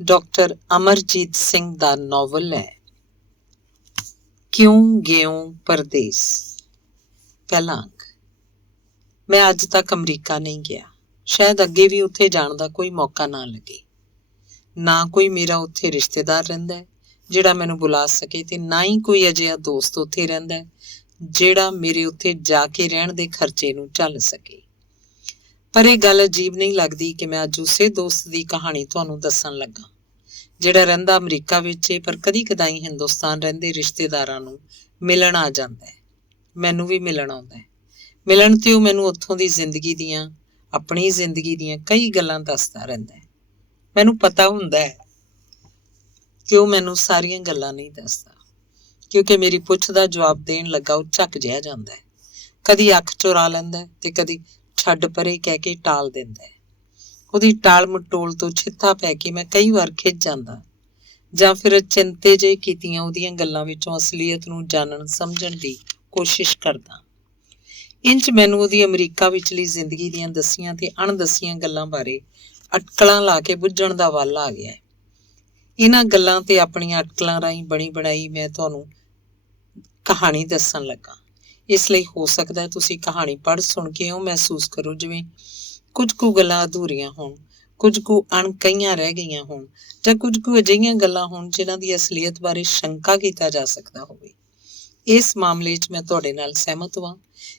Doctor Amarjit Singh ਦਾ novel ਹੈ ਕਿਉਂ ਗਿਓ ਪਰਦੇਸ। ਪਹਿਲਾ ਅੰਕ। ਮੈਂ ਅੱਜ ਤੱਕ ਅਮਰੀਕਾ ਨਹੀਂ ਗਿਆ। ਸ਼ਾਇਦ ਅੱਗੇ ਵੀ ਉੱਥੇ ਜਾਣ ਦਾ ਕੋਈ ਮੌਕਾ ਨਾ ਲੱਗੇ। ਨਾ ਕੋਈ ਮੇਰਾ ਉੱਥੇ ਰਿਸ਼ਤੇਦਾਰ ਰਹਿੰਦਾ ਹੈ ਜਿਹੜਾ ਮੈਨੂੰ ਬੁਲਾ ਸਕੇ, ਤੇ ਨਾ ਹੀ ਕੋਈ ਅਜਿਹਾ ਦੋਸਤ ਉੱਥੇ ਰਹਿੰਦਾ ਹੈ ਜਿਹੜਾ ਮੇਰੇ ਉੱਥੇ ਜਾ ਕੇ ਰਹਿਣ ਦੇ ਖਰਚੇ ਨੂੰ ਝੱਲ ਸਕੇ। ਪਰ ਇਹ ਗੱਲ ਅਜੀਬ ਨਹੀਂ ਲੱਗਦੀ ਕਿ ਮੈਂ ਅੱਜ ਉਸੇ ਦੋਸਤ ਦੀ ਕਹਾਣੀ ਤੁਹਾਨੂੰ ਦੱਸਣ ਲੱਗਾ ਜਿਹੜਾ ਰਹਿੰਦਾ ਅਮਰੀਕਾ ਵਿੱਚ ਹੈ, ਪਰ ਕਦੀ ਕਦਾਈ ਹਿੰਦੁਸਤਾਨ ਰਹਿੰਦੇ ਰਿਸ਼ਤੇਦਾਰਾਂ ਨੂੰ ਮਿਲਣ ਆ ਜਾਂਦਾ ਹੈ। ਮੈਨੂੰ ਵੀ ਮਿਲਣ ਆਉਂਦਾ ਹੈ। ਮਿਲਣ ਤੇ ਉਹ ਮੈਨੂੰ ਉੱਥੋਂ ਦੀ ਜ਼ਿੰਦਗੀ ਦੀਆਂ, ਆਪਣੀ ਜ਼ਿੰਦਗੀ ਦੀਆਂ ਕਈ ਗੱਲਾਂ ਦੱਸਦਾ ਰਹਿੰਦਾ ਹੈ। ਮੈਨੂੰ ਪਤਾ ਹੁੰਦਾ ਹੈ ਕਿ ਉਹ ਮੈਨੂੰ ਸਾਰੀਆਂ ਗੱਲਾਂ ਨਹੀਂ ਦੱਸਦਾ, ਕਿਉਂਕਿ ਮੇਰੀ ਪੁੱਛ ਦਾ ਜਵਾਬ ਦੇਣ ਲੱਗਾ ਉਹ ਝੱਕ ਜਿਹਾ ਜਾਂਦਾ ਹੈ। ਕਦੀ ਅੱਖ ਚੁਰਾ ਲੈਂਦਾ ਤੇ ਕਦੀ ਛੱਡ ਪਰੇ ਕਹਿ ਕੇ ਟਾਲ ਦਿੰਦਾ ਹੈ। ਉਹਦੀ ਟਾਲ ਮਟੋਲ ਤੋਂ ਛਿੱਥਾ ਪੈ ਕੇ ਮੈਂ ਕਈ ਵਾਰ ਖਿੱਚ ਜਾਂਦਾ, ਜਾਂ ਫਿਰ ਚਿੰਤੇ ਜਿਹੇ ਕੀਤੀਆਂ ਉਹਦੀਆਂ ਗੱਲਾਂ ਵਿੱਚੋਂ ਅਸਲੀਅਤ ਨੂੰ ਜਾਣਨ ਸਮਝਣ ਦੀ ਕੋਸ਼ਿਸ਼ ਕਰਦਾ। ਇੰਝ ਮੈਨੂੰ ਉਹਦੀ ਅਮਰੀਕਾ ਵਿਚਲੀ ਜ਼ਿੰਦਗੀ ਦੀਆਂ ਦੱਸੀਆਂ ਤੇ ਅਣਦੱਸੀਆਂ ਗੱਲਾਂ ਬਾਰੇ ਅਟਕਲਾਂ ਲਾ ਕੇ ਬੁੱਝਣ ਦਾ ਵੱਲ ਆ ਗਿਆ ਹੈ। ਇਹਨਾਂ ਗੱਲਾਂ ਤੇ ਆਪਣੀਆਂ ਅਟਕਲਾਂ ਰਾਹੀਂ ਬਣੀ ਬਣਾਈ ਮੈਂ ਤੁਹਾਨੂੰ ਕਹਾਣੀ ਦੱਸਣ ਲੱਗਾ। ਇਸ ਲਈ ਹੋ ਸਕਦਾ ਤੁਸੀਂ ਕਹਾਣੀ ਪੜ੍ਹ ਸੁਣ ਕੇ ਇਉਂ ਮਹਿਸੂਸ ਕਰੋ ਜਿਵੇਂ ਕੁਝ ਕੁ ਗੱਲਾਂ ਅਧੂਰੀਆਂ ਹੋਣ, ਕੁਝ ਕੁ ਅਣਕਹੀਆਂ ਰਹਿ ਗਈਆਂ ਹੋਣ, ਜਾਂ ਕੁਝ ਕੁ ਅਜਿਹੀਆਂ ਗੱਲਾਂ ਹੋਣ ਜਿਨ੍ਹਾਂ ਦੀ ਅਸਲੀਅਤ ਬਾਰੇ ਸ਼ੰਕਾ ਕੀਤਾ ਜਾ ਸਕਦਾ ਹੋਵੇ। ਇਸ ਮਾਮਲੇ 'ਚ ਮੈਂ ਤੁਹਾਡੇ ਨਾਲ ਸਹਿਮਤ ਹਾਂ,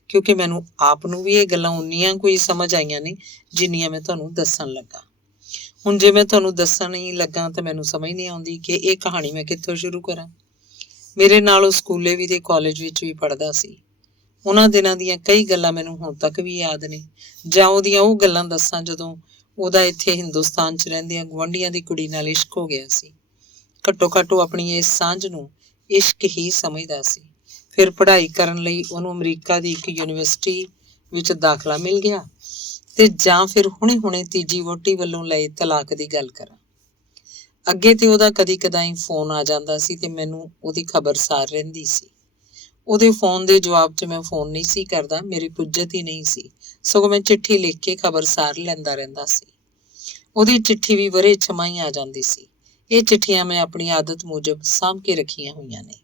ਕਿਉਂਕਿ ਮੈਨੂੰ ਆਪ ਨੂੰ ਵੀ ਇਹ ਗੱਲਾਂ ਉਨੀਆਂ ਕੋਈ ਸਮਝ ਆਈਆਂ ਨੇ ਜਿੰਨੀਆਂ ਮੈਂ ਤੁਹਾਨੂੰ ਦੱਸਣ ਲੱਗਾ। ਹੁਣ ਜੇ ਮੈਂ ਤੁਹਾਨੂੰ ਦੱਸਣ ਹੀ ਲੱਗਾ ਤਾਂ ਮੈਨੂੰ ਸਮਝ ਨਹੀਂ ਆਉਂਦੀ ਕਿ ਇਹ ਕਹਾਣੀ ਮੈਂ ਕਿੱਥੋਂ ਸ਼ੁਰੂ ਕਰਾਂ। ਮੇਰੇ ਨਾਲ ਉਹ ਸਕੂਲੇ ਵੀ ਤੇ ਕਾਲਜ ਵਿੱਚ ਵੀ ਪੜ੍ਹਦਾ ਸੀ। ਉਹਨਾਂ ਦਿਨਾਂ ਦੀਆਂ ਕਈ ਗੱਲਾਂ ਮੈਨੂੰ ਹੁਣ ਤੱਕ ਵੀ ਯਾਦ ਨੇ। ਜਾਂ ਉਹਦੀਆਂ ਉਹ ਗੱਲਾਂ ਦੱਸਾਂ ਜਦੋਂ ਉਹਦਾ ਇੱਥੇ ਹਿੰਦੁਸਤਾਨ 'ਚ ਰਹਿੰਦਿਆਂ ਗੁਆਂਢੀਆਂ ਦੀ ਕੁੜੀ ਨਾਲ ਇਸ਼ਕ ਹੋ ਗਿਆ ਸੀ। ਘੱਟੋ ਘੱਟ ਉਹ ਆਪਣੀ ਇਸ ਸਾਂਝ ਨੂੰ ਇਸ਼ਕ ਹੀ ਸਮਝਦਾ ਸੀ। ਫਿਰ ਪੜ੍ਹਾਈ ਕਰਨ ਲਈ ਉਹਨੂੰ ਅਮਰੀਕਾ ਦੀ ਇੱਕ ਯੂਨੀਵਰਸਿਟੀ ਵਿੱਚ ਦਾਖਲਾ ਮਿਲ ਗਿਆ, ਤੇ ਜਾਂ ਫਿਰ ਹੁਣੇ ਤੀਜੀ ਵਹੁਟੀ ਵੱਲੋਂ ਲਏ ਤਲਾਕ ਦੀ ਗੱਲ ਕਰਾਂ। ਅੱਗੇ ਤੇ ਉਹਦਾ ਕਦੀ ਕਦਾਈ ਫੋਨ ਆ ਜਾਂਦਾ ਸੀ ਤੇ ਮੈਨੂੰ ਉਹਦੀ ਖਬਰਸਾਰ ਰਹਿੰਦੀ ਸੀ। ਉਹਦੇ ਫੋਨ ਦੇ ਜਵਾਬ 'ਚ ਮੈਂ ਫੋਨ ਨਹੀਂ ਸੀ ਕਰਦਾ, ਮੇਰੀ ਪੁੱਜਤ ਹੀ ਨਹੀਂ ਸੀ, ਸਗੋਂ ਮੈਂ ਚਿੱਠੀ ਲਿਖ ਕੇ ਖਬਰਸਾਰ ਲੈਂਦਾ ਰਹਿੰਦਾ ਸੀ। ਉਹਦੀ ਚਿੱਠੀ ਵੀ ਵਰੇ ਛਮਾਈ ਆ ਜਾਂਦੀ ਸੀ। ਇਹ ਚਿੱਠੀਆਂ ਮੈਂ ਆਪਣੀ ਆਦਤ ਮੁਜਬ ਸਾਂਭ ਕੇ ਰੱਖੀਆਂ ਹੋਈਆਂ ਨੇ।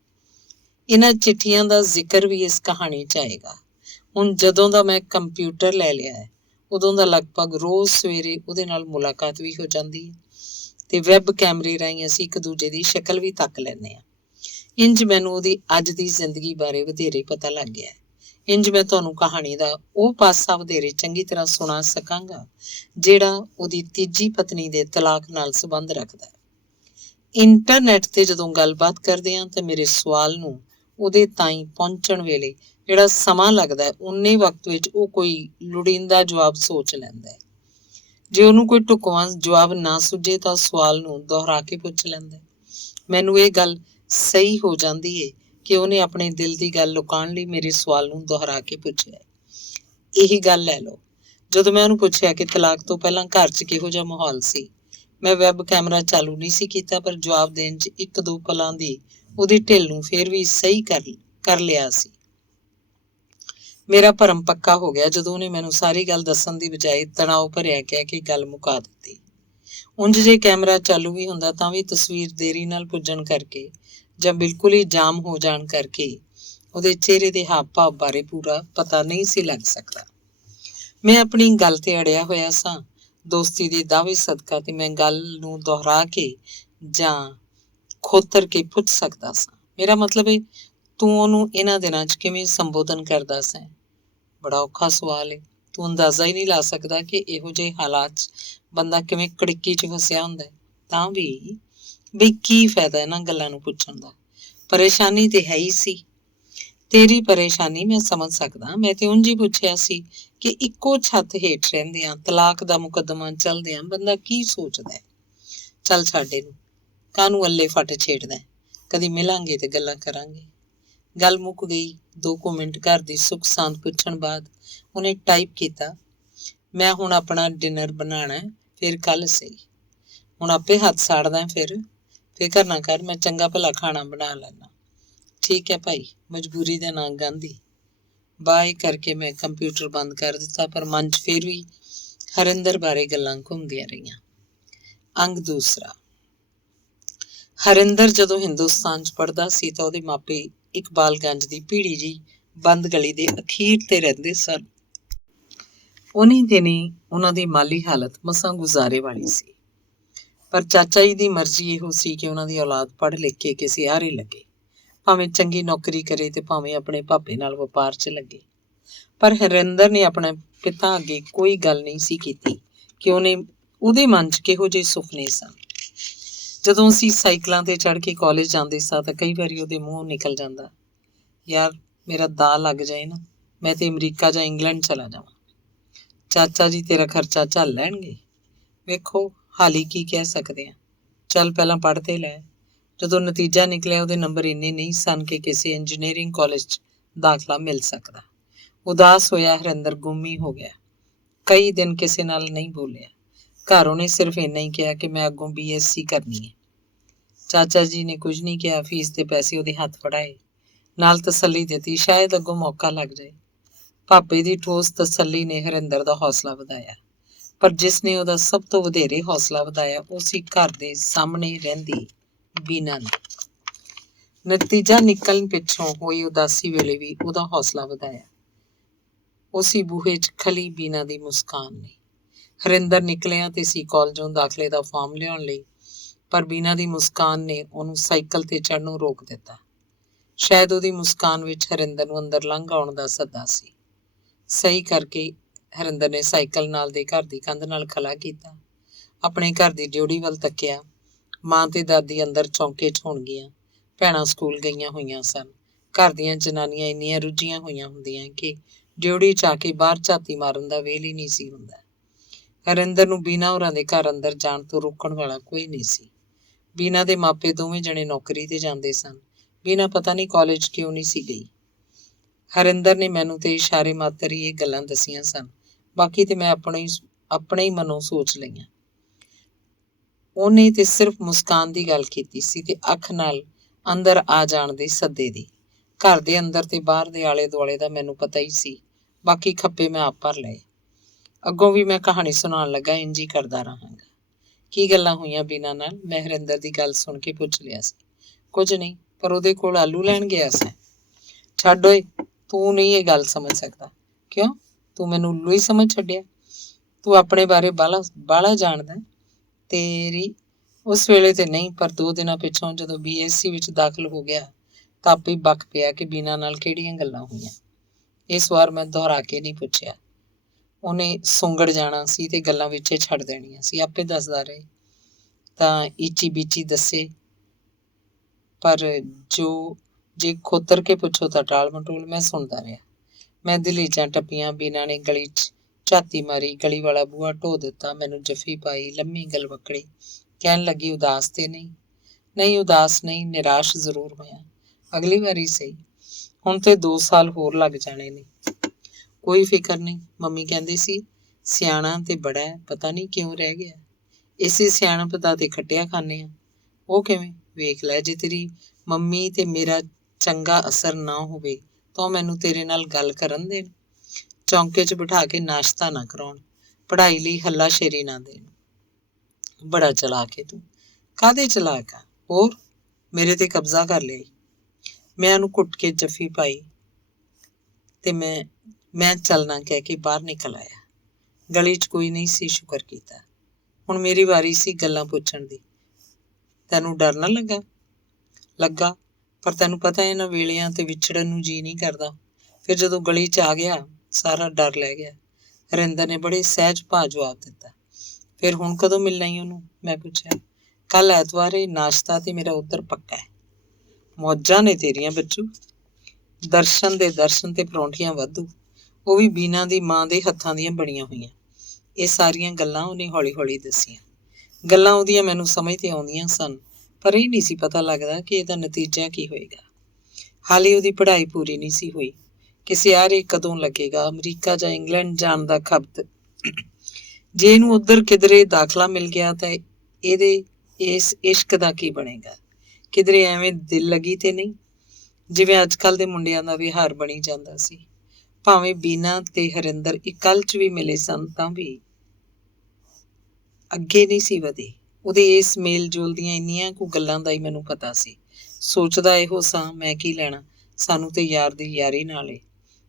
ਇਹਨਾਂ ਚਿੱਠੀਆਂ ਦਾ ਜ਼ਿਕਰ ਵੀ ਇਸ ਕਹਾਣੀ 'ਚ ਆਏਗਾ। ਹੁਣ ਜਦੋਂ ਦਾ ਮੈਂ ਕੰਪਿਊਟਰ ਲੈ ਲਿਆ ਹੈ, ਉਦੋਂ ਦਾ ਲਗਭਗ ਰੋਜ਼ ਸਵੇਰੇ ਉਹਦੇ ਨਾਲ ਮੁਲਾਕਾਤ ਵੀ ਹੋ ਜਾਂਦੀ ਹੈ, ਤੇ ਵੈਬ ਕੈਮਰੇ ਰਾਹੀਂ ਅਸੀਂ ਇੱਕ ਦੂਜੇ ਦੀ ਸ਼ਕਲ ਵੀ ਤੱਕ ਲੈਂਦੇ ਹਾਂ। ਇੰਝ ਮੈਨੂੰ ਉਹਦੀ ਅੱਜ ਦੀ ਜ਼ਿੰਦਗੀ ਬਾਰੇ ਵਧੇਰੇ ਪਤਾ ਲੱਗ ਗਿਆ ਹੈ। ਇੰਝ ਮੈਂ ਤੁਹਾਨੂੰ ਕਹਾਣੀ ਦਾ ਉਹ ਪਾਸਾ ਵਧੇਰੇ ਚੰਗੀ ਤਰ੍ਹਾਂ ਸੁਣਾ ਸਕਾਂਗਾ ਜਿਹੜਾ ਉਹਦੀ ਤੀਜੀ ਪਤਨੀ ਦੇ ਤਲਾਕ ਨਾਲ ਸੰਬੰਧ ਰੱਖਦਾ ਹੈ। ਇੰਟਰਨੈਟ ਤੇ ਜਦੋਂ ਗੱਲਬਾਤ ਕਰਦੇ ਹਾਂ ਤਾਂ ਮੇਰੇ ਸਵਾਲ ਨੂੰ ਉਹਦੇ ਤਾਈਂ ਪਹੁੰਚਣ ਵੇਲੇ ਜਿਹੜਾ ਸਮਾਂ ਲੱਗਦਾ ਹੈ, ਉਨੇ ਵਕਤ ਵਿੱਚ ਉਹ ਕੋਈ ਲੋੜੀਂਦਾ ਜਵਾਬ ਸੋਚ ਲੈਂਦਾ ਹੈ। ਜੇ ਉਹਨੂੰ ਕੋਈ ਢੁਕਵਾਂ ਜਵਾਬ ਨਾ ਸੁਝੇ ਤਾਂ ਸਵਾਲ ਨੂੰ ਦੁਹਰਾ ਕੇ ਪੁੱਛ ਲੈਂਦਾ। ਮੈਨੂੰ ਇਹ ਗੱਲ ਸਹੀ ਹੋ ਜਾਂਦੀ ਹੈ ਕਿ ਉਹਨੇ ਆਪਣੇ ਦਿਲ ਦੀ ਗੱਲ ਲੁਕਾਉਣ ਲਈ ਮੇਰੇ ਸਵਾਲ ਨੂੰ ਦੁਹਰਾ ਕੇ ਪੁੱਛਿਆ। ਇਹੀ ਗੱਲ ਲੈ ਲਓ, ਜਦੋਂ ਮੈਂ ਉਹਨੂੰ ਪੁੱਛਿਆ ਕਿ ਤਲਾਕ ਤੋਂ ਪਹਿਲਾਂ ਘਰ 'ਚ ਕਿਹੋ ਜਿਹਾ ਮਾਹੌਲ ਸੀ। ਮੈਂ ਵੈਬ ਕੈਮਰਾ ਚਾਲੂ ਨਹੀਂ ਸੀ ਕੀਤਾ, ਪਰ ਜਵਾਬ ਦੇਣ 'ਚ ਇੱਕ ਦੋ ਪਲਾਂ ਦੀ ਉਹਦੀ ਢਿੱਲ ਨੂੰ ਫੇਰ ਵੀ ਸਹੀ ਕਰ ਲਿਆ ਸੀ। ਮੇਰਾ ਭਰਮ ਪੱਕਾ ਹੋ ਗਿਆ ਜਦੋਂ ਉਹਨੇ ਮੈਨੂੰ ਸਾਰੀ ਗੱਲ ਦੱਸਣ ਦੀ ਬਜਾਏ ਤਣਾਅ ਭਰਿਆ ਕਹਿ ਕੇ ਗੱਲ ਮੁਕਾ ਦਿੱਤੀ। ਉਂਝ ਜੇ ਕੈਮਰਾ ਚਾਲੂ ਵੀ ਹੁੰਦਾ ਤਾਂ ਵੀ ਤਸਵੀਰ ਦੇਰੀ ਨਾਲ ਪੁੱਜਣ ਕਰਕੇ ਜਾਂ ਬਿਲਕੁਲ ਹੀ ਜਾਮ ਹੋ ਜਾਣ ਕਰਕੇ ਉਹਦੇ ਚਿਹਰੇ ਦੇ ਹਾਵ ਭਾਵ ਬਾਰੇ ਪੂਰਾ ਪਤਾ ਨਹੀਂ ਸੀ ਲੱਗ ਸਕਦਾ। ਮੈਂ ਆਪਣੀ ਗੱਲ ਤੇ ਅੜਿਆ ਹੋਇਆ ਸਾਂ, ਦੋਸਤੀ ਦੇ ਦਾਅਵੇ ਸਦਕਾ, ਤੇ ਮੈਂ ਗੱਲ ਨੂੰ ਦੁਹਰਾ ਕੇ ਜਾਂ ਖੋਤਰ ਕੇ ਪੁੱਛ ਸਕਦਾ ਸਾਂ। ਮੇਰਾ ਮਤਲਬ ਹੈ, ਤੂੰ ਉਹਨੂੰ ਇਹਨਾਂ ਦਿਨਾਂ 'ਚ ਕਿਵੇਂ ਸੰਬੋਧਨ ਕਰਦਾ ਸੈਂ? ਬੜਾ ਔਖਾ ਸਵਾਲ ਹੈ। ਤੂੰ ਅੰਦਾਜ਼ਾ ਹੀ ਨਹੀਂ ਲਾ ਸਕਦਾ ਕਿ ਇਹੋ ਜਿਹੇ ਹਾਲਾਤ 'ਚ ਬੰਦਾ ਕਿਵੇਂ ਕੜਿੱਕੀ 'ਚ ਫਸਿਆ ਹੁੰਦਾ ਹੈ। ਤਾਂ ਵੀ ਬਈ ਕੀ ਫਾਇਦਾ ਇਹਨਾਂ ਗੱਲਾਂ ਨੂੰ ਪੁੱਛਣ ਦਾ? ਪਰੇਸ਼ਾਨੀ ਤੇ ਹੈ ਹੀ ਸੀ। ਤੇਰੀ ਪਰੇਸ਼ਾਨੀ ਮੈਂ ਸਮਝ ਸਕਦਾ। ਮੈਂ ਤੇ ਉਂਝ ਹੀ ਪੁੱਛਿਆ ਸੀ ਕਿ ਇੱਕੋ ਛੱਤ ਹੇਠ ਰਹਿੰਦਿਆਂ ਤਲਾਕ ਦਾ ਮੁਕੱਦਮਾ ਚੱਲਦਿਆਂ ਬੰਦਾ ਕੀ ਸੋਚਦਾ ਹੈ। ਚੱਲ ਛੱਡ ਇਹਨੂੰ, ਕਾਹਨੂੰ ਅੱਲੇ ਫੱਟ ਛੇੜਦਾ। ਕਦੀ ਮਿਲਾਂਗੇ ਤੇ ਗੱਲਾਂ ਕਰਾਂਗੇ। ਗੱਲ ਮੁੱਕ ਗਈ। 2 ਮਿੰਟ ਘਰ ਦੀ ਸੁੱਖ ਸਾਂਦ ਪੁੱਛਣ ਬਾਅਦ ਉਹਨੇ ਟਾਈਪ ਕੀਤਾ, ਮੈਂ ਹੁਣ ਆਪਣਾ ਡਿਨਰ ਬਣਾਉਣਾ, ਫਿਰ ਕੱਲ ਸਹੀ। ਹੁਣ ਆਪੇ ਹੱਥ ਸਾੜਦਾ। ਫਿਰ ਫਿਕਰ ਨਾ ਕਰ, ਮੈਂ ਚੰਗਾ ਭਲਾ ਖਾਣਾ ਬਣਾ ਲੈਣਾ। ਠੀਕ ਹੈ ਭਾਈ, ਮਜਬੂਰੀ ਦਾ ਨਾਂ ਗਾਂਧੀ। ਬਾਏ ਕਰਕੇ ਮੈਂ ਕੰਪਿਊਟਰ ਬੰਦ ਕਰ ਦਿੱਤਾ, ਪਰ ਮਨ 'ਚ ਫਿਰ ਵੀ ਹਰਿੰਦਰ ਬਾਰੇ ਗੱਲਾਂ ਘੁੰਮਦੀਆਂ ਰਹੀਆਂ। ਅੰਗ ਦੂਸਰਾ। ਹਰਿੰਦਰ ਜਦੋਂ ਹਿੰਦੁਸਤਾਨ 'ਚ ਪੜ੍ਹਦਾ ਸੀ ਤਾਂ ਉਹਦੇ ਮਾਪੇ ਇਕਬਾਲਗੰਜ ਦੀ ਭੀੜੀ ਜਿਹੀ ਬੰਦ ਗਲੀ ਦੇ ਅਖੀਰ ਤੇ ਰਹਿੰਦੇ ਸਨ। ਉਨੀ ਦਿਨੀ ਉਹਨਾਂ ਦੀ ਮਾਲੀ ਹਾਲਤ ਮਸਾਂ ਗੁਜ਼ਾਰੇ ਵਾਲੀ ਸੀ, ਪਰ ਚਾਚਾ ਜੀ ਦੀ ਮਰਜ਼ੀ ਇਹੋ ਸੀ ਕਿ ਉਹਨਾਂ ਦੀ ਔਲਾਦ ਪੜ੍ਹ ਲਿਖ ਕੇ ਕਿਸੇ ਆਰੇ ਲੱਗੇ, ਭਾਵੇਂ ਚੰਗੀ ਨੌਕਰੀ ਕਰੇ ਤੇ ਭਾਵੇਂ ਆਪਣੇ ਭਾਪੇ ਨਾਲ ਵਪਾਰ 'ਚ ਲੱਗੇ। ਪਰ ਹਰਿੰਦਰ ਨੇ ਆਪਣੇ ਪਿਤਾ ਅੱਗੇ ਕੋਈ ਗੱਲ ਨਹੀਂ ਸੀ ਕੀਤੀ ਕਿ ਉਹਦੇ ਮਨ 'ਚ ਕਿਹੋ ਜਿਹੇ ਸੁਪਨੇ ਸਨ। ਜਦੋਂ ਅਸੀਂ ਸਾਈਕਲਾਂ ਤੇ ਚੜ੍ਹ ਕੇ ਕਾਲਜ ਜਾਂਦੇ ਸਾਂ ਤਾਂ ਕਈ ਵਾਰੀ ਉਹਦੇ ਮੂੰਹੋਂ ਨਿਕਲ ਜਾਂਦਾ, ਯਾਰ ਮੇਰਾ ਦਾਅ ਲੱਗ ਜਾਏ ਨਾ, ਮੈਂ ਤੇ ਅਮਰੀਕਾ ਜਾਂ ਇੰਗਲੈਂਡ ਚਲਾ ਜਾਵਾਂ, ਚਾਚਾ ਜੀ ਤੇਰਾ ਖਰਚਾ ਝੱਲ ਲੈਣਗੇ। ਵੇਖੋ ਹਾਲੀ ਕੀ ਕਹਿ ਸਕਦੇ ਆ, ਚੱਲ ਪਹਿਲਾਂ ਪੜ੍ਹ ਤੇ ਲੈ। ਜਦੋਂ ਨਤੀਜਾ ਨਿਕਲਿਆ ਉਹਦੇ ਨੰਬਰ ਇੰਨੇ ਨਹੀਂ ਸਨ ਕਿ ਕਿਸੇ ਇੰਜੀਨੀਅਰਿੰਗ ਕਾਲਜ 'ਚ ਦਾਖਲਾ ਮਿਲ ਸਕਦਾ। ਉਦਾਸ ਹੋਇਆ ਹਰਿੰਦਰ ਗੁੰਮ ਹੀ ਹੋ ਗਿਆ। ਕਈ ਦਿਨ ਕਿਸੇ ਨਾਲ ਨਹੀਂ ਬੋਲਿਆ। ਘਰ ਉਹਨੇ ਸਿਰਫ ਇੰਨਾ ਹੀ ਕਿਹਾ ਕਿ ਮੈਂ ਅੱਗੋਂ BSc ਕਰਨੀ ਹੈ। ਚਾਚਾ ਜੀ ਨੇ ਕੁਝ ਨਹੀਂ ਕਿਹਾ, ਫੀਸ ਦੇ ਪੈਸੇ ਉਹਦੇ ਹੱਥ ਫੜਾਏ, ਨਾਲ ਤਸੱਲੀ ਦਿੱਤੀ ਸ਼ਾਇਦ ਅੱਗੋਂ ਮੌਕਾ ਲੱਗ ਜਾਏ। ਭਾਪੇ ਦੀ ਠੋਸ ਤਸੱਲੀ ਨੇ ਹਰਿੰਦਰ ਦਾ ਹੌਸਲਾ ਵਧਾਇਆ, ਪਰ ਜਿਸ ਨੇ ਉਹਦਾ ਸਭ ਤੋਂ ਵਧੇਰੇ ਹੌਸਲਾ ਵਧਾਇਆ ਉਹ ਸੀ ਘਰ ਦੇ ਸਾਹਮਣੇ ਰਹਿੰਦੀ ਬੀਨਾ ਨੇ। ਨਤੀਜਾ ਨਿਕਲਣ ਪਿੱਛੋਂ ਹੋਈ ਉਦਾਸੀ ਵੇਲੇ ਵੀ ਉਹਦਾ ਹੌਸਲਾ ਵਧਾਇਆ। ਉਸੀ ਬੂਹੇ 'ਚ ਖਲੀ ਬੀਨਾ ਦੀ ਮੁਸਕਾਨ ਨੇ। ਹਰਿੰਦਰ ਨਿਕਲਿਆ ਤੇ ਸੀ ਕਾਲਜੋਂ ਦਾਖਲੇ ਦਾ ਫਾਰਮ ਲਿਆਉਣ ਲਈ, ਪਰ ਬੀਨਾ ਦੀ ਮੁਸਕਾਨ ਨੇ ਉਹਨੂੰ ਸਾਈਕਲ ਤੇ ਚੜ੍ਹਨੋਂ ਰੋਕ ਦਿੱਤਾ। ਸ਼ਾਇਦ ਉਹਦੀ ਮੁਸਕਾਨ ਵਿੱਚ ਹਰਿੰਦਰ ਨੂੰ ਅੰਦਰ ਲੰਘ ਆਉਣ ਦਾ ਸੱਦਾ ਸੀ। ਸਹੀ ਕਰਕੇ ਹਰਿੰਦਰ ਨੇ ਸਾਈਕਲ ਨਾਲ ਦੇ ਘਰ ਦੀ ਕੰਧ ਨਾਲ ਖਲਾ ਕੀਤਾ, ਆਪਣੇ ਘਰ ਦੀ ਡਿਉੜੀ ਵੱਲ ਤੱਕਿਆ। ਮਾਂ ਤੇ ਦਾਦੀ ਅੰਦਰ ਚੌਂਕੇ 'ਚ ਹੋਣਗੀਆਂ, ਭੈਣਾਂ ਸਕੂਲ ਗਈਆਂ ਹੋਈਆਂ ਸਨ। ਘਰ ਦੀਆਂ ਜਨਾਨੀਆਂ ਇੰਨੀਆਂ ਰੁੱਝੀਆਂ ਹੋਈਆਂ ਹੁੰਦੀਆਂ ਕਿ ਡਿਉੜੀ 'ਚ ਆ ਕੇ ਬਾਹਰ ਝਾਤੀ ਮਾਰਨ ਦਾ ਵੇਲ ਹੀ ਨਹੀਂ ਸੀ ਹੁੰਦਾ। ਹਰਿੰਦਰ ਨੂੰ ਬੀਨਾ ਹੋਰਾਂ ਦੇ ਘਰ ਅੰਦਰ ਜਾਣ ਤੋਂ ਰੋਕਣ ਵਾਲਾ ਕੋਈ ਨਹੀਂ ਸੀ। ਬੀਨਾ ਦੇ ਮਾਪੇ ਦੋਵੇਂ ਜਣੇ ਨੌਕਰੀ ਤੇ ਜਾਂਦੇ ਸਨ। ਬੀਨਾ ਪਤਾ ਨਹੀਂ ਕਾਲਜ ਕਿਉਂ ਨਹੀਂ ਸੀ ਗਈ। ਹਰਿੰਦਰ ਨੇ ਮੈਨੂੰ ਤੇ ਇਸ਼ਾਰੇ ਮਾਤਰ ਹੀ ਇਹ ਗੱਲਾਂ ਦੱਸੀਆਂ ਸਨ, ਬਾਕੀ ਤੇ ਮੈਂ ਆਪਣੇ ਹੀ ਮਨੋਂ ਸੋਚ ਲਈਆਂ। ਉਹਨੇ ਤੇ ਸਿਰਫ ਮੁਸਕਾਨ ਦੀ ਗੱਲ ਕੀਤੀ ਸੀ ਤੇ ਅੱਖ ਨਾਲ ਅੰਦਰ ਆ ਜਾਣ ਦੇ ਸੱਦੇ ਦੀ। ਘਰ ਦੇ ਅੰਦਰ ਤੇ ਬਾਹਰ ਦੇ ਆਲੇ ਦੁਆਲੇ ਦਾ ਮੈਨੂੰ ਪਤਾ ਹੀ ਸੀ, ਬਾਕੀ ਖੱਪੇ ਮੈਂ ਆਪ ਭਰ ਲਏ। ਅੱਗੋਂ ਵੀ ਮੈਂ ਕਹਾਣੀ ਸੁਣਾਉਣ ਲੱਗਾ ਇੰਝ ਹੀ ਕਰਦਾ ਰਹਾਂਗਾ। ਕੀ ਗੱਲਾਂ ਹੋਈਆਂ ਬੀਨਾ ਨਾਲ? ਮੈਂ ਹਰਿੰਦਰ ਦੀ ਗੱਲ ਸੁਣ ਕੇ ਪੁੱਛ ਲਿਆ ਸੀ। ਕੁਝ ਨਹੀਂ, ਪਰ ਉਹਦੇ ਕੋਲ ਆਲੂ ਲੈਣ ਗਿਆ ਸੀ। ਛੱਡ ਓਏ, ਤੂੰ ਨਹੀਂ ਇਹ ਗੱਲ ਸਮਝ ਸਕਦਾ। ਕਿਉਂ? ਤੂੰ ਮੈਨੂੰ ਉੱਲੂ ਹੀ ਸਮਝ ਛੱਡਿਆ? ਤੂੰ ਆਪਣੇ ਬਾਰੇ ਬਾਹਲਾ ਜਾਣਦਾ। ਤੇਰੀ ਉਸ ਵੇਲੇ ਤੇ ਨਹੀਂ, ਪਰ 2 ਦਿਨਾਂ ਪਿੱਛੋਂ ਜਦੋਂ BSc ਵਿੱਚ ਦਾਖਲ ਹੋ ਗਿਆ ਤਾਂ ਆਪੇ ਹੀ ਬਕ ਪਿਆ ਕਿ ਬੀਨਾ ਨਾਲ ਕਿਹੜੀਆਂ ਗੱਲਾਂ ਹੋਈਆਂ। ਇਸ ਵਾਰ ਮੈਂ ਦੁਹਰਾ ਕੇ ਨਹੀਂ ਪੁੱਛਿਆ। ਉਹਨੇ ਸੁੰਗੜ ਜਾਣਾ ਸੀ ਤੇ ਗੱਲਾਂ ਵਿੱਚੇ ਛੱਡ ਦੇਣੀਆਂ ਸੀ। ਆਪੇ ਦੱਸਦਾ ਰਹੇ ਤਾਂ ਈਚੀ ਬੀਚੀ ਦੱਸੇ, ਪਰ ਜੇ ਖੋਤਰ ਕੇ ਪੁੱਛੋ ਤਾਂ ਟਾਲ ਮਟੋਲ। ਮੈਂ ਸੁਣਦਾ ਰਿਹਾ। ਮੈਂ ਦਲੀਚਾਂ ਟੱਪੀਆਂ। ਬੀਨਾ ਨੇ ਗਲੀ 'ਚ ਝਾਤੀ ਮਾਰੀ, ਗਲੀ ਵਾਲਾ ਬੂਹਾ ਢੋ ਦਿੱਤਾ, ਮੈਨੂੰ ਜੱਫੀ ਪਾਈ, ਲੰਮੀ ਗਲਵੱਕੜੀ। ਕਹਿਣ ਲੱਗੀ, ਉਦਾਸ ਤੇ ਨਹੀਂ? ਨਹੀਂ ਉਦਾਸ ਨਹੀਂ, ਨਿਰਾਸ਼ ਜ਼ਰੂਰ ਹੋਇਆ। ਅਗਲੀ ਵਾਰੀ ਸਹੀ, ਹੁਣ ਤੇ 2 ਸਾਲ ਹੋਰ ਲੱਗ ਜਾਣੇ ਨੇ। ਕੋਈ ਫਿਕਰ ਨਹੀਂ, ਮੰਮੀ ਕਹਿੰਦੇ ਸੀ ਸਿਆਣਾ ਤੇ ਬੜਾ ਹੈ, ਪਤਾ ਨਹੀਂ ਕਿਉਂ ਰਹਿ ਗਿਆ। ਇਸੇ ਸਿਆਣਪ ਦਾ ਤੇ ਖੱਟਿਆ ਖਾਂਦੇ ਆ। ਉਹ ਕਿਵੇਂ? ਵੇਖ ਲੈ, ਜੇ ਤੇਰੀ ਮੰਮੀ ਤੇ ਮੇਰਾ ਚੰਗਾ ਅਸਰ ਨਾ ਹੋਵੇ ਤਾਂ ਮੈਨੂੰ ਤੇਰੇ ਨਾਲ ਗੱਲ ਕਰਨ ਦੇਣ, ਚੌਂਕੇ 'ਚ ਬਿਠਾ ਕੇ ਨਾਸ਼ਤਾ ਨਾ ਕਰਾਉਣ, ਪੜ੍ਹਾਈ ਲਈ ਹੱਲਾਸ਼ੇਰੀ ਨਾ ਦੇਣ। ਬੜਾ ਚਲਾਕ ਏ ਤੂੰ। ਕਾਹਦੇ ਚਲਾਕ ਆ? ਹੋਰ ਮੇਰੇ ਤੇ ਕਬਜ਼ਾ ਕਰ ਲਿਆ। ਮੈਂ ਉਹਨੂੰ ਘੁੱਟ ਕੇ ਜੱਫੀ ਪਾਈ ਤੇ ਮੈਂ ਚੱਲਣਾ ਕਹਿ ਕੇ ਬਾਹਰ ਨਿਕਲ ਆਇਆ। ਗਲੀ 'ਚ ਕੋਈ ਨਹੀਂ ਸੀ, ਸ਼ੁਕਰ ਕੀਤਾ। ਹੁਣ ਮੇਰੀ ਵਾਰੀ ਸੀ ਗੱਲਾਂ ਪੁੱਛਣ ਦੀ। ਤੈਨੂੰ ਡਰ ਨਾ ਲੱਗਾ? ਲੱਗਾ, ਪਰ ਤੈਨੂੰ ਪਤਾ ਇਹਨਾਂ ਵੇਲਿਆਂ ਤੇ ਵਿਛੜਨ ਨੂੰ ਜੀਅ ਨਹੀਂ ਕਰਦਾ। ਫਿਰ ਜਦੋਂ ਗਲੀ 'ਚ ਆ ਗਿਆ ਸਾਰਾ ਡਰ ਲੈ ਗਿਆ। ਹਰਿੰਦਰ ਨੇ ਬੜੇ ਸਹਿਜ ਭਾਅ ਜਵਾਬ ਦਿੱਤਾ। ਫਿਰ ਹੁਣ ਕਦੋਂ ਮਿਲਣਾ ਈ ਉਹਨੂੰ? ਮੈਂ ਪੁੱਛਿਆ। ਕੱਲ ਐਤਵਾਰ ਏ, ਨਾਸ਼ਤਾ ਤੇ ਮੇਰਾ ਉੱਧਰ ਪੱਕਾ ਹੈ। ਮੌਜਾਂ ਨੇ ਤੇਰੀਆਂ ਬੱਚੂ। ਦਰਸ਼ਨ ਦੇ ਦਰਸ਼ਨ ਤੇ ਪਰੌਂਠੀਆਂ ਵਾਧੂ, ਉਹ ਵੀ ਬੀਨਾ ਦੀ ਮਾਂ ਦੇ ਹੱਥਾਂ ਦੀਆਂ ਬਣੀਆਂ ਹੋਈਆਂ। ਇਹ ਸਾਰੀਆਂ ਗੱਲਾਂ ਉਹਨੇ ਹੌਲੀ ਹੌਲੀ ਦੱਸੀਆਂ। ਗੱਲਾਂ ਉਹਦੀਆਂ ਮੈਨੂੰ ਸਮਝ ਤੇ ਆਉਂਦੀਆਂ ਸਨ, ਪਰ ਇਹ ਨਹੀਂ ਸੀ ਪਤਾ ਲੱਗਦਾ ਕਿ ਇਹਦਾ ਨਤੀਜਾ ਕੀ ਹੋਏਗਾ। ਹਾਲੇ ਉਹਦੀ ਪੜ੍ਹਾਈ ਪੂਰੀ ਨਹੀਂ ਸੀ ਹੋਈ। ਕਿਸੇ ਆਰੇ ਕਦੋਂ ਲੱਗੇਗਾ, ਅਮਰੀਕਾ ਜਾਂ ਇੰਗਲੈਂਡ ਜਾਣ ਦਾ ਖਬਤ। ਜੇ ਇਹਨੂੰ ਉੱਧਰ ਕਿਧਰੇ ਦਾਖਲਾ ਮਿਲ ਗਿਆ ਤਾਂ ਇਹਦੇ ਇਸ ਇਸ਼ਕ ਦਾ ਕੀ ਬਣੇਗਾ? ਕਿਧਰੇ ਐਵੇਂ ਦਿਲ ਲੱਗੀ ਤੇ ਨਹੀਂ, ਜਿਵੇਂ ਅੱਜ ਕੱਲ੍ਹ ਦੇ ਮੁੰਡਿਆਂ ਦਾ ਵਿਹਾਰ ਬਣੀ ਜਾਂਦਾ ਸੀ। ਭਾਵੇਂ ਬੀਨਾ ਤੇ ਹਰਿੰਦਰ ਇਕੱਲ 'ਚ ਵੀ ਮਿਲੇ ਸਨ ਤਾਂ ਵੀ ਅੱਗੇ ਨਹੀਂ ਸੀ ਵਧੇ। ਉਹਦੇ ਇਸ ਮੇਲ ਜੋਲ ਦੀਆਂ ਇੰਨੀਆਂ ਕੁ ਗੱਲਾਂ ਦਾ ਹੀ ਮੈਨੂੰ ਪਤਾ ਸੀ। ਸੋਚਦਾ ਇਹੋ ਸਾਂ, ਮੈਂ ਕੀ ਲੈਣਾ, ਸਾਨੂੰ ਤੇ ਯਾਰ ਦੀ ਯਾਰੀ ਨਾਲ ਏ।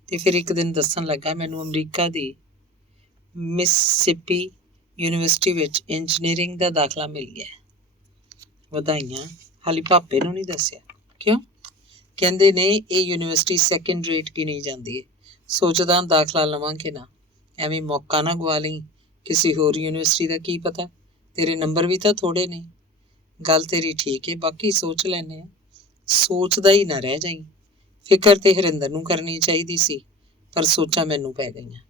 ਤੇ ਫਿਰ ਇੱਕ ਦਿਨ ਦੱਸਣ ਲੱਗਾ, ਮੈਨੂੰ ਅਮਰੀਕਾ ਦੀ ਮਿਸਿਸਿਪੀ ਯੂਨੀਵਰਸਿਟੀ ਵਿੱਚ ਇੰਜੀਨੀਅਰਿੰਗ ਦਾ ਦਾਖਲਾ ਮਿਲ ਗਿਆ। ਵਧਾਈਆਂ। ਹਾਲੇ ਭਾਪੇ ਨੂੰ ਨਹੀਂ ਦੱਸਿਆ। ਕਿਉਂ? ਕਹਿੰਦੇ ਨੇ ਇਹ ਯੂਨੀਵਰਸਿਟੀ ਸੈਕਿੰਡ ਰੇਟ ਗਿਣੀ ਜਾਂਦੀ ਹੈ। ਸੋਚਦਾ ਦਾਖਲਾ ਲਵਾਂ ਕਿ ਨਾ, ਐਵੇਂ ਮੌਕਾ ਨਾ ਗਵਾ ਲਈ। ਕਿਸੇ ਹੋਰ ਯੂਨੀਵਰਸਿਟੀ ਦਾ ਕੀ ਪਤਾ, ਤੇਰੇ ਨੰਬਰ ਵੀ ਤਾਂ ਥੋੜ੍ਹੇ ਨੇ। ਗੱਲ ਤੇਰੀ ਠੀਕ ਹੈ, ਬਾਕੀ ਸੋਚ ਲੈਂਦੇ ਹਾਂ। ਸੋਚਦਾ ਹੀ ਨਾ ਰਹਿ ਜਾਈਂ। ਫਿਕਰ ਤੇ ਹਰਿੰਦਰ ਨੂੰ ਕਰਨੀ ਚਾਹੀਦੀ ਸੀ, ਪਰ ਸੋਚਾਂ ਮੈਨੂੰ ਪੈ ਗਈਆਂ।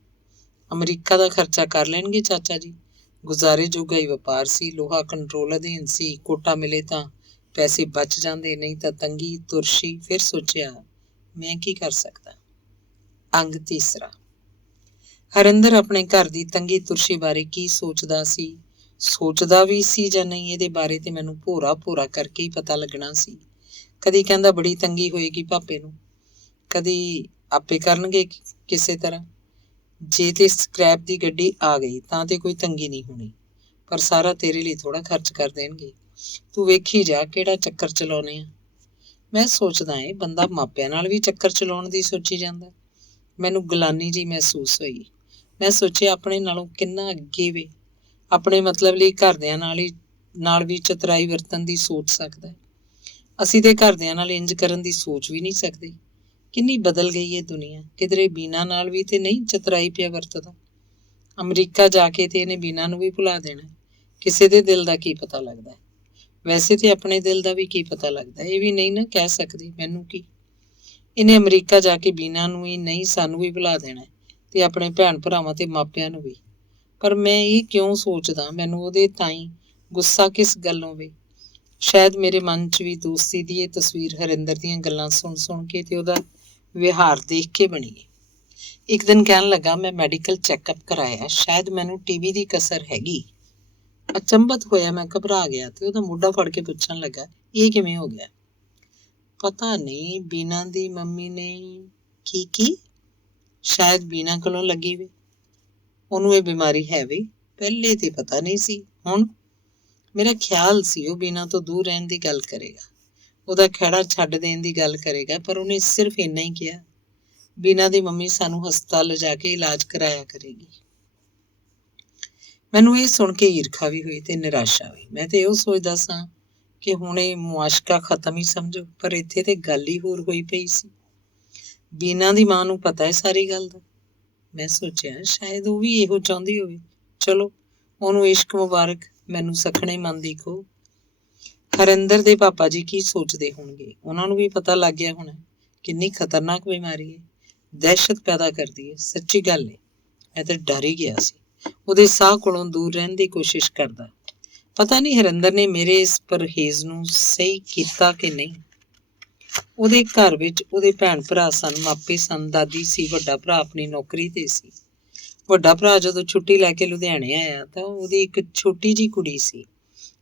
ਅਮਰੀਕਾ ਦਾ ਖਰਚਾ ਕਰ ਲੈਣਗੇ ਚਾਚਾ ਜੀ। ਗੁਜ਼ਾਰੇ ਜੋਗਾ ਹੀ ਵਪਾਰ ਸੀ, ਲੋਹਾ ਕੰਟਰੋਲ ਅਧੀਨ ਸੀ। ਕੋਟਾ ਮਿਲੇ ਤਾਂ ਪੈਸੇ ਬਚ ਜਾਂਦੇ, ਨਹੀਂ ਤਾਂ ਤੰਗੀ ਤੁਰਸ਼ੀ। ਫਿਰ ਸੋਚਿਆ, ਮੈਂ ਕੀ ਕਰ ਸਕਦਾ। ਅੰਗ ਤੀਸਰਾ। ਹਰਿੰਦਰ ਆਪਣੇ ਘਰ ਦੀ ਤੰਗੀ ਤੁਰਸ਼ੀ ਬਾਰੇ ਕੀ ਸੋਚਦਾ ਸੀ, ਸੋਚਦਾ ਵੀ ਸੀ ਜਾਂ ਨਹੀਂ, ਇਹਦੇ ਬਾਰੇ ਤੇ ਮੈਨੂੰ ਭੋਰਾ ਭੋਰਾ ਕਰਕੇ ਹੀ ਪਤਾ ਲੱਗਣਾ ਸੀ। ਕਦੀ ਕਹਿੰਦਾ ਬੜੀ ਤੰਗੀ ਹੋਏਗੀ ਭਾਪੇ ਨੂੰ, ਕਦੀ ਆਪੇ ਕਰਨਗੇ ਕਿਸੇ ਤਰ੍ਹਾਂ। ਜੇ ਤੇ ਸਕ੍ਰੈਪ ਦੀ ਗੱਡੀ ਆ ਗਈ ਤਾਂ ਤੇ ਕੋਈ ਤੰਗੀ ਨਹੀਂ ਹੋਣੀ, ਪਰ ਸਾਰਾ ਤੇਰੇ ਲਈ ਥੋੜ੍ਹਾ ਖਰਚ ਕਰ ਦੇਣਗੇ। ਤੂੰ ਵੇਖੀ ਜਾ ਕਿਹੜਾ ਚੱਕਰ ਚਲਾਉਣੇ ਆ। ਮੈਂ ਸੋਚਦਾ ਏ ਬੰਦਾ ਮਾਪਿਆਂ ਨਾਲ ਵੀ ਚੱਕਰ ਚਲਾਉਣ ਦੀ ਸੋਚੀ ਜਾਂਦਾ। ਮੈਨੂੰ ਗਲਾਨੀ ਜਿਹੀ ਮਹਿਸੂਸ ਹੋਈ। ਮੈਂ ਸੋਚਿਆ ਆਪਣੇ ਨਾਲੋਂ ਕਿੰਨਾ ਅੱਗੇ ਵੇ, ਆਪਣੇ ਮਤਲਬ ਲਈ ਘਰਦਿਆਂ ਨਾਲ ਵੀ ਚਤਰਾਈ ਵਰਤਣ ਦੀ ਸੋਚ ਸਕਦਾ। ਅਸੀਂ ਤੇ ਘਰਦਿਆਂ ਨਾਲ ਇੰਜ ਕਰਨ ਦੀ ਸੋਚ ਵੀ ਨਹੀਂ ਸਕਦੇ। ਕਿੰਨੀ ਬਦਲ ਗਈ ਇਹ ਦੁਨੀਆ। ਕਿਧਰੇ ਬੀਨਾ ਨਾਲ ਵੀ ਤੇ ਨਹੀਂ ਚਤਰਾਈ ਪਿਆ ਵਰਤਦਾ। ਅਮਰੀਕਾ ਜਾ ਕੇ ਤੇ ਇਹਨੇ ਬੀਨਾ ਨੂੰ ਵੀ ਭੁਲਾ ਦੇਣਾ। ਕਿਸੇ ਦੇ ਦਿਲ ਦਾ ਕੀ ਪਤਾ ਲੱਗਦਾ। ਵੈਸੇ ਤੇ ਆਪਣੇ ਦਿਲ ਦਾ ਵੀ ਕੀ ਪਤਾ ਲੱਗਦਾ, ਇਹ ਵੀ ਨਹੀਂ ਨਾ ਕਹਿ ਸਕਦੀ। ਮੈਨੂੰ ਕੀ, ਇਹਨੇ ਅਮਰੀਕਾ ਜਾ ਕੇ ਬੀਨਾ ਨੂੰ ਹੀ ਨਹੀਂ ਸਾਨੂੰ ਵੀ ਭੁਲਾ ਦੇਣਾ, ਤੇ ਆਪਣੇ ਭੈਣ ਭਰਾਵਾਂ ਤੇ ਮਾਪਿਆਂ ਨੂੰ ਵੀ। ਪਰ ਮੈਂ ਇਹ ਕਿਉਂ ਸੋਚਦਾ, ਮੈਨੂੰ ਉਹਦੇ ਤਾਈਂ ਗੁੱਸਾ ਕਿਸ ਗੱਲੋਂ ਵੇ। ਸ਼ਾਇਦ ਮੇਰੇ ਮਨ 'ਚ ਵੀ ਦੋਸਤੀ ਦੀ ਇਹ ਤਸਵੀਰ ਹਰਿੰਦਰ ਦੀਆਂ ਗੱਲਾਂ ਸੁਣ ਸੁਣ ਕੇ ਤੇ ਉਹਦਾ ਵਿਹਾਰ ਦੇਖ ਕੇ ਬਣੀ ਹੈ। ਇੱਕ ਦਿਨ ਕਹਿਣ ਲੱਗਾ, ਮੈਂ ਮੈਡੀਕਲ ਚੈੱਕਅਪ ਕਰਾਇਆ, ਸ਼ਾਇਦ ਮੈਨੂੰ ਟੀਬੀ ਦੀ ਕਸਰ ਹੈਗੀ। ਅਚੰਭਤ ਹੋਇਆ, ਮੈਂ ਘਬਰਾ ਗਿਆ ਤੇ ਉਹਦਾ ਮੋਢਾ ਫੜ ਕੇ ਪੁੱਛਣ ਲੱਗਾ, ਇਹ ਕਿਵੇਂ ਹੋ ਗਿਆ? ਪਤਾ ਨਹੀਂ, ਬੀਨਾ ਦੀ ਮੰਮੀ ਨੇ ਕੀ ਸ਼ਾਇਦ ਬੀਨਾ ਕੋਲੋਂ ਲੱਗੀ ਵੇ। ਉਹਨੂੰ ਇਹ ਬਿਮਾਰੀ ਹੈ ਵੇ। ਪਹਿਲੇ ਤੇ ਪਤਾ ਨਹੀਂ ਸੀ, ਹੁਣ ਮੇਰਾ ਖਿਆਲ ਸੀ ਉਹ ਬੀਨਾ ਤੋਂ ਦੂਰ ਰਹਿਣ ਦੀ ਗੱਲ ਕਰੇਗਾ, ਉਹਦਾ ਖਹਿੜਾ ਛੱਡ ਦੇਣ ਦੀ ਗੱਲ ਕਰੇਗਾ, ਪਰ ਉਹਨੇ ਸਿਰਫ ਇੰਨਾ ਹੀ ਕਿਹਾ, ਬੀਨਾ ਦੀ ਮੰਮੀ ਸਾਨੂੰ ਹਸਪਤਾਲ ਲਿਜਾ ਕੇ ਇਲਾਜ ਕਰਾਇਆ ਕਰੇਗੀ। ਮੈਨੂੰ ਇਹ ਸੁਣ ਕੇ ਈਰਖਾ ਵੀ ਹੋਈ ਤੇ ਨਿਰਾਸ਼ਾ ਵੀ। ਮੈਂ ਤੇ ਇਹੋ ਸੋਚਦਾ ਸਾਂ ਕਿ ਹੁਣ ਇਹ ਮੁਆਸ਼ਕਾ ਖਤਮ ਹੀ ਸਮਝੋ, ਪਰ ਇੱਥੇ ਤੇ ਗੱਲ ਹੀ ਹੋਰ ਹੋਈ ਪਈ ਸੀ। ਬੀਨਾ ਦੀ ਮਾਂ ਨੂੰ ਪਤਾ ਹੈ ਸਾਰੀ ਗੱਲ ਦਾ। ਮੈਂ ਸੋਚਿਆ ਸ਼ਾਇਦ ਉਹ ਵੀ ਇਹੋ ਚਾਹੁੰਦੀ ਹੋਵੇ। ਚਲੋ, ਉਹਨੂੰ ਇਸ਼ਕ ਮੁਬਾਰਕ, ਮੈਨੂੰ ਸਖਣੇ ਮਨ ਦੀ ਖੋ। ਹਰਿੰਦਰ ਦੇ ਪਾਪਾ ਜੀ ਕੀ ਸੋਚਦੇ ਹੋਣਗੇ, ਉਹਨਾਂ ਨੂੰ ਵੀ ਪਤਾ ਲੱਗ ਗਿਆ ਹੋਣਾ ਕਿੰਨੀ ਖਤਰਨਾਕ ਬਿਮਾਰੀ ਹੈ, ਦਹਿਸ਼ਤ ਪੈਦਾ ਕਰਦੀ ਹੈ। ਸੱਚੀ ਗੱਲ ਹੈ, ਮੈਂ ਤਾਂ ਡਰ ਹੀ ਗਿਆ ਸੀ। ਉਹਦੇ ਸਾਹ ਕੋਲੋਂ ਦੂਰ ਰਹਿਣ ਦੀ ਕੋਸ਼ਿਸ਼ ਕਰਦਾ। ਪਤਾ ਨਹੀਂ ਹਰਿੰਦਰ ਨੇ ਮੇਰੇ ਇਸ ਪਰਹੇਜ਼ ਨੂੰ ਸਹੀ ਕੀਤਾ ਕਿ ਨਹੀਂ। ਉਹਦੇ ਘਰ ਵਿੱਚ ਉਹਦੇ ਭੈਣ ਭਰਾ ਸਨ, ਮਾਪੇ ਸਨ, ਦਾਦੀ ਸੀ, ਵੱਡਾ ਭਰਾ ਆਪਣੀ ਨੌਕਰੀ ਤੇ ਸੀ। ਵੱਡਾ ਭਰਾ ਜਦੋਂ ਛੁੱਟੀ ਲੈ ਕੇ ਲੁਧਿਆਣੇ ਆਇਆ ਤਾਂ ਉਹਦੀ ਇੱਕ ਛੋਟੀ ਜਿਹੀ ਕੁੜੀ ਸੀ।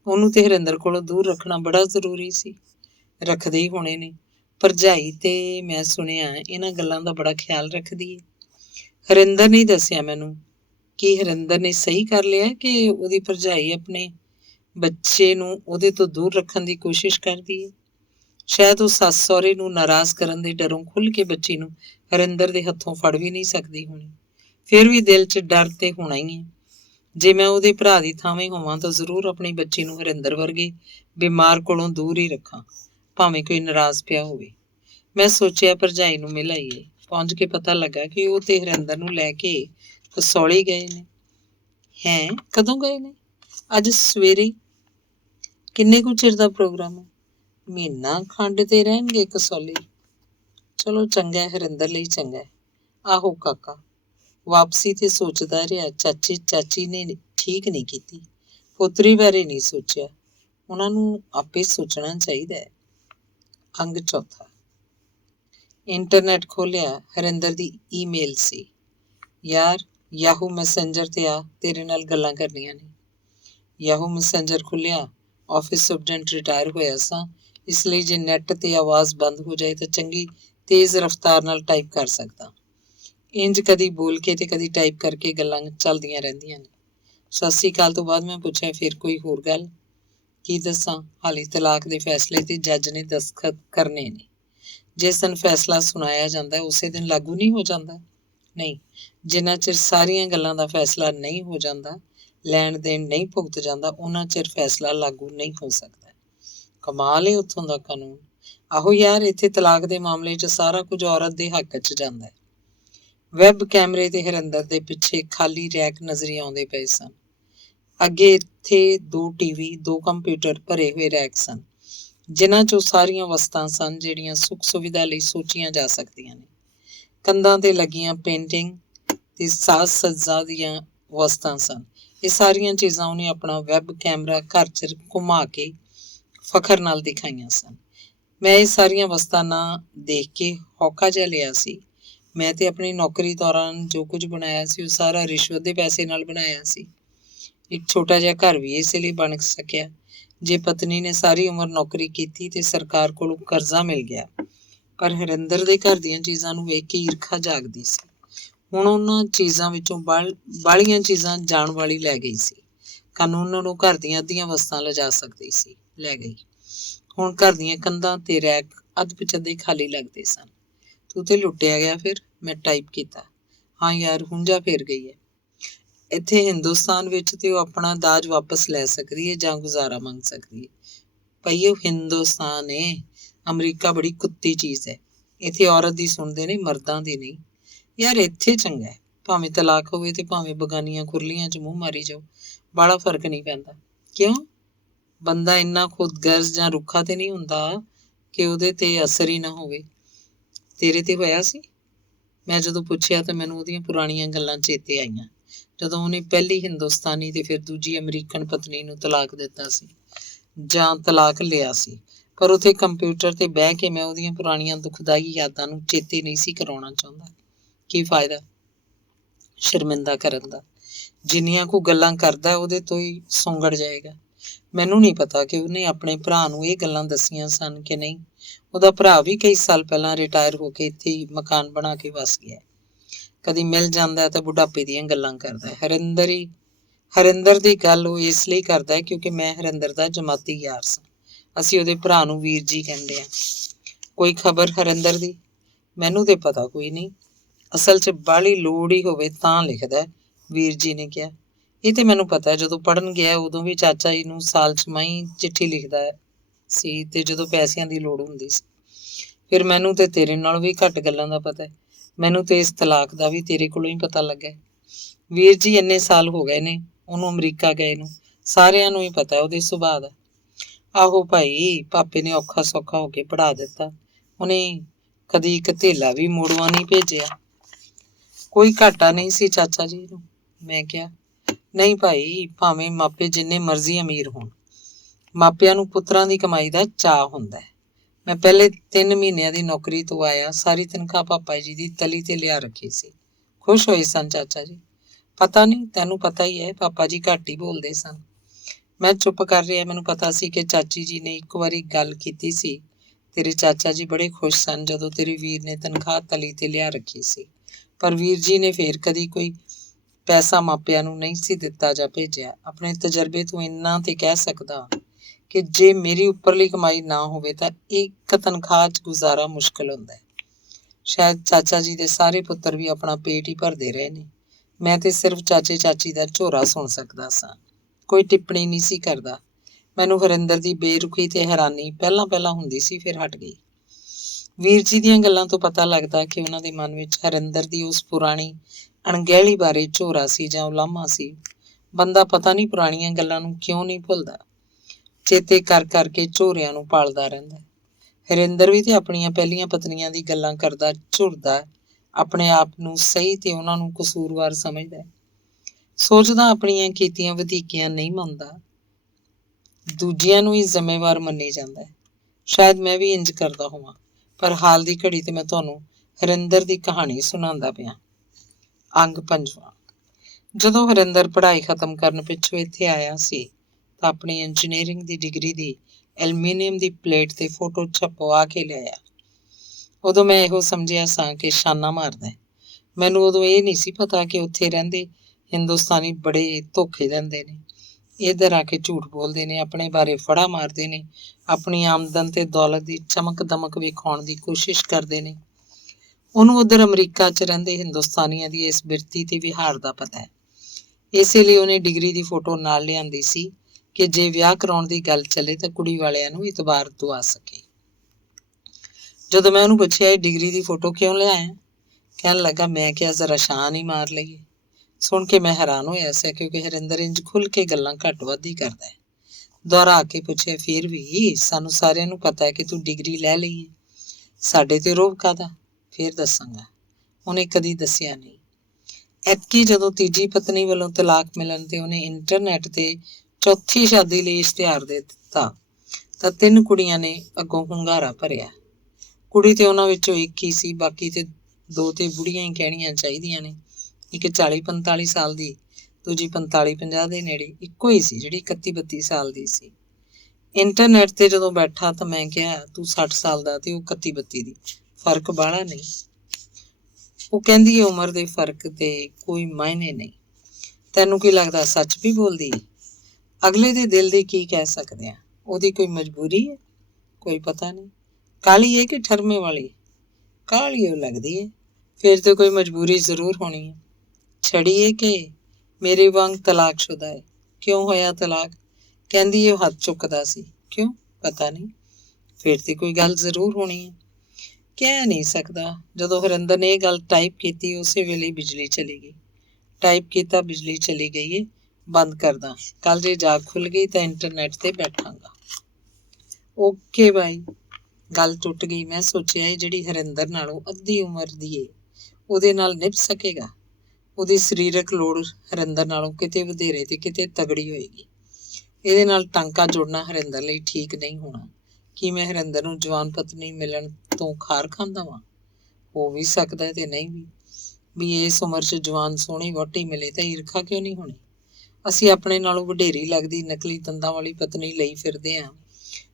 ਉਹਨੂੰ ਤੇ ਹਰਿੰਦਰ ਕੋਲੋਂ ਦੂਰ ਰੱਖਣਾ ਬੜਾ ਜ਼ਰੂਰੀ ਸੀ। ਰੱਖਦੇ ਹੀ ਹੋਣੇ ਨੇ। ਭਰਜਾਈ ਤੇ ਮੈਂ ਸੁਣਿਆ ਇਹਨਾਂ ਗੱਲਾਂ ਦਾ ਬੜਾ ਖਿਆਲ ਰੱਖਦੀ ਹੈ। ਹਰਿੰਦਰ ਨੇ ਦੱਸਿਆ ਮੈਨੂੰ ਕਿ ਹਰਿੰਦਰ ਨੇ ਸਹੀ ਕਰ ਲਿਆ ਕਿ ਉਹਦੀ ਭਰਜਾਈ ਆਪਣੇ ਬੱਚੇ ਨੂੰ ਉਹਦੇ ਤੋਂ ਦੂਰ ਰੱਖਣ ਦੀ ਕੋਸ਼ਿਸ਼ ਕਰਦੀ ਹੈ। ਸ਼ਾਇਦ ਉਹ ਸੱਸ ਸਹੁਰੇ ਨੂੰ ਨਾਰਾਜ਼ ਕਰਨ ਦੇ ਡਰੋਂ ਖੁੱਲ੍ਹ ਕੇ ਬੱਚੀ ਨੂੰ ਹਰਿੰਦਰ ਦੇ ਹੱਥੋਂ ਫੜ ਵੀ ਨਹੀਂ ਸਕਦੀ ਹੋਣੀ। ਫਿਰ ਵੀ ਦਿਲ 'ਚ ਡਰ ਤੇ ਹੋਣਾ ਹੀ ਹੈ। ਜੇ ਮੈਂ ਉਹਦੇ ਭਰਾ ਦੀ ਥਾਵੇਂ ਹੋਵਾਂ ਤਾਂ ਜ਼ਰੂਰ ਆਪਣੀ ਬੱਚੀ ਨੂੰ ਹਰਿੰਦਰ ਵਰਗੇ ਬਿਮਾਰ ਕੋਲੋਂ ਦੂਰ ਹੀ ਰੱਖਾਂ, ਭਾਵੇਂ ਕੋਈ ਨਾਰਾਜ਼ ਪਿਆ ਹੋਵੇ। ਮੈਂ ਸੋਚਿਆ ਭਰਜਾਈ ਨੂੰ ਮਿਲ ਆਈਏ। ਪਹੁੰਚ ਕੇ ਪਤਾ ਲੱਗਾ ਕਿ ਉਹ ਤੇ ਹਰਿੰਦਰ ਨੂੰ ਲੈ ਕੇ ਕਸੌਲੀ ਗਏ ਨੇ। ਹੈਂ, ਕਦੋਂ ਗਏ ਨੇ? ਅੱਜ ਸਵੇਰੇ। ਕਿੰਨੇ ਕੁ ਚਿਰ ਦਾ ਪ੍ਰੋਗਰਾਮ ਹੈ? ਮਹੀਨਾ ਖੰਡ ਤੇ ਰਹਿਣਗੇ ਕਸੌਲੀ। ਚਲੋ ਚੰਗਾ, ਹਰਿੰਦਰ ਲਈ ਚੰਗਾ। ਆਹੋ ਕਾਕਾ ਵਾਪਸੀ ਤੇ ਸੋਚਦਾ ਰਿਹਾ, ਚਾਚੀ ਨੇ ਠੀਕ ਨਹੀਂ ਕੀਤੀ। ਪੋਤਰੀ ਬਾਰੇ ਨਹੀਂ ਸੋਚਿਆ, ਉਹਨਾਂ ਨੂੰ ਆਪੇ ਸੋਚਣਾ ਚਾਹੀਦਾ ਹੈ। ਅੰਗ ਚੌਥਾ। ਇੰਟਰਨੈਟ ਖੋਲ੍ਹਿਆ, ਹਰਿੰਦਰ ਦੀ ਈਮੇਲ ਸੀ। ਯਾਰ, ਯਾਹੂ ਮੈਸੇਂਜਰ ਤੇ ਆ, ਤੇਰੇ ਨਾਲ ਗੱਲਾਂ ਕਰਨੀਆਂ ਨੇ। ਯਾਹੂ ਮੈਸੇਂਜਰ ਖੁੱਲ੍ਹਿਆ। ਆਫਿਸ ਸੁਪਰਡੈਂਟ ਰਿਟਾਇਰ ਹੋਇਆ ਸਾਂ, ਇਸ ਲਈ ਜੇ ਨੈੱਟ ਤੇ ਆਵਾਜ਼ ਬੰਦ ਹੋ ਜਾਏ ਤਾਂ ਚੰਗੀ ਤੇਜ਼ ਰਫ਼ਤਾਰ ਨਾਲ ਟਾਈਪ ਕਰ ਸਕਦਾ। ਇੰਜ ਕਦੀ ਬੋਲ ਕੇ ਤੇ ਕਦੀ ਟਾਈਪ ਕਰਕੇ ਗੱਲਾਂ ਚੱਲਦੀਆਂ ਰਹਿੰਦੀਆਂ ਨੇ। ਸਤਿ ਸ੍ਰੀ ਅਕਾਲ ਤੋਂ ਬਾਅਦ ਮੈਂ ਪੁੱਛਿਆ, ਫਿਰ ਕੋਈ ਹੋਰ ਗੱਲ? ਕੀ ਦੱਸਾਂ, ਹਾਲੇ ਤਲਾਕ ਦੇ ਫੈਸਲੇ ਤੇ ਜੱਜ ਨੇ ਦਸਤਖਤ ਕਰਨੇ ਨੇ। ਜਿਸ ਦਿਨ ਫੈਸਲਾ ਸੁਣਾਇਆ ਜਾਂਦਾ ਉਸੇ ਦਿਨ ਲਾਗੂ ਨਹੀਂ ਹੋ ਜਾਂਦਾ। ਨਹੀਂ, ਜਿੰਨਾ ਚਿਰ ਸਾਰੀਆਂ ਗੱਲਾਂ ਦਾ ਫੈਸਲਾ ਨਹੀਂ ਹੋ ਜਾਂਦਾ, ਲੈਣ ਦੇਣ ਨਹੀਂ ਭੁਗਤ ਜਾਂਦਾ, ਉਹਨਾਂ ਚਿਰ ਫੈਸਲਾ ਲਾਗੂ ਨਹੀਂ ਹੋ ਸਕਦਾ। ਕਮਾਲ ਏ ਉੱਥੋਂ ਦਾ ਕਾਨੂੰਨ। ਆਹੋ ਯਾਰ, ਇੱਥੇ ਤਲਾਕ ਦੇ ਮਾਮਲੇ 'ਚ ਸਾਰਾ ਕੁਝ ਔਰਤ ਦੇ ਹੱਕ 'ਚ ਜਾਂਦਾ ਹੈ। ਵੈਬ ਕੈਮਰੇ ਤੇ ਹਰਿੰਦਰ ਦੇ ਪਿੱਛੇ ਖਾਲੀ ਰੈਕ ਨਜ਼ਰੀ ਆਉਂਦੇ ਪਏ ਸਨ। ਅੱਗੇ ਇੱਥੇ 2 TV, 2 ਕੰਪਿਊਟਰ ਭਰੇ ਹੋਏ ਰੈਕ ਸਨ, ਜਿਨ੍ਹਾਂ 'ਚੋਂ ਸਾਰੀਆਂ ਵਸਤਾਂ ਸਨ ਜਿਹੜੀਆਂ ਸੁੱਖ ਸੁਵਿਧਾ ਲਈ ਸੋਚੀਆਂ ਜਾ ਸਕਦੀਆਂ ਨੇ। ਕੰਧਾਂ ਤੇ ਲੱਗੀਆਂ ਪੇਂਟਿੰਗ ਤੇ ਸਾਜ ਸੱਜਾ ਦੀਆਂ ਵਸਤਾਂ ਸਨ। ਇਹ ਸਾਰੀਆਂ ਚੀਜ਼ਾਂ ਉਹਨੇ ਆਪਣਾ ਵੈਬ ਕੈਮਰਾ ਘਰ 'ਚ ਘੁਮਾ ਕੇ ਫਖਰ ਨਾਲ ਦਿਖਾਈਆਂ ਸਨ। ਮੈਂ ਇਹ ਸਾਰੀਆਂ ਵਸਤਾਂ ਨਾ ਦੇਖ ਕੇ ਹੌਕਾ ਜਿਹਾ ਲਿਆ ਸੀ। ਮੈਂ ਤੇ ਆਪਣੀ ਨੌਕਰੀ ਦੌਰਾਨ ਜੋ ਕੁਝ ਬਣਾਇਆ ਸੀ ਉਹ ਸਾਰਾ ਰਿਸ਼ਵਤ ਦੇ ਪੈਸੇ ਨਾਲ ਬਣਾਇਆ ਸੀ। ਇੱਕ ਛੋਟਾ ਜਿਹਾ ਘਰ ਵੀ ਇਸੇ ਲਈ ਬਣ ਸਕਿਆ ਜੇ ਪਤਨੀ ਨੇ ਸਾਰੀ ਉਮਰ ਨੌਕਰੀ ਕੀਤੀ ਤੇ ਸਰਕਾਰ ਕੋਲੋਂ ਕਰਜ਼ਾ ਮਿਲ ਗਿਆ। ਪਰ ਹਰਿੰਦਰ ਦੇ ਘਰ ਦੀਆਂ ਚੀਜ਼ਾਂ ਨੂੰ ਵੇਖ ਕੇ ਈਰਖਾ ਜਾਗਦੀ ਸੀ। ਹੁਣ ਉਹਨਾਂ ਚੀਜ਼ਾਂ ਵਿੱਚੋਂ ਬਾਹਲੀਆਂ ਚੀਜ਼ਾਂ ਜਾਣ ਵਾਲੀ ਲੈ ਗਈ ਸੀ। ਕਾਨੂੰਨ ਨੂੰ ਘਰ ਦੀਆਂ ਅੱਧੀਆਂ ਵਸਤਾਂ ਲਿਜਾ ਸਕਦੀ ਸੀ, ਲੈ ਗਈ। ਹੁਣ ਘਰ ਦੀਆਂ ਕੰਧਾਂ ਤੇ ਰੈਕ ਅੱਧ-ਪਚੱਧੇ ਖਾਲੀ ਲੱਗਦੇ ਸਨ। ਤੂੰ ਤੇ ਲੁੱਟਿਆ ਗਿਆ ਫਿਰ, ਮੈਂ ਟਾਈਪ ਕੀਤਾ। ਹਾਂ ਯਾਰ, ਹੁੰਜਾ ਫੇਰ ਗਈ ਹੈ। ਇੱਥੇ ਹਿੰਦੁਸਤਾਨ ਵਿੱਚ ਤੇ ਉਹ ਆਪਣਾ ਦਾਜ ਵਾਪਸ ਲੈ ਸਕਦੀ ਹੈ ਜਾਂ ਗੁਜ਼ਾਰਾ ਮੰਗ ਸਕਦੀ ਹੈ। ਭਈ ਉਹ ਹਿੰਦੁਸਤਾਨ ਏ, ਅਮਰੀਕਾ ਬੜੀ ਕੁੱਤੀ ਚੀਜ਼ ਹੈ। ਇੱਥੇ ਔਰਤ ਦੀ ਸੁਣਦੇ ਨੇ, ਮਰਦਾਂ ਦੀ ਨਹੀਂ। ਯਾਰ ਇੱਥੇ ਚੰਗਾ ਹੈ, ਭਾਵੇਂ ਤਲਾਕ ਹੋਵੇ ਤੇ ਭਾਵੇਂ ਬਗਾਨੀਆਂ ਖੁਰਲੀਆਂ 'ਚ ਮੂੰਹ ਮਾਰੀ ਜਾਓ, ਬਾਹਲਾ ਫਰਕ ਨਹੀਂ ਪੈਂਦਾ। ਕਿਉਂ? ਬੰਦਾ ਇੰਨਾ ਖੁਦਗਰਜ਼ ਜਾਂ ਰੁੱਖਾ ਤੇ ਨਹੀਂ ਹੁੰਦਾ ਕਿ ਉਹਦੇ ਤੇ ਅਸਰ ਹੀ ਨਾ ਹੋਵੇ। ਤੇਰੇ ਤੇ ਹੋਇਆ ਸੀ? ਮੈਂ ਜਦੋਂ ਪੁੱਛਿਆ ਤਾਂ ਮੈਨੂੰ ਉਹਦੀਆਂ ਪੁਰਾਣੀਆਂ ਗੱਲਾਂ ਚੇਤੇ ਆਈਆਂ, ਜਦੋਂ ਉਹਨੇ ਪਹਿਲੀ ਹਿੰਦੁਸਤਾਨੀ ਤੇ ਫਿਰ ਦੂਜੀ ਅਮਰੀਕਨ ਪਤਨੀ ਨੂੰ ਤਲਾਕ ਦਿੱਤਾ ਸੀ ਜਾਂ ਤਲਾਕ ਲਿਆ ਸੀ। ਪਰ ਉੱਥੇ ਕੰਪਿਊਟਰ ਤੇ ਬਹਿ ਕੇ ਮੈਂ ਉਹਦੀਆਂ ਪੁਰਾਣੀਆਂ ਦੁਖਦਾਈ ਯਾਦਾਂ ਨੂੰ ਚੇਤੇ ਨਹੀਂ ਸੀ ਕਰਾਉਣਾ ਚਾਹੁੰਦਾ। ਕੀ ਫਾਇਦਾ ਸ਼ਰਮਿੰਦਾ ਕਰਨ ਦਾ? ਜਿੰਨੀਆਂ ਕੁ ਗੱਲਾਂ ਕਰਦਾ ਉਹਦੇ ਤੋਂ ਹੀ ਸੁੰਗੜ ਜਾਏਗਾ। ਮੈਨੂੰ ਨਹੀਂ ਪਤਾ ਕਿ ਉਹਨੇ ਆਪਣੇ ਭਰਾ ਨੂੰ ਇਹ ਗੱਲਾਂ ਦੱਸੀਆਂ ਸਨ ਕਿ ਨਹੀਂ। ਉਹਦਾ ਭਰਾ ਵੀ ਕਈ ਸਾਲ ਪਹਿਲਾਂ ਰਿਟਾਇਰ ਹੋ ਕੇ ਇੱਥੇ ਹੀ ਮਕਾਨ ਬਣਾ ਕੇ ਵਸ ਗਿਆ। ਕਦੀ ਮਿਲ ਜਾਂਦਾ ਤਾਂ ਬੁਢਾਪੇ ਦੀਆਂ ਗੱਲਾਂ ਕਰਦਾ। ਹਰਿੰਦਰ ਦੀ ਗੱਲ ਉਹ ਇਸ ਲਈ ਕਰਦਾ ਕਿਉਂਕਿ ਮੈਂ ਹਰਿੰਦਰ ਦਾ ਜਮਾਤੀ ਯਾਰ ਸਾਂ। ਅਸੀਂ ਉਹਦੇ ਭਰਾ ਨੂੰ ਵੀਰ ਜੀ ਕਹਿੰਦੇ ਹਾਂ। ਕੋਈ ਖਬਰ ਹਰਿੰਦਰ ਦੀ? ਮੈਨੂੰ ਤੇ ਪਤਾ ਕੋਈ ਨਹੀਂ। ਅਸਲ 'ਚ ਬਾਹਲੀ ਲੋੜ ਹੀ ਹੋਵੇ ਤਾਂ ਲਿਖਦਾ, ਵੀਰ ਜੀ ਨੇ ਕਿਹਾ। ਇਹ ਤੇ ਮੈਨੂੰ ਪਤਾ, ਜਦੋਂ ਪੜ੍ਹਨ ਗਿਆ ਉਦੋਂ ਵੀ ਚਾਚਾ ਜੀ ਨੂੰ ਸਾਲ 'ਚ ਮਈ ਚਿੱਠੀ ਲਿਖਦਾ ਸੀ ਤੇ ਜਦੋਂ ਪੈਸਿਆਂ ਦੀ ਲੋੜ ਹੁੰਦੀ ਸੀ। ਫਿਰ ਮੈਨੂੰ ਤੇ ਤੇਰੇ ਨਾਲੋਂ ਵੀ ਘੱਟ ਗੱਲਾਂ ਦਾ ਪਤਾ। ਮੈਨੂੰ ਤੇ ਇਸ ਤਲਾਕ ਦਾ ਵੀ ਤੇਰੇ ਕੋਲੋਂ ਹੀ ਪਤਾ ਲੱਗਾ। ਵੀਰ ਜੀ ਇੰਨੇ ਸਾਲ ਹੋ ਗਏ ਨੇ ਉਹਨੂੰ ਅਮਰੀਕਾ ਗਏ ਨੂੰ, ਸਾਰਿਆਂ ਨੂੰ ਹੀ ਪਤਾ ਉਹਦੇ ਸੁਭਾਅ ਦਾ। ਆਹੋ ਭਾਈ, ਪਾਪੇ ਨੇ ਔਖਾ ਸੌਖਾ ਹੋ ਕੇ ਪੜ੍ਹਾ ਦਿੱਤਾ। ਉਹਨੇ ਕਦੀ ਇੱਕ ਧੇਲਾ ਵੀ ਮੋੜਵਾ ਨਹੀਂ ਭੇਜਿਆ। ਕੋਈ ਘਾਟਾ ਨਹੀਂ ਸੀ ਚਾਚਾ ਜੀ ਨੂੰ, ਮੈਂ ਕਿਹਾ। ਨਹੀਂ ਭਾਈ, ਭਾਵੇਂ ਮਾਪੇ ਜਿੰਨੇ ਮਰਜ਼ੀ ਅਮੀਰ ਹੋਣ, ਮਾਪਿਆਂ ਨੂੰ ਪੁੱਤਰਾਂ ਦੀ ਕਮਾਈ ਦਾ ਚਾਅ ਹੁੰਦਾ ਹੈ। ਮੈਂ ਪਹਿਲੇ 3 ਮਹੀਨਿਆਂ ਦੀ ਨੌਕਰੀ ਤੋਂ ਆਇਆ ਸਾਰੀ ਤਨਖਾਹ ਪਾਪਾ ਜੀ ਦੀ ਤਲੀ ਤੇ ਲਿਆ ਰੱਖੀ ਸੀ। ਖੁਸ਼ ਹੋਏ ਸਨ ਚਾਚਾ ਜੀ। ਪਤਾ ਨਹੀਂ, ਤੈਨੂੰ ਪਤਾ ਹੀ ਹੈ, ਪਾਪਾ ਜੀ ਘੱਟ ਹੀ ਬੋਲਦੇ ਸਨ। ਮੈਂ ਚੁੱਪ ਕਰ ਰਿਹਾ। ਮੈਨੂੰ ਪਤਾ ਸੀ ਕਿ ਚਾਚੀ ਜੀ ਨੇ ਇੱਕ ਵਾਰੀ ਗੱਲ ਕੀਤੀ ਸੀ। ਤੇਰੇ ਚਾਚਾ ਜੀ ਬੜੇ ਖੁਸ਼ ਸਨ ਜਦੋਂ ਤੇਰੇ ਵੀਰ ਨੇ ਤਨਖਾਹ ਤਲੀ ਤੇ ਲਿਆ ਰੱਖੀ ਸੀ। ਪਰ ਵੀਰ ਜੀ ਨੇ ਫੇਰ ਕਦੀ ਕੋਈ ਪੈਸਾ ਮਾਪਿਆਂ ਨੂੰ ਨਹੀਂ ਸੀ ਦਿੱਤਾ ਜਾਂ ਭੇਜਿਆ। ਆਪਣੇ ਤਜਰਬੇ ਤੋਂ ਇੰਨਾ ਤੇ ਕਹਿ ਸਕਦਾ ਕਿ ਜੇ ਮੇਰੀ ਉੱਪਰਲੀ ਕਮਾਈ ਨਾ ਹੋਵੇ ਤਾਂ ਇੱਕ ਤਨਖਾਹ 'ਚ ਗੁਜ਼ਾਰਾ ਮੁਸ਼ਕਿਲ ਹੁੰਦਾ ਹੈ। ਸ਼ਾਇਦ ਚਾਚਾ ਜੀ ਦੇ ਸਾਰੇ ਪੁੱਤਰ ਵੀ ਆਪਣਾ ਪੇਟ ਹੀ ਭਰਦੇ ਰਹੇ ਨੇ। ਮੈਂ ਤੇ ਸਿਰਫ ਚਾਚੇ ਚਾਚੀ ਦਾ ਝੋਰਾ ਸੁਣ ਸਕਦਾ ਸਾਂ, ਕੋਈ ਟਿੱਪਣੀ ਨਹੀਂ ਸੀ ਕਰਦਾ। ਮੈਨੂੰ ਹਰਿੰਦਰ ਦੀ ਬੇਰੁਖੀ ਤੇ ਹੈਰਾਨੀ ਪਹਿਲਾਂ ਹੁੰਦੀ ਸੀ, ਫਿਰ ਹਟ ਗਈ। ਵੀਰ ਜੀ ਦੀਆਂ ਗੱਲਾਂ ਤੋਂ ਪਤਾ ਲੱਗਦਾ ਕਿ ਉਹਨਾਂ ਦੇ ਮਨ ਵਿੱਚ ਹਰਿੰਦਰ ਦੀ ਉਸ ਪੁਰਾਣੀ ਅਣਗਹਿਲੀ ਬਾਰੇ ਝੋਰਾ ਸੀ ਜਾਂ ਉਲਾਮਾ ਸੀ। ਬੰਦਾ ਪਤਾ ਨਹੀਂ ਪੁਰਾਣੀਆਂ ਗੱਲਾਂ ਨੂੰ ਕਿਉਂ ਨਹੀਂ ਭੁੱਲਦਾ, ਚੇਤੇ ਕਰ ਕਰਕੇ ਝੋਰਿਆਂ ਨੂੰ ਪਾਲਦਾ ਰਹਿੰਦਾ। ਹਰਿੰਦਰ ਵੀ ਤੇ ਆਪਣੀਆਂ ਪਹਿਲੀਆਂ ਪਤਨੀਆਂ ਦੀ ਗੱਲਾਂ ਕਰਦਾ ਝੁਰਦਾ, ਆਪਣੇ ਆਪ ਨੂੰ ਸਹੀ ਤੇ ਉਹਨਾਂ ਨੂੰ ਕਸੂਰਵਾਰ ਸਮਝਦਾ। ਸੋਚਦਾ ਆਪਣੀਆਂ ਕੀਤੀਆਂ ਵਧੀਕੀਆਂ ਨਹੀਂ ਮੰਨਦਾ, ਦੂਜਿਆਂ ਨੂੰ ਹੀ ਜ਼ਿੰਮੇਵਾਰ ਮੰਨੀ ਜਾਂਦਾ। ਸ਼ਾਇਦ ਮੈਂ ਵੀ ਇੰਜ ਕਰਦਾ ਹੋਵਾਂ, ਪਰ ਹਾਲ ਦੀ ਘੜੀ ਤੇ ਮੈਂ ਤੁਹਾਨੂੰ ਹਰਿੰਦਰ ਦੀ ਕਹਾਣੀ ਸੁਣਾਉਂਦਾ ਪਿਆ। ਅੰਗ 5ਵਾਂ। ਜਦੋਂ ਹਰਿੰਦਰ ਪੜ੍ਹਾਈ ਖਤਮ ਕਰਨ ਪਿੱਛੋਂ ਇੱਥੇ ਆਇਆ ਸੀ ਤਾਂ ਆਪਣੀ ਇੰਜੀਨੀਅਰਿੰਗ ਦੀ ਡਿਗਰੀ ਦੀ ਐਲੂਮੀਨੀਅਮ ਦੀ ਪਲੇਟ ਤੇ ਫੋਟੋ ਛਪਵਾ ਕੇ ਲਿਆਇਆ। ਉਦੋਂ ਮੈਂ ਇਹੋ ਸਮਝਿਆ ਸਾਂ ਕਿ ਸ਼ਾਨਾ ਮਾਰਦਾ। ਮੈਨੂੰ ਉਦੋਂ ਇਹ ਨਹੀਂ ਸੀ ਪਤਾ ਕਿ ਉੱਥੇ ਰਹਿੰਦੇ ਹਿੰਦੁਸਤਾਨੀ ਬੜੇ ਧੋਖੇ ਦਿੰਦੇ ਨੇ। ਇੱਧਰ ਆ ਕੇ ਝੂਠ ਬੋਲਦੇ ਨੇ, ਆਪਣੇ ਬਾਰੇ ਫੜਾ ਮਾਰਦੇ ਨੇ, ਆਪਣੀ ਆਮਦਨ ਤੇ ਦੌਲਤ ਦੀ ਚਮਕ ਦਮਕ ਵਿਖਾਉਣ ਦੀ ਕੋਸ਼ਿਸ਼ ਕਰਦੇ ਨੇ। ਉਹਨੂੰ ਉੱਧਰ ਅਮਰੀਕਾ 'ਚ ਰਹਿੰਦੇ ਹਿੰਦੁਸਤਾਨੀਆਂ ਦੀ ਇਸ ਬਿਰਤੀ ਤੇ ਵਿਹਾਰ ਦਾ ਪਤਾ ਹੈ। ਇਸੇ ਲਈ ਉਹਨੇ ਡਿਗਰੀ ਦੀ ਫੋਟੋ ਨਾਲ ਲਿਆਂਦੀ ਸੀ ਕਿ ਜੇ ਵਿਆਹ ਕਰਾਉਣ ਦੀ ਗੱਲ ਚੱਲੇ ਤਾਂ ਕੁੜੀ ਵਾਲਿਆਂ ਨੂੰ ਇਤਬਾਰ ਦਵਾ ਸਕੇ। ਜਦੋਂ ਮੈਂ ਉਹਨੂੰ ਪੁੱਛਿਆ ਇਹ ਡਿਗਰੀ ਦੀ ਫੋਟੋ ਕਿਉਂ ਲਿਆਇਆ, ਕਹਿਣ ਲੱਗਾ ਮੈਂ ਕਿਹਾ ਜ਼ਰਾ ਸ਼ਾਨ ਹੀ ਮਾਰ ਲਈਏ। ਸੁਣ ਕੇ ਮੈਂ ਹੈਰਾਨ ਹੋਇਆ ਸੀ ਕਿਉਂਕਿ ਹਰਿੰਦਰ ਇੰਜ ਖੁੱਲ੍ਹ ਕੇ ਗੱਲਾਂ ਘੱਟ ਵੱਧ ਹੀ ਕਰਦਾ ਹੈ। ਦੁਬਾਰਾ ਆ ਕੇ ਪੁੱਛਿਆ ਫਿਰ ਵੀ ਸਾਨੂੰ ਸਾਰਿਆਂ ਨੂੰ ਪਤਾ ਹੈ ਕਿ ਤੂੰ ਡਿਗਰੀ ਲੈ ਲਈ ਹੈ, ਸਾਡੇ ਤੇ ਰੋਹਬ ਕਾਹਦਾ? ਫਿਰ ਦੱਸਾਂਗਾ। ਉਹਨੇ ਕਦੀ ਦੱਸਿਆ ਨਹੀਂ। ਐਤਕੀ ਜਦੋਂ ਤੀਜੀ ਪਤਨੀ ਵੱਲੋਂ ਤਲਾਕ ਮਿਲਣ ਤੇ ਉਹਨੇ ਇੰਟਰਨੈਟ ਤੇ ਚੌਥੀ ਸ਼ਾਦੀ ਲਈ ਇਸ਼ਤਿਹਾਰ ਦੇ ਦਿੱਤਾ ਤਾਂ 3 ਕੁੜੀਆਂ ਨੇ ਅੱਗੋਂ ਹੁੰਗਾਰਾ ਭਰਿਆ। ਕੁੜੀ ਤੇ ਉਹਨਾਂ ਵਿੱਚੋਂ ਇੱਕ ਹੀ ਸੀ, ਬਾਕੀ ਤੇ 2 ਤੇ ਬੁੜੀਆਂ ਹੀ ਕਹਿਣੀਆਂ ਚਾਹੀਦੀਆਂ ਨੇ। ਇੱਕ 40-45 ਸਾਲ ਦੀ, ਦੂਜੀ 45-50 ਦੇ ਨੇੜੇ, ਇੱਕੋ ਹੀ ਸੀ ਜਿਹੜੀ 31-32 ਸਾਲ ਦੀ ਸੀ। ਇੰਟਰਨੈਟ ਤੇ ਜਦੋਂ ਬੈਠਾ ਤਾਂ ਮੈਂ ਕਿਹਾ ਤੂੰ 60 ਸਾਲ ਦਾ ਤੇ ਉਹ 31-32 ਦੀ, ਫਰਕ ਬਾਹਲਾ ਨਹੀਂ। ਉਹ ਕਹਿੰਦੀ ਹੈ ਉਮਰ ਦੇ ਫਰਕ ਤੇ ਕੋਈ ਮਾਇਨੇ ਨਹੀਂ। ਤੈਨੂੰ ਕੀ ਲੱਗਦਾ ਸੱਚ ਵੀ ਬੋਲਦੀ ਹੈ? ਅਗਲੇ ਦੇ ਦਿਲ ਦੀ ਕੀ ਕਹਿ ਸਕਦੇ ਆ, ਉਹਦੀ ਕੋਈ ਮਜਬੂਰੀ ਹੈ? ਕੋਈ ਪਤਾ ਨਹੀਂ। ਕਾਹਲੀ ਹੈ ਕਿ ਠਰਮੇ ਵਾਲੀ? ਕਾਹਲੀ ਉਹ ਲੱਗਦੀ ਹੈ। ਫਿਰ ਤੇ ਕੋਈ ਮਜਬੂਰੀ ਜ਼ਰੂਰ ਹੋਣੀ ਹੈ। ਛੜੀ ਹੈ ਕਿ ਮੇਰੇ ਵਾਂਗ ਤਲਾਕਸ਼ੁਦਾ ਹੈ। ਕਿਉਂ ਹੋਇਆ ਤਲਾਕ? ਕਹਿੰਦੀ ਉਹ ਹੱਥ ਚੁੱਕਦਾ ਸੀ। ਕਿਉਂ? ਪਤਾ ਨਹੀਂ। ਫਿਰ ਤੇ ਕੋਈ ਗੱਲ ਜ਼ਰੂਰ ਹੋਣੀ ਹੈ। ਕਹਿ ਨਹੀਂ ਸਕਦਾ। ਜਦੋਂ ਹਰਿੰਦਰ ਨੇ ਇਹ ਗੱਲ ਟਾਈਪ ਕੀਤੀ ਉਸੇ ਵੇਲੇ ਬਿਜਲੀ ਚਲੀ ਗਈ। ਟਾਈਪ ਕੀਤਾ, ਬਿਜਲੀ ਚਲੀ ਗਈ ਹੈ, ਬੰਦ ਕਰਦਾ। ਕੱਲ ਜੇ ਜਾਗ ਖੁੱਲ੍ਹ ਗਈ ਤਾਂ ਇੰਟਰਨੈਟ ਤੇ ਬੈਠਾਂਗਾ। ਓਕੇ ਬਾਈ। ਗੱਲ ਟੁੱਟ ਗਈ। ਮੈਂ ਸੋਚਿਆ ਇਹ ਜਿਹੜੀ ਹਰਿੰਦਰ ਨਾਲੋਂ ਅੱਧੀ ਉਮਰ ਦੀ ਏ ਉਹਦੇ ਨਾਲ ਨਿਭ ਸਕੇਗਾ। ਉਹਦੀ ਸਰੀਰਕ ਲੋੜ ਹਰਿੰਦਰ ਨਾਲੋਂ ਕਿਤੇ ਵਧੇਰੇ ਤੇ ਕਿਤੇ ਤਗੜੀ ਹੋਏਗੀ। ਇਹਦੇ ਨਾਲ ਟਾਂਕਾ ਜੋੜਨਾ ਹਰਿੰਦਰ ਲਈ ਠੀਕ ਨਹੀਂ ਹੋਣਾ। ਕੀ ਮੈਂ ਹਰਿੰਦਰ ਨੂੰ ਜਵਾਨ ਪਤਨੀ ਮਿਲਣ ਤੋਂ ਖਾਰ ਖਾਂਦਾ ਵਾਂ? ਹੋ ਵੀ ਸਕਦਾ ਤੇ ਨਹੀਂ ਵੀ ਇਸ ਉਮਰ 'ਚ ਜਵਾਨ ਸੋਹਣੀ ਵਹੁਟੀ ਮਿਲੇ ਤਾਂ ਈਰਖਾ ਕਿਉਂ ਨਹੀਂ ਹੋਣੀ? ਅਸੀਂ ਆਪਣੇ ਨਾਲੋਂ ਵਡੇਰੀ ਲੱਗਦੀ ਨਕਲੀ ਦੰਦਾਂ ਵਾਲੀ ਪਤਨੀ ਲਈ ਫਿਰਦੇ ਹਾਂ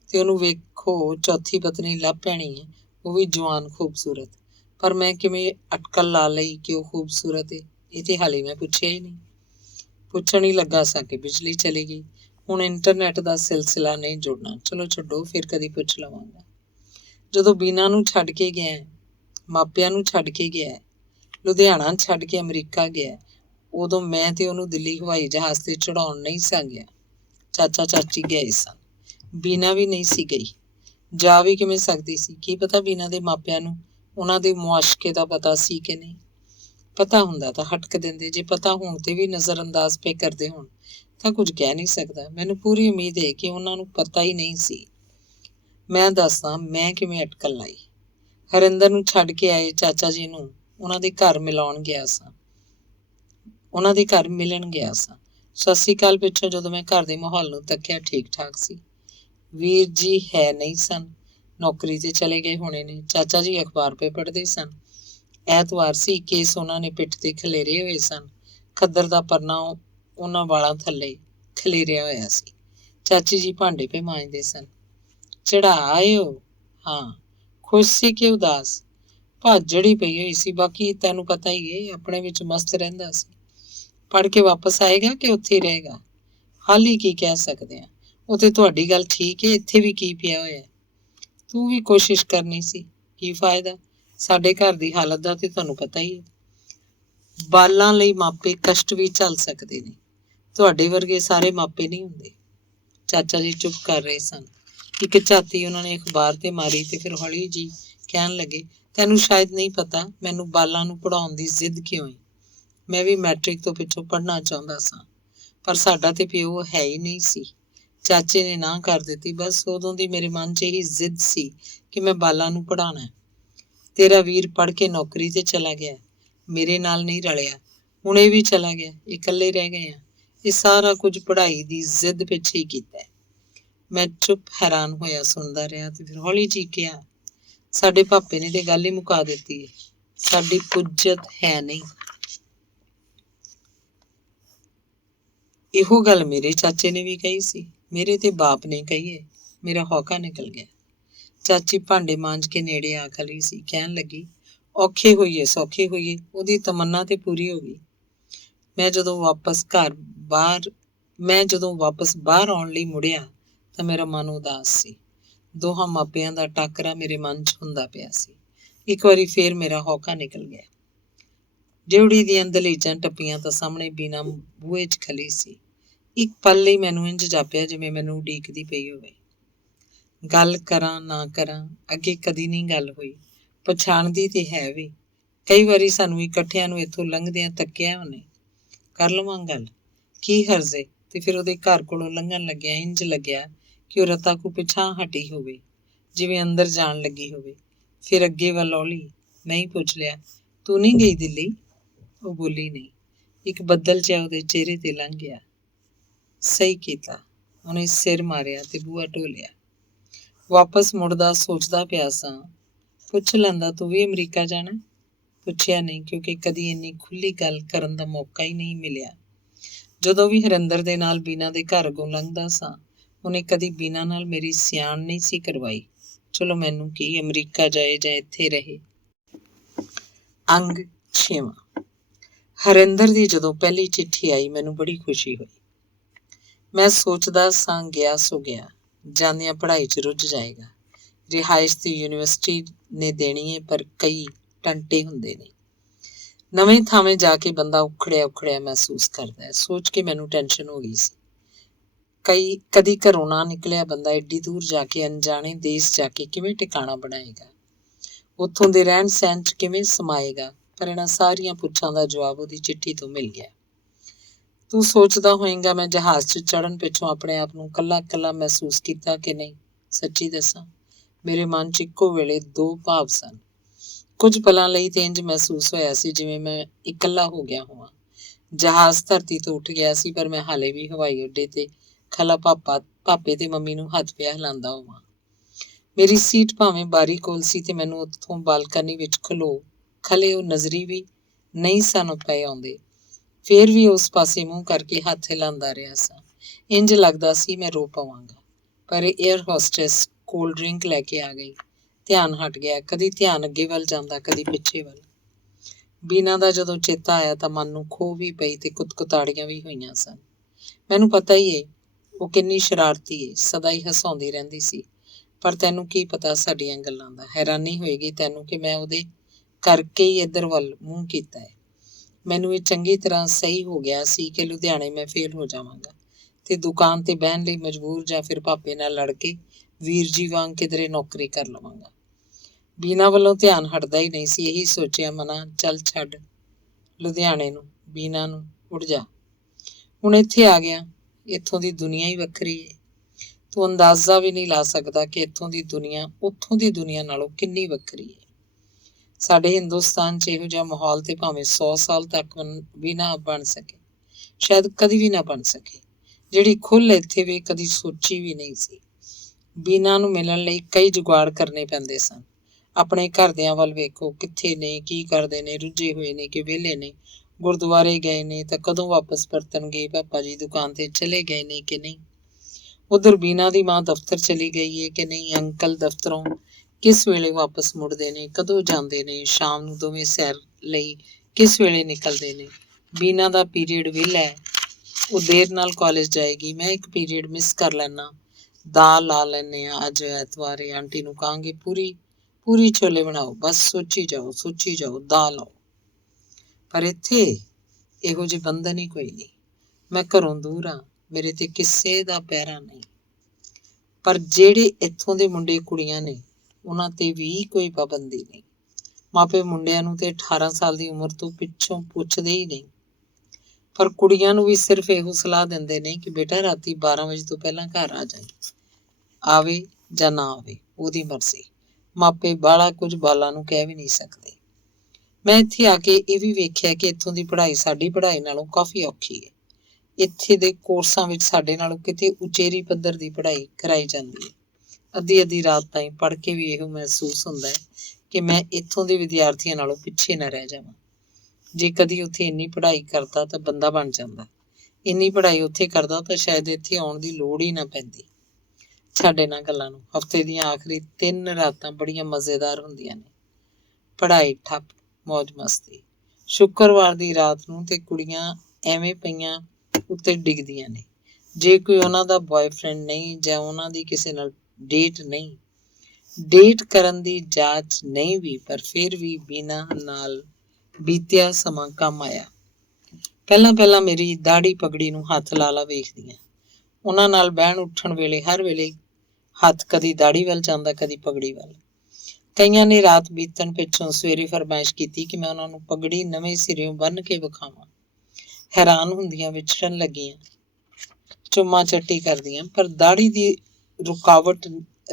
ਤੇ ਉਹਨੂੰ ਵੇਖੋ ਚੌਥੀ ਪਤਨੀ ਲੱਭ ਪੈਣੀ ਹੈ, ਉਹ ਵੀ ਜਵਾਨ ਖੂਬਸੂਰਤ। ਪਰ ਮੈਂ ਕਿਵੇਂ ਅਟਕਲ ਲਾ ਲਈ ਕਿ ਉਹ ਖੂਬਸੂਰਤ ਹੈ? ਇਹ ਤੇ ਹਾਲੇ ਮੈਂ ਪੁੱਛਿਆ ਹੀ ਨਹੀਂ। ਪੁੱਛਣ ਹੀ ਲੱਗਾ ਸਾਂ ਕਿ ਬਿਜਲੀ ਚਲੀ ਗਈ। ਹੁਣ ਇੰਟਰਨੈਟ ਦਾ ਸਿਲਸਿਲਾ ਨਹੀਂ ਜੁੜਨਾ। ਚਲੋ ਛੱਡੋ, ਫਿਰ ਕਦੀ ਪੁੱਛ ਲਵਾਂਗਾ। ਜਦੋਂ ਬੀਨਾ ਨੂੰ ਛੱਡ ਕੇ ਗਿਆ, ਮਾਪਿਆਂ ਨੂੰ ਛੱਡ ਕੇ ਗਿਆ, ਲੁਧਿਆਣਾ ਛੱਡ ਕੇ ਅਮਰੀਕਾ ਗਿਆ, ਉਦੋਂ ਮੈਂ ਤੇ ਉਹਨੂੰ ਦਿੱਲੀ ਹਵਾਈ ਜਹਾਜ਼ ਤੇ ਚੜਾਉਣ ਨਹੀਂ ਸਾਂ ਗਿਆ। ਚਾਚਾ ਚਾਚੀ ਗਏ ਸਨ। ਬੀਨਾ ਵੀ ਨਹੀਂ ਸੀ ਗਈ। ਜਾ ਵੀ ਕਿਵੇਂ ਸਕਦੀ ਸੀ? ਕੀ ਪਤਾ ਬੀਨਾ ਦੇ ਮਾਪਿਆਂ ਨੂੰ ਉਹਨਾਂ ਦੇ ਮੁਆਸ਼ਕੇ ਦਾ ਪਤਾ ਸੀ ਕਿ ਨਹੀਂ। ਪਤਾ ਹੁੰਦਾ ਤਾਂ ਹਟਕ ਦਿੰਦੇ। ਜੇ ਪਤਾ ਹੋਣ ਤੇ ਵੀ ਨਜ਼ਰ ਅੰਦਾਜ਼ ਪੇ ਕਰਦੇ ਹੋਣ ਤਾਂ ਕੁਝ ਕਹਿ ਨਹੀਂ ਸਕਦਾ। ਮੈਨੂੰ ਪੂਰੀ ਉਮੀਦ ਹੈ ਕਿ ਉਹਨਾਂ ਨੂੰ ਪਤਾ ਹੀ ਨਹੀਂ ਸੀ। ਮੈਂ ਦੱਸਦਾ ਮੈਂ ਕਿਵੇਂ ਅਟਕਲ ਲਾਈ। ਹਰਿੰਦਰ ਨੂੰ ਛੱਡ ਕੇ ਆਏ ਚਾਚਾ ਜੀ ਨੂੰ ਉਹਨਾਂ ਦੇ ਘਰ ਮਿਲਾਉਣ ਗਿਆ ਸਾਂ। ਉਹਨਾਂ ਦੇ ਘਰ ਮਿਲਣ ਗਿਆ ਸਾਂ। ਸਤਿ ਸ੍ਰੀ ਅਕਾਲ ਪਿੱਛੋਂ ਜਦੋਂ ਮੈਂ ਘਰ ਦੇ ਮਾਹੌਲ ਨੂੰ ਤੱਕਿਆ, ਠੀਕ ਠਾਕ ਸੀ। ਵੀਰ ਜੀ ਹੈ ਨਹੀਂ ਸਨ, ਨੌਕਰੀ ਤੇ ਚਲੇ ਗਏ ਹੋਣੇ ਨੇ। ਚਾਚਾ ਜੀ ਅਖਬਾਰ ਪੇ ਪੜ੍ਹਦੇ ਸਨ। ਐਤਵਾਰ ਸੀ, ਕੇਸ ਉਹਨਾਂ ਨੇ ਪਿੱਠ ਤੇ ਖਲੇਰੇ ਹੋਏ ਸਨ। ਖੱਦਰ ਦਾ ਪਰਨਾ ਉਹਨਾਂ ਵਾਲਾਂ ਥੱਲੇ ਖਲੇਰਿਆ ਹੋਇਆ ਸੀ। ਚਾਚੀ ਜੀ ਭਾਂਡੇ ਪੇ ਮਾਂਜਦੇ ਸਨ। ਚੜਾ ਆਏ ਹੋ? ਹਾਂ। ਖੁਸ਼ ਸੀ ਕਿ ਉਦਾਸ? ਭਾਜੜ ਹੀ ਪਈ ਹੋਈ ਸੀ। ਬਾਕੀ ਤੈਨੂੰ ਪਤਾ ਹੀ ਏ, ਆਪਣੇ ਵਿੱਚ ਮਸਤ ਰਹਿੰਦਾ ਸੀ। ਪੜ੍ਹ ਕੇ ਵਾਪਸ ਆਏਗਾ ਕਿ ਉੱਥੇ ਹੀ ਰਹੇਗਾ? ਹਾਲ ਹੀ ਕੀ ਕਹਿ ਸਕਦੇ ਆ। ਉੱਥੇ ਤੁਹਾਡੀ ਗੱਲ ਠੀਕ ਹੈ, ਇੱਥੇ ਵੀ ਕੀ ਪਿਆ ਹੋਇਆ। ਤੂੰ ਵੀ ਕੋਸ਼ਿਸ਼ ਕਰਨੀ ਸੀ, ਕੀ ਫਾਇਦਾ? ਸਾਡੇ ਘਰ ਦੀ ਹਾਲਤ ਦਾ ਤੇ ਤੁਹਾਨੂੰ ਪਤਾ ਹੀ ਹੈ। ਬਾਲਾਂ ਲਈ ਮਾਪੇ ਕਸ਼ਟ ਵੀ ਝੱਲ ਸਕਦੇ ਨੇ, ਤੁਹਾਡੇ ਵਰਗੇ ਸਾਰੇ ਮਾਪੇ ਨਹੀਂ ਹੁੰਦੇ। ਚਾਚਾ ਜੀ ਚੁੱਪ ਕਰ ਰਹੇ ਸਨ। ਇੱਕ ਝਾਤੀ ਉਹਨਾਂ ਨੇ ਅਖਬਾਰ ਤੇ ਮਾਰੀ ਤੇ ਫਿਰ ਹੌਲੀ ਜੀ ਕਹਿਣ ਲੱਗੇ, ਤੈਨੂੰ ਸ਼ਾਇਦ ਨਹੀਂ ਪਤਾ ਮੈਨੂੰ ਬਾਲਾਂ ਨੂੰ ਪੜ੍ਹਾਉਣ ਦੀ ਜ਼ਿੱਦ ਕਿਉਂ ਹੈ। ਮੈਂ ਵੀ ਮੈਟ੍ਰਿਕ ਤੋਂ ਪਿੱਛੋਂ ਪੜ੍ਹਨਾ ਚਾਹੁੰਦਾ ਸਾਂ, ਪਰ ਸਾਡਾ ਤੇ ਪਿਓ ਹੈ ਹੀ ਨਹੀਂ ਸੀ। ਚਾਚੇ ਨੇ ਨਾ ਕਰ ਦਿੱਤੀ। ਬਸ ਉਦੋਂ ਦੀ ਮੇਰੇ ਮਨ 'ਚ ਇਹੀ ਜ਼ਿੱਦ ਸੀ ਕਿ ਮੈਂ ਬਾਲਾਂ ਨੂੰ ਪੜ੍ਹਾਉਣਾ। ਤੇਰਾ ਵੀਰ ਪੜ੍ਹ ਕੇ ਨੌਕਰੀ ਤੇ ਚਲਾ ਗਿਆ, ਮੇਰੇ ਨਾਲ ਨਹੀਂ ਰਲਿਆ। ਹੁਣ ਇਹ ਵੀ ਚਲਾ ਗਿਆ, ਇਕੱਲੇ ਰਹਿ ਗਏ ਆ। ਇਹ ਸਾਰਾ ਕੁਝ ਪੜ੍ਹਾਈ ਦੀ ਜ਼ਿੱਦ ਪਿੱਛੇ ਹੀ ਕੀਤਾ। ਮੈਂ ਚੁੱਪ ਹੈਰਾਨ ਹੋਇਆ ਸੁਣਦਾ ਰਿਹਾ ਤੇ ਫਿਰ ਹੌਲੀ ਜੀ ਕਿਹਾ, ਸਾਡੇ ਪਾਪੇ ਨੇ ਤੇ ਗੱਲ ਹੀ ਮੁਕਾ ਦਿੱਤੀ ਹੈ, ਸਾਡੀ ਪੁੱਜਤ ਹੈ ਨਹੀਂ। ਇਹੋ ਗੱਲ ਮੇਰੇ ਚਾਚੇ ਨੇ ਵੀ ਕਹੀ ਸੀ, ਮੇਰੇ ਤੇ ਬਾਪ ਨੇ ਕਹੀ ਹੈ। ਮੇਰਾ ਹੌਕਾ ਨਿਕਲ ਗਿਆ। ਚਾਚੀ ਭਾਂਡੇ ਮਾਂਜ ਕੇ ਨੇੜੇ ਆ ਖੜੀ ਸੀ। ਕਹਿਣ ਲੱਗੀ, ਔਖੇ ਹੋਈਏ ਸੌਖੇ ਹੋਈਏ, ਉਹਦੀ ਤਮੰਨਾ ਤੇ ਪੂਰੀ ਹੋ ਗਈ। ਮੈਂ ਜਦੋਂ ਵਾਪਸ ਘਰ ਬਾਹਰ ਮੈਂ ਜਦੋਂ ਵਾਪਸ ਬਾਹਰ ਆਉਣ ਲਈ ਮੁੜਿਆ ਤਾਂ ਮੇਰਾ ਮਨ ਉਦਾਸ ਸੀ। ਦੋਹਾਂ ਮਾਪਿਆਂ ਦਾ ਟਾਕਰਾ ਮੇਰੇ ਮਨ 'ਚ ਹੁੰਦਾ ਪਿਆ ਸੀ। ਇੱਕ ਵਾਰੀ ਫੇਰ ਮੇਰਾ ਹੌਕਾ ਨਿਕਲ ਗਿਆ। ਡਿਉੜੀ ਦੀਆਂ ਦਹਿਲੀਜ਼ਾਂ ਟੱਪੀਆਂ ਤਾਂ ਸਾਹਮਣੇ ਬੀਨਾ ਬੂਹੇ 'ਚ ਖਲੀ ਸੀ। ਇੱਕ ਪਲ ਲਈ ਮੈਨੂੰ ਇੰਝ ਜਾਪਿਆ ਜਿਵੇਂ ਮੈਨੂੰ ਉਡੀਕਦੀ ਪਈ ਹੋਵੇ। ਗੱਲ ਕਰਾਂ ਨਾ ਕਰਾਂ, ਅੱਗੇ ਕਦੀ ਨਹੀਂ ਗੱਲ ਹੋਈ। ਪਛਾਣਦੀ ਤੇ ਹੈ ਵੀ। ਕਈ ਵਾਰੀ ਸਾਨੂੰ ਇਕੱਠਿਆਂ ਨੂੰ ਇੱਥੋਂ ਲੰਘਦਿਆਂ ਤੱਕਿਆ ਉਹਨੇ। ਕਰ ਲਵਾਂ ਗੱਲ, ਕੀ ਹਰਜ਼ ਏ? ਤੇ ਫਿਰ ਉਹਦੇ ਘਰ ਕੋਲੋਂ ਲੰਘਣ ਲੱਗਿਆ ਇੰਝ ਲੱਗਿਆ ਕਿ ਉਹ ਰਤਾ ਕੋ ਪਿਛਾਂਹ ਹਟੀ ਹੋਵੇ, ਜਿਵੇਂ ਅੰਦਰ ਜਾਣ ਲੱਗੀ ਹੋਵੇ। ਫਿਰ ਅੱਗੇ ਵੱਲ ਔਲੀ ਮੈਂ ਹੀ ਪੁੱਛ ਲਿਆ, ਤੂੰ ਨਹੀਂ ਗਈ ਦਿੱਲੀ? ਉਹ ਬੋਲੀ ਨਹੀਂ। ਇੱਕ ਬੱਦਲ ਜਿਹਾ ਉਹਦੇ ਚਿਹਰੇ ਤੇ ਲੰਘ ਗਿਆ। ਸਹੀ ਕੀਤਾ, ਉਹਨੇ ਸਿਰ ਮਾਰਿਆ ਤੇ ਬੂਹਾ ਢੋਲਿਆ। ਵਾਪਸ ਮੁੜਦਾ ਸੋਚਦਾ ਪਿਆ ਸਾਂ, ਪੁੱਛ ਲੈਂਦਾ ਤੂੰ ਵੀ ਅਮਰੀਕਾ ਜਾਣਾ? ਪੁੱਛਿਆ ਨਹੀਂ, ਕਿਉਂਕਿ ਕਦੀ ਇੰਨੀ ਖੁੱਲ੍ਹੀ ਗੱਲ ਕਰਨ ਦਾ ਮੌਕਾ ਹੀ ਨਹੀਂ ਮਿਲਿਆ। ਜਦੋਂ ਵੀ ਹਰਿੰਦਰ ਦੇ ਨਾਲ ਬੀਨਾ ਦੇ ਘਰ ਅੱਗੋਂ ਲੰਘਦਾ ਸਾਂ, ਉਹਨੇ ਕਦੀ ਬੀਨਾ ਨਾਲ ਮੇਰੀ ਸਿਆਣ ਨਹੀਂ ਸੀ ਕਰਵਾਈ। ਚਲੋ ਮੈਨੂੰ ਕੀ, ਅਮਰੀਕਾ ਜਾਏ ਜਾਂ ਇੱਥੇ ਰਹੇ। ਅੰਗ 6ਵਾਂ। ਹਰਿੰਦਰ ਦੀ ਜਦੋਂ ਪਹਿਲੀ ਚਿੱਠੀ ਆਈ ਮੈਨੂੰ ਬੜੀ ਖੁਸ਼ੀ ਹੋਈ। ਮੈਂ ਸੋਚਦਾ ਸਾਂ ਗਿਆ ਸੋ ਗਿਆ, ਜਾਂਦਿਆਂ ਪੜ੍ਹਾਈ 'ਚ ਰੁੱਝ ਜਾਏਗਾ। ਰਿਹਾਇਸ਼ ਦੀ ਯੂਨੀਵਰਸਿਟੀ ਨੇ ਦੇਣੀ ਹੈ, ਪਰ ਕਈ ਟੰਟੇ ਹੁੰਦੇ ਨੇ। ਨਵੇਂ ਥਾਵੇਂ ਜਾ ਕੇ ਬੰਦਾ ਉਖੜਿਆ ਮਹਿਸੂਸ ਕਰਦਾ ਹੈ। ਸੋਚ ਕੇ ਮੈਨੂੰ ਟੈਨਸ਼ਨ ਹੋ ਗਈ ਸੀ। ਕਦੀ ਘਰੋਂ ਨਾ ਨਿਕਲਿਆ ਬੰਦਾ ਏਡੀ ਦੂਰ ਜਾ ਕੇ, ਅਣਜਾਣੇ ਦੇਸ਼ ਜਾ ਕੇ ਕਿਵੇਂ ਟਿਕਾਣਾ ਬਣਾਏਗਾ? ਉੱਥੋਂ ਦੇ ਰਹਿਣ ਸਹਿਣ 'ਚ ਕਿਵੇਂ ਸਮਾਏਗਾ? ਪਰ ਇਹਨਾਂ ਸਾਰੀਆਂ ਪੁੱਛਾਂ ਦਾ ਜਵਾਬ ਉਹਦੀ ਚਿੱਠੀ ਤੋਂ ਮਿਲ ਗਿਆ। ਤੂੰ ਸੋਚਦਾ ਹੋਏਗਾ ਮੈਂ ਜਹਾਜ਼ 'ਚ ਚੜ੍ਹਨ ਪਿੱਛੋਂ ਆਪਣੇ ਆਪ ਨੂੰ ਇਕੱਲਾ ਮਹਿਸੂਸ ਕੀਤਾ ਕਿ ਨਹੀਂ। ਸੱਚੀ ਦੱਸਾਂ, ਮੇਰੇ ਮਨ 'ਚ ਇੱਕੋ ਵੇਲੇ ਦੋ ਭਾਵ ਸਨ। ਕੁਝ ਪਲਾਂ ਲਈ ਤੇ ਇੰਝ ਮਹਿਸੂਸ ਹੋਇਆ ਸੀ ਜਿਵੇਂ ਮੈਂ ਇਕੱਲਾ ਹੋ ਗਿਆ ਹੋਵਾਂ। ਜਹਾਜ਼ ਧਰਤੀ ਤੋਂ ਉੱਠ ਗਿਆ ਸੀ, ਪਰ ਮੈਂ ਹਾਲੇ ਵੀ ਹਵਾਈ ਅੱਡੇ ਤੇ ਖਲਾ ਪਾਪੇ ਤੇ ਮੰਮੀ ਨੂੰ ਹੱਥ ਪਿਆ ਹਿਲਾਉਂਦਾ ਹੋਵਾਂ। ਮੇਰੀ ਸੀਟ ਭਾਵੇਂ ਬਾਰੀ ਕੋਲ ਸੀ ਤੇ ਮੈਨੂੰ ਉੱਥੋਂ ਬਾਲਕਨੀ ਵਿੱਚ ਖਲੇ ਉਹ ਨਜ਼ਰੀ ਵੀ ਨਹੀਂ ਸਨ ਪਏ ਆਉਂਦੇ। ਫੇਰ ਵੀ ਉਸ ਪਾਸੇ ਮੂੰਹ ਕਰਕੇ ਹੱਥ ਹਿਲਾਉਂਦਾ ਰਿਹਾ ਸਾਂ। ਇੰਝ ਲੱਗਦਾ ਸੀ ਮੈਂ ਰੋ ਪਵਾਂਗਾ। ਪਰ ਏਅਰ ਹੋਸਟੈਸ ਕੋਲਡ ਡਰਿੰਕ ਲੈ ਕੇ ਆ ਗਈ। ਧਿਆਨ ਹਟ ਗਿਆ। ਕਦੀ ਧਿਆਨ ਅੱਗੇ ਵੱਲ ਜਾਂਦਾ, ਕਦੀ ਪਿੱਛੇ ਵੱਲ। ਬੀਨਾ ਦਾ ਜਦੋਂ ਚੇਤਾ ਆਇਆ ਤਾਂ ਮਨ ਨੂੰ ਖੋਹ ਵੀ ਪਈ ਤੇ ਕੁਤਕੁਤਾੜੀਆਂ ਵੀ ਹੋਈਆਂ ਸਨ। ਮੈਨੂੰ ਪਤਾ ਹੀ ਏ ਉਹ ਕਿੰਨੀ ਸ਼ਰਾਰਤੀ ਏ, ਸਦਾ ਹੀ ਹਸਾਉਂਦੀ ਰਹਿੰਦੀ ਸੀ। ਪਰ ਤੈਨੂੰ ਕੀ ਪਤਾ ਸਾਡੀਆਂ ਗੱਲਾਂ ਦਾ। ਹੈਰਾਨੀ ਹੋਏਗੀ ਤੈਨੂੰ ਕਿ ਮੈਂ ਉਹਦੇ ਕਰਕੇ ਹੀ ਇੱਧਰ ਵੱਲ ਮੂੰਹ ਕੀਤਾ ਹੈ। ਮੈਨੂੰ ਇਹ ਚੰਗੀ ਤਰ੍ਹਾਂ ਸਹੀ ਹੋ ਗਿਆ ਸੀ ਕਿ ਲੁਧਿਆਣੇ ਮੈਂ ਫੇਲ ਹੋ ਜਾਵਾਂਗਾ ਤੇ ਦੁਕਾਨ ਤੇ ਬਹਿਣ ਲਈ ਮਜਬੂਰ, ਜਾਂ ਫਿਰ ਪਾਪੇ ਨਾਲ ਲੜ ਕੇ ਵੀਰ ਜੀ ਵਾਂਗ ਕਿਧਰੇ ਨੌਕਰੀ ਕਰ ਲਵਾਂਗਾ। ਬੀਨਾ ਵੱਲੋਂ ਧਿਆਨ ਹਟਦਾ ਹੀ ਨਹੀਂ ਸੀ। ਇਹੀ ਸੋਚਿਆ ਮਨਾ, ਚੱਲ ਛੱਡ ਲੁਧਿਆਣੇ ਨੂੰ, ਬੀਨਾ ਨੂੰ, ਉੱਡ ਜਾ। ਹੁਣ ਇੱਥੇ ਆ ਗਿਆ। ਇੱਥੋਂ ਦੀ ਦੁਨੀਆ ਹੀ ਵੱਖਰੀ ਏ। ਤੂੰ ਅੰਦਾਜ਼ਾ ਵੀ ਨਹੀਂ ਲਾ ਸਕਦਾ ਕਿ ਇੱਥੋਂ ਦੀ ਦੁਨੀਆ ਉੱਥੋਂ ਦੀ ਦੁਨੀਆ ਨਾਲੋਂ ਕਿੰਨੀ ਵੱਖਰੀ ਹੈ। ਸਾਡੇ ਹਿੰਦੁਸਤਾਨ 'ਚ ਇਹੋ ਜਿਹਾ ਮਾਹੌਲ ਤੇ ਭਾਵੇਂ 100 ਸਾਲ ਤੱਕ ਵੀ ਨਾ ਬਣ ਸਕੇ, ਸ਼ਾਇਦ ਕਦੀ ਵੀ ਨਾ ਬਣ ਸਕੇ। ਜਿਹੜੀ ਖੁੱਲ੍ਹ ਇੱਥੇ ਵੀ ਕਦੀ ਸੋਚੀ ਵੀ ਨਹੀਂ ਸੀ। ਬੀਨਾ ਨੂੰ ਮਿਲਣ ਲਈ ਕਈ ਜੁਗਾੜ ਕਰਨੇ ਪੈਂਦੇ ਸਨ। ਆਪਣੇ ਘਰਦਿਆਂ ਵੱਲ ਵੇਖੋ, ਕਿੱਥੇ ਨੇ, ਕੀ ਕਰਦੇ ਨੇ, ਰੁੱਝੇ ਹੋਏ ਨੇ ਕਿ ਵਿਹਲੇ ਨੇ, ਗੁਰਦੁਆਰੇ ਗਏ ਨੇ ਤਾਂ ਕਦੋਂ ਵਾਪਸ ਪਰਤਣਗੇ, ਪਾਪਾ ਜੀ ਦੁਕਾਨ ਤੇ ਚਲੇ ਗਏ ਨੇ ਕਿ ਨਹੀਂ, ਉਧਰ ਬੀਨਾ ਦੀ ਮਾਂ ਦਫ਼ਤਰ ਚਲੀ ਗਈ ਹੈ ਕਿ ਨਹੀਂ, ਅੰਕਲ ਦਫ਼ਤਰੋਂ ਕਿਸ ਵੇਲੇ ਵਾਪਸ ਮੁੜਦੇ ਨੇ, ਕਦੋਂ ਜਾਂਦੇ ਨੇ, ਸ਼ਾਮ ਨੂੰ ਦੋਵੇਂ ਸੈਰ ਲਈ ਕਿਸ ਵੇਲੇ ਨਿਕਲਦੇ ਨੇ। ਬੀਨਾ ਦਾ ਪੀਰੀਅਡ ਵਿਹਲਾ ਹੈ, ਉਹ ਦੇਰ ਨਾਲ ਕਾਲਜ ਜਾਏਗੀ। ਮੈਂ ਇੱਕ ਪੀਰੀਅਡ ਮਿਸ ਕਰ ਲੈਣਾ, ਦਾਲ ਲਾ ਲੈਂਦੇ ਹਾਂ, ਅੱਜ ਐਤਵਾਰ ਹੈ, ਆਂਟੀ ਨੂੰ ਕਹਾਂਗੇ ਪੂਰੀ ਛੋਲੇ ਬਣਾਓ, ਬਸ ਸੋਚੀ ਜਾਓ, ਦਾਲ ਆਓ। ਪਰ ਇੱਥੇ ਇਹੋ ਜਿਹੇ ਬੰਧਨ ਹੀ ਕੋਈ ਨਹੀਂ। ਮੈਂ ਘਰੋਂ ਦੂਰ ਹਾਂ, ਮੇਰੇ ਤੇ ਕਿਸੇ ਦਾ ਪਹਿਰਾ ਨਹੀਂ। ਪਰ ਜਿਹੜੇ ਇੱਥੋਂ ਦੇ ਮੁੰਡੇ ਕੁੜੀਆਂ ਨੇ ਉਹਨਾਂ ਤੇ ਵੀ ਕੋਈ ਪਾਬੰਦੀ ਨਹੀਂ। ਮਾਪੇ ਮੁੰਡਿਆਂ ਨੂੰ ਤੇ 18 ਸਾਲ ਦੀ ਉਮਰ ਤੋਂ ਪਿੱਛੋਂ ਪੁੱਛਦੇ ਹੀ ਨਹੀਂ, ਪਰ ਕੁੜੀਆਂ ਨੂੰ ਵੀ ਸਿਰਫ ਇਹੋ ਸਲਾਹ ਦਿੰਦੇ ਨੇ ਕਿ ਬੇਟਾ ਰਾਤੀ 12 ਵਜੇ ਤੋਂ ਪਹਿਲਾਂ ਘਰ ਆ ਜਾਏ। ਆਵੇ ਜਾਂ ਨਾ ਆਵੇ ਉਹਦੀ ਮਰਜ਼ੀ। ਮਾਪੇ ਬਾਹਲਾ ਕੁਝ ਬਾਲਾਂ ਨੂੰ ਕਹਿ ਵੀ ਨਹੀਂ ਸਕਦੇ। ਮੈਂ ਇੱਥੇ ਆ ਕੇ ਇਹ ਵੀ ਵੇਖਿਆ ਕਿ ਇੱਥੋਂ ਦੀ ਪੜ੍ਹਾਈ ਸਾਡੀ ਪੜ੍ਹਾਈ ਨਾਲੋਂ ਕਾਫੀ ਔਖੀ ਹੈ। ਇੱਥੇ ਦੇ ਕੋਰਸਾਂ ਵਿੱਚ ਸਾਡੇ ਨਾਲੋਂ ਕਿਤੇ ਉਚੇਰੀ ਪੱਧਰ ਦੀ ਪੜ੍ਹਾਈ ਕਰਾਈ ਜਾਂਦੀ ਹੈ। ਅੱਧੀ ਰਾਤ ਤਾਈਂ ਪੜ੍ਹ ਕੇ ਵੀ ਇਹੋ ਮਹਿਸੂਸ ਹੁੰਦਾ ਹੈ ਕਿ ਮੈਂ ਇੱਥੋਂ ਦੇ ਵਿਦਿਆਰਥੀਆਂ ਨਾਲੋਂ ਪਿੱਛੇ ਨਾ ਰਹਿ ਜਾਵਾਂ। ਜੇ ਕਦੀ ਉੱਥੇ ਇੰਨੀ ਪੜ੍ਹਾਈ ਕਰਦਾ ਤਾਂ ਬੰਦਾ ਬਣ ਜਾਂਦਾ। ਇੰਨੀ ਪੜ੍ਹਾਈ ਉੱਥੇ ਕਰਦਾ ਤਾਂ ਸ਼ਾਇਦ ਇੱਥੇ ਆਉਣ ਦੀ ਲੋੜ ਹੀ ਨਾ ਪੈਂਦੀ। ਛੱਡ ਇਹਨਾਂ ਗੱਲਾਂ ਨੂੰ। ਹਫ਼ਤੇ ਦੀਆਂ ਆਖਰੀ 3 ਰਾਤਾਂ ਬੜੀਆਂ ਮਜ਼ੇਦਾਰ ਹੁੰਦੀਆਂ ਨੇ। ਪੜ੍ਹਾਈ ਠੱਪ, ਮੌਜ ਮਸਤੀ। ਸ਼ੁੱਕਰਵਾਰ ਦੀ ਰਾਤ ਨੂੰ ਤੇ ਕੁੜੀਆਂ ਐਵੇਂ ਪਈਆਂ ਉੱਤੇ ਡਿੱਗਦੀਆਂ ਨੇ। ਜੇ ਕੋਈ ਉਹਨਾਂ ਦਾ ਬॉयਫ੍ਰੈਂਡ ਨਹੀਂ ਜਾਂ ਉਹਨਾਂ ਦੀ ਕਿਸੇ ਨਾਲ ਡੇਟ ਨਹੀਂ, ਡੇਟ ਕਰਨ ਦੀ ਜਾਂਚ ਨਹੀਂ ਵੀ, ਪਰ ਫਿਰ ਵੀ ਬੀਨਾ ਨਾਲ ਬੀਤਿਆ ਸਮਾਂ ਕੰਮ ਆਇਆ। ਪਹਿਲਾਂ ਮੇਰੀ ਦਾੜੀ ਪਗੜੀ ਨੂੰ ਹੱਥ ਲਾ ਵੇਖਦੀਆਂ। ਉਹਨਾਂ ਨਾਲ ਬਹਿਣ ਉੱਠਣ ਵੇਲੇ ਹਰ ਵੇਲੇ ਹੱਥ ਕਦੀ ਦਾੜੀ ਵੱਲ ਜਾਂਦਾ, ਕਦੀ ਪਗੜੀ ਵੱਲ। ਕਈਆਂ ਨੇ ਰਾਤ ਬੀਤਣ ਪਿੱਛੋਂ ਸਵੇਰੇ ਫਰਮਾਇਸ਼ ਕੀਤੀ ਕਿ ਮੈਂ ਉਹਨਾਂ ਨੂੰ ਪਗੜੀ ਨਵੇਂ ਸਿਰਿਓਂ ਬੰਨ੍ਹ ਕੇ ਵਿਖਾਵਾਂ। ਹੈਰਾਨ ਹੁੰਦੀਆਂ ਵਿਚਰਨ ਲੱਗੀਆਂ, ਚੁੰਮਾ ਚੱਟੀ ਕਰਦੀਆਂ, ਪਰ ਦਾੜੀ ਦੀ